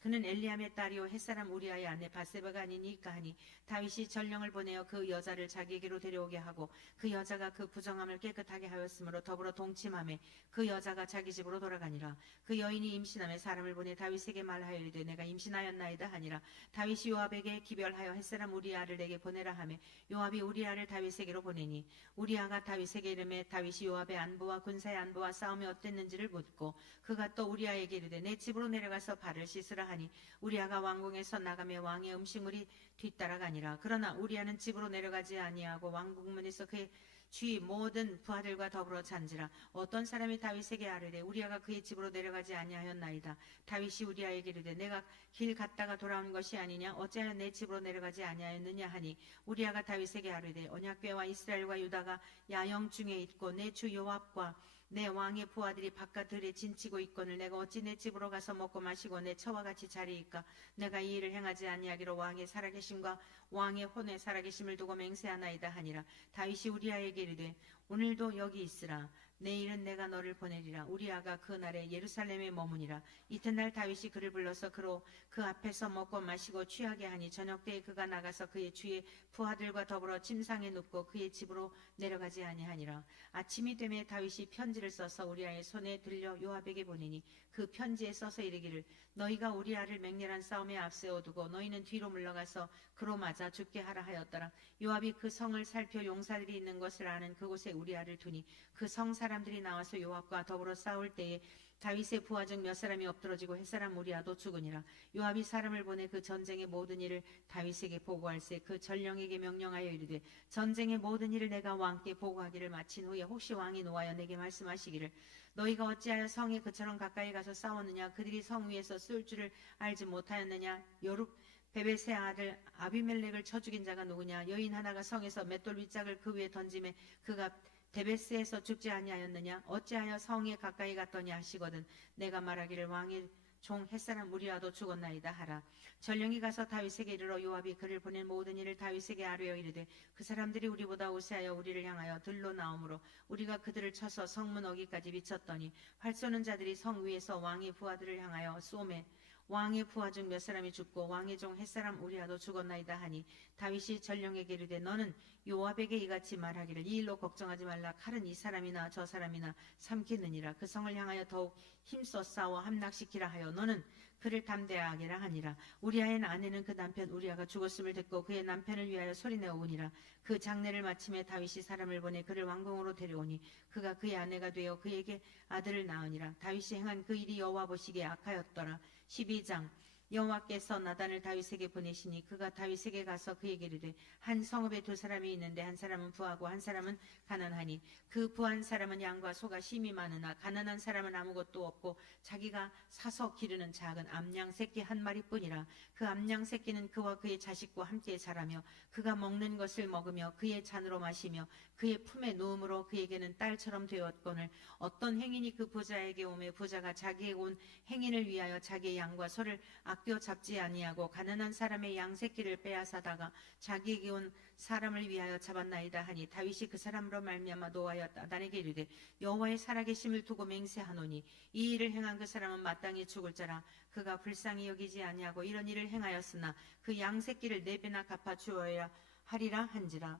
그는 엘리암의 딸이요 햇사람 우리아의 아내 바세바가 아니니까 하니 다윗이 전령을 보내어 그 여자를 자기에게로 데려오게 하고 그 여자가 그 부정함을 깨끗하게 하였으므로 더불어 동침하매 그 여자가 자기 집으로 돌아가니라. 그 여인이 임신함에 사람을 보내 다윗에게 말하여 이르되 내가 임신하였나이다 하니라. 다윗이 요압에게 기별하여 햇사람 우리아를 내게 보내라 하매 요압이 우리아를 다윗에게로 보내니 우리아가 다윗에게 이르매 다윗이 요압의 안부와 군사의 안부와 싸움이 어땠는지를 묻고 그가 또 우리아에게 이르되 내 집으로 내려가서 발을 씻으라 하니 우리아가 왕궁에서 나가며 왕의 음식물이 뒤따라가니라. 그러나 우리아는 집으로 내려가지 아니하고 왕궁문에서 그의 주위 모든 부하들과 더불어 잔지라. 어떤 사람이 다윗에게 아뢰되 우리아가 그의 집으로 내려가지 아니하였나이다. 다윗이 우리아에게 이르되 내가 길 갔다가 돌아온 것이 아니냐 어찌하여 내 집으로 내려가지 아니하였느냐 하니 우리아가 다윗에게 아뢰되 언약궤와 이스라엘과 유다가 야영 중에 있고 내 주 요압과 내 왕의 부하들이 바깥들에 진치고 있거늘 내가 어찌 내 집으로 가서 먹고 마시고 내 처와 같이 자리이까. 내가 이 일을 행하지 아니하기로 왕의 살아계심과 왕의 혼의 살아계심을 두고 맹세하나이다 하니라. 다윗이 우리아에게 이르되 오늘도 여기 있으라. 내일은 내가 너를 보내리라. 우리아가 그날에 예루살렘에 머무니라. 이튿날 다윗이 그를 불러서 그로 그 앞에서 먹고 마시고 취하게 하니 저녁때에 그가 나가서 그의 주의 부하들과 더불어 침상에 눕고 그의 집으로 내려가지 아니하니라. 아침이 되매 다윗이 편지를 써서 우리아의 손에 들려 요압에게 보내니 그 편지에 써서 이르기를 너희가 우리아를 맹렬한 싸움에 앞세워두고 너희는 뒤로 물러가서 그로 맞아 죽게 하라 하였더라. 요압이 그 성을 살펴 용사들이 있는 것을 아는 그곳에 우리아를 두니 그 성 사람들이 나와서 요압과 더불어 싸울 때에 다윗의 부하 중 몇 사람이 엎드러지고 햇사람 우리아도 죽으니라. 요압이 사람을 보내 그 전쟁의 모든 일을 다윗에게 보고할세 그 전령에게 명령하여 이르되 전쟁의 모든 일을 내가 왕께 보고하기를 마친 후에 혹시 왕이 노하여 내게 말씀하시기를 너희가 어찌하여 성에 그처럼 가까이 가서 싸웠느냐 그들이 성 위에서 쏠 줄을 알지 못하였느냐 여룹 베벳의 아들 아비멜렉을 쳐 죽인 자가 누구냐 여인 하나가 성에서 맷돌 윗짝을 그 위에 던짐에 그가 데베스에서 죽지 아니하였느냐 어찌하여 성에 가까이 갔더냐 하시거든 내가 말하기를 왕의 종 햇사람 우리아도 죽었나이다 하라. 전령이 가서 다윗에게 이르러 요압이 그를 보낸 모든 일을 다윗에게 아뢰어 이르되 그 사람들이 우리보다 우세하여 우리를 향하여 들로 나오므로 우리가 그들을 쳐서 성문 어기까지 미쳤더니 활 쏘는 자들이 성 위에서 왕의 부하들을 향하여 쏘매 왕의 부하 중 몇 사람이 죽고 왕의 종 햇사람 우리아도 죽었나이다 하니 다윗이 전령에게 이르되 너는 요압에게 이같이 말하기를 이 일로 걱정하지 말라. 칼은 이 사람이나 저 사람이나 삼키느니라. 그 성을 향하여 더욱 힘써 싸워 함락시키라 하여 너는 그를 담대하게 하니라. 우리아의 아내는 그 남편 우리아가 죽었음을 듣고 그의 남편을 위하여 소리내어 우니라. 그 장례를 마침에 다윗이 사람을 보내 그를 왕궁으로 데려오니 그가 그의 아내가 되어 그에게 아들을 낳으니라. 다윗이 행한 그 일이 여호와 보시기에 악하였더라. 12장. 여호와께서 나단을 다윗에게 보내시니 그가 다윗에게 가서 그에게 이르되 한 성읍에 두 사람이 있는데 한 사람은 부하고 한 사람은 가난하니 그 부한 사람은 양과 소가 심히 많으나 가난한 사람은 아무것도 없고 자기가 사서 기르는 작은 암양 새끼 한 마리뿐이라. 그 암양 새끼는 그와 그의 자식과 함께 자라며 그가 먹는 것을 먹으며 그의 잔으로 마시며 그의 품에 누움으로 그에게는 딸처럼 되었거늘 어떤 행인이 그 부자에게 오매 부자가 자기의 온 행인을 위하여 자기의 양과 소를 아껴 잡지 아니하고 가난한 사람의 양 새끼를 빼앗아다가 자기에게 온 사람을 위하여 잡았나이다 하니 다윗이 그 사람으로 말미암아 노하여 나단에게 이르되 여호와의 살아계심을 두고 맹세하노니 이 일을 행한 그 사람은 마땅히 죽을 자라. 그가 불쌍히 여기지 아니하고 이런 일을 행하였으나 그 양 새끼를 네 배나 갚아 주어야 하리라 한지라.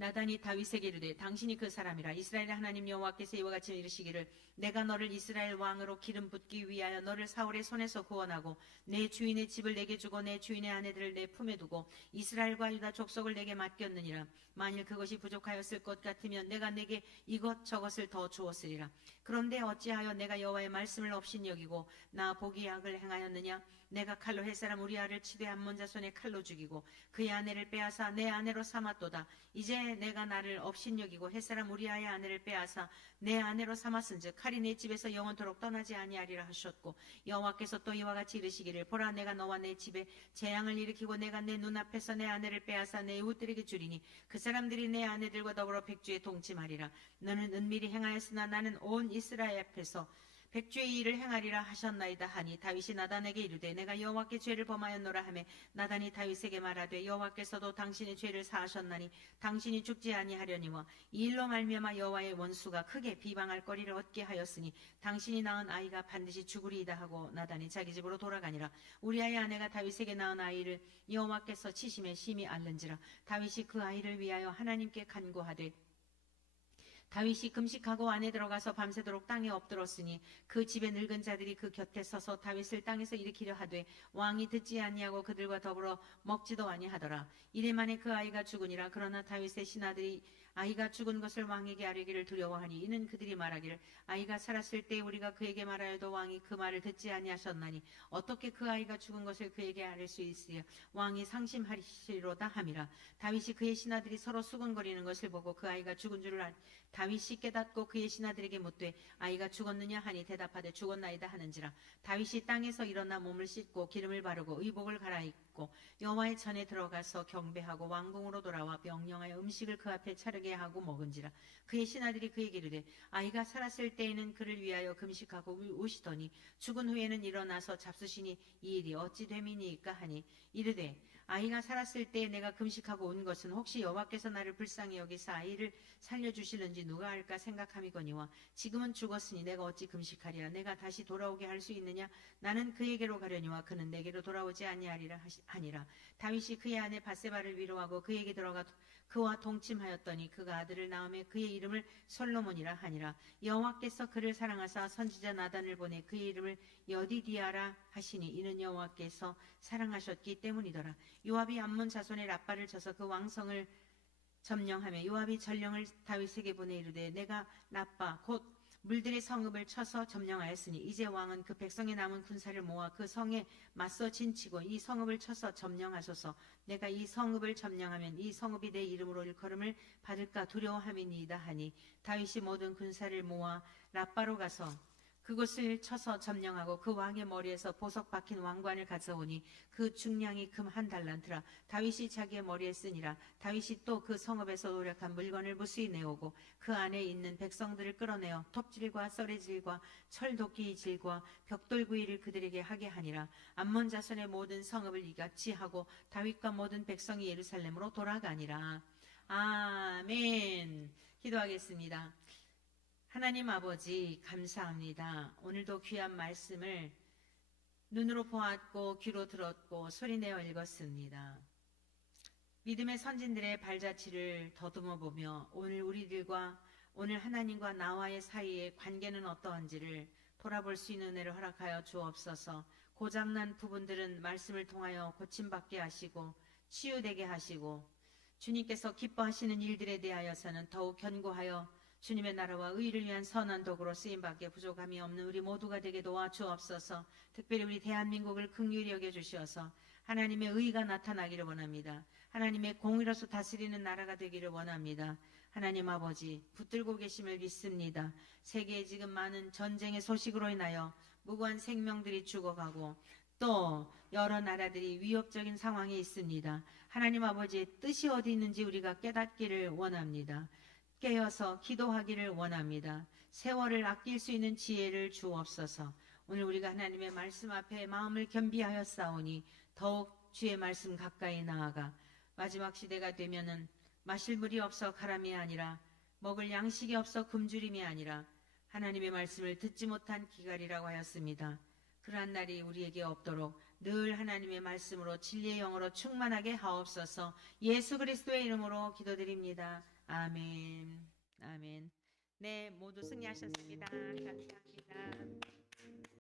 나단이 다윗에게 이르되 당신이 그 사람이라. 이스라엘의 하나님 여호와께서 이와 같이 이르시기를 내가 너를 이스라엘 왕으로 기름 붓기 위하여 너를 사울의 손에서 구원하고 내 주인의 집을 내게 주고 내 주인의 아내들을 내 품에 두고 이스라엘과 유다 족속을 내게 맡겼느니라. 만일 그것이 부족하였을 것 같으면 내가 내게 이것 저것을 더 주었으리라. 그런데 어찌하여 내가 여호와의 말씀을 업신여기고 나 보기 악을 행하였느냐. 내가 칼로 햇사람 우리아를 치되 암몬 자손의 칼로 죽이고 그의 아내를 빼앗아 내 아내로 삼았도다. 이제 내가 나를 업신여기고 햇사람 우리아의 아내를 빼앗아 내 아내로 삼았은즉 칼이 내 집에서 영원토록 떠나지 아니하리라 하셨고 여호와께서 또 이와 같이 이르시기를 보라 내가 너와 내 집에 재앙을 일으키고 내가 내 눈앞에서 내 아내를 빼앗아 내 이웃들에게 주리니 그 사람들이 내 아내들과 더불어 백주에 동침하리라. 너는 은밀히 행하였으나 나는 온 이스라엘 앞에서 백주의 일을 행하리라 하셨나이다 하니 다윗이 나단에게 이르되 내가 여호와께 죄를 범하였노라 하매 나단이 다윗에게 말하되 여호와께서도 당신의 죄를 사하셨나니 당신이 죽지 아니하려니와 이 일로 말미암아 여호와의 원수가 크게 비방할 거리를 얻게 하였으니 당신이 낳은 아이가 반드시 죽으리이다 하고 나단이 자기 집으로 돌아가니라. 우리아의 아내가 다윗에게 낳은 아이를 여호와께서 치심에 심히 앓는지라. 다윗이 그 아이를 위하여 하나님께 간구하되 다윗이 금식하고 안에 들어가서 밤새도록 땅에 엎드렀으니 그 집의 늙은 자들이 그 곁에 서서 다윗을 땅에서 일으키려 하되 왕이 듣지 아니하고 그들과 더불어 먹지도 아니하더라. 이래 만에 그 아이가 죽으니라. 그러나 다윗의 신하들이 아이가 죽은 것을 왕에게 아뢰기를 두려워하니 이는 그들이 말하기를 아이가 살았을 때 우리가 그에게 말하여도 왕이 그 말을 듣지 아니하셨나니 어떻게 그 아이가 죽은 것을 그에게 아뢰 수 있으랴. 왕이 상심하시리로다 함이라. 다윗이 그의 신하들이 서로 수근거리는 것을 보고 그 아이가 죽은 줄을 다윗이 깨닫고 그의 신하들에게 묻되 아이가 죽었느냐 하니 대답하되 죽었나이다 하는지라. 다윗이 땅에서 일어나 몸을 씻고 기름을 바르고 의복을 갈아입고 여호와의 전에 들어가서 경배하고 왕궁으로 돌아와 명령하여 음식을 그 앞에 차르게 하고 먹은지라. 그의 신하들이 그에게 이르되 아이가 살았을 때에는 그를 위하여 금식하고 우시더니 죽은 후에는 일어나서 잡수시니 이 일이 어찌 됨이니까 하니 이르되 아이가 살았을 때 내가 금식하고 온 것은 혹시 여호와께서 나를 불쌍히 여기사 아이를 살려주실는지 누가 알까 생각함이거니와 지금은 죽었으니 내가 어찌 금식하리라. 내가 다시 돌아오게 할 수 있느냐. 나는 그에게로 가려니와 그는 내게로 돌아오지 아니하리라 하니라. 다윗이 그의 아내 바세바를 위로하고 그에게 들어가 그와 동침하였더니 그가 아들을 낳음에 그의 이름을 솔로몬이라 하니라. 여호와께서 그를 사랑하사 선지자 나단을 보내 그의 이름을 여디디아라 하시니 이는 여호와께서 사랑하셨기 때문이더라. 요압이 암몬 자손의 라빠를 쳐서 그 왕성을 점령하며 요압이 전령을 다윗에게 보내 이르되 내가 라빠 곧 물들의 성읍을 쳐서 점령하였으니 이제 왕은 그 백성에 남은 군사를 모아 그 성에 맞서 진치고 이 성읍을 쳐서 점령하소서. 내가 이 성읍을 점령하면 이 성읍이 내 이름으로 일컬음을 받을까 두려워함이니이다 하니 다윗이 모든 군사를 모아 라빠로 가서 그곳을 쳐서 점령하고 그 왕의 머리에서 보석 박힌 왕관을 가져오니 그 중량이 금 한 달란트라. 다윗이 자기의 머리에 쓰니라. 다윗이 또 그 성읍에서 노력한 물건을 무수히 내오고 그 안에 있는 백성들을 끌어내어 톱질과 썰의질과 철도끼 질과 벽돌구이를 그들에게 하게 하니라. 암몬 자손의 모든 성읍을 이같이 하고 다윗과 모든 백성이 예루살렘으로 돌아가니라. 아멘. 기도하겠습니다. 하나님 아버지 감사합니다. 오늘도 귀한 말씀을 눈으로 보았고 귀로 들었고 소리내어 읽었습니다. 믿음의 선진들의 발자취를 더듬어 보며 오늘 우리들과 오늘 하나님과 나와의 사이의 관계는 어떠한지를 돌아볼 수 있는 은혜를 허락하여 주옵소서. 고장난 부분들은 말씀을 통하여 고침받게 하시고 치유되게 하시고 주님께서 기뻐하시는 일들에 대하여서는 더욱 견고하여 주님의 나라와 의를 위한 선한 도구로 쓰임받게 부족함이 없는 우리 모두가 되게 도와주옵소서. 특별히 우리 대한민국을 긍휼히 여겨주시어서 하나님의 의가 나타나기를 원합니다. 하나님의 공의로서 다스리는 나라가 되기를 원합니다. 하나님 아버지 붙들고 계심을 믿습니다. 세계에 지금 많은 전쟁의 소식으로 인하여 무고한 생명들이 죽어가고 또 여러 나라들이 위협적인 상황에 있습니다. 하나님 아버지의 뜻이 어디 있는지 우리가 깨닫기를 원합니다. 깨어서 기도하기를 원합니다. 세월을 아낄 수 있는 지혜를 주옵소서. 오늘 우리가 하나님의 말씀 앞에 마음을 겸비하여 싸우니 더욱 주의 말씀 가까이 나아가 마지막 시대가 되면은 마실 물이 없어 가람이 아니라 먹을 양식이 없어 굶주림이 아니라 하나님의 말씀을 듣지 못한 기갈이라고 하였습니다. 그러한 날이 우리에게 없도록 늘 하나님의 말씀으로 진리의 영으로 충만하게 하옵소서. 예수 그리스도의 이름으로 기도드립니다. 아멘. 아멘. 네, 모두 승리하셨습니다. 감사합니다.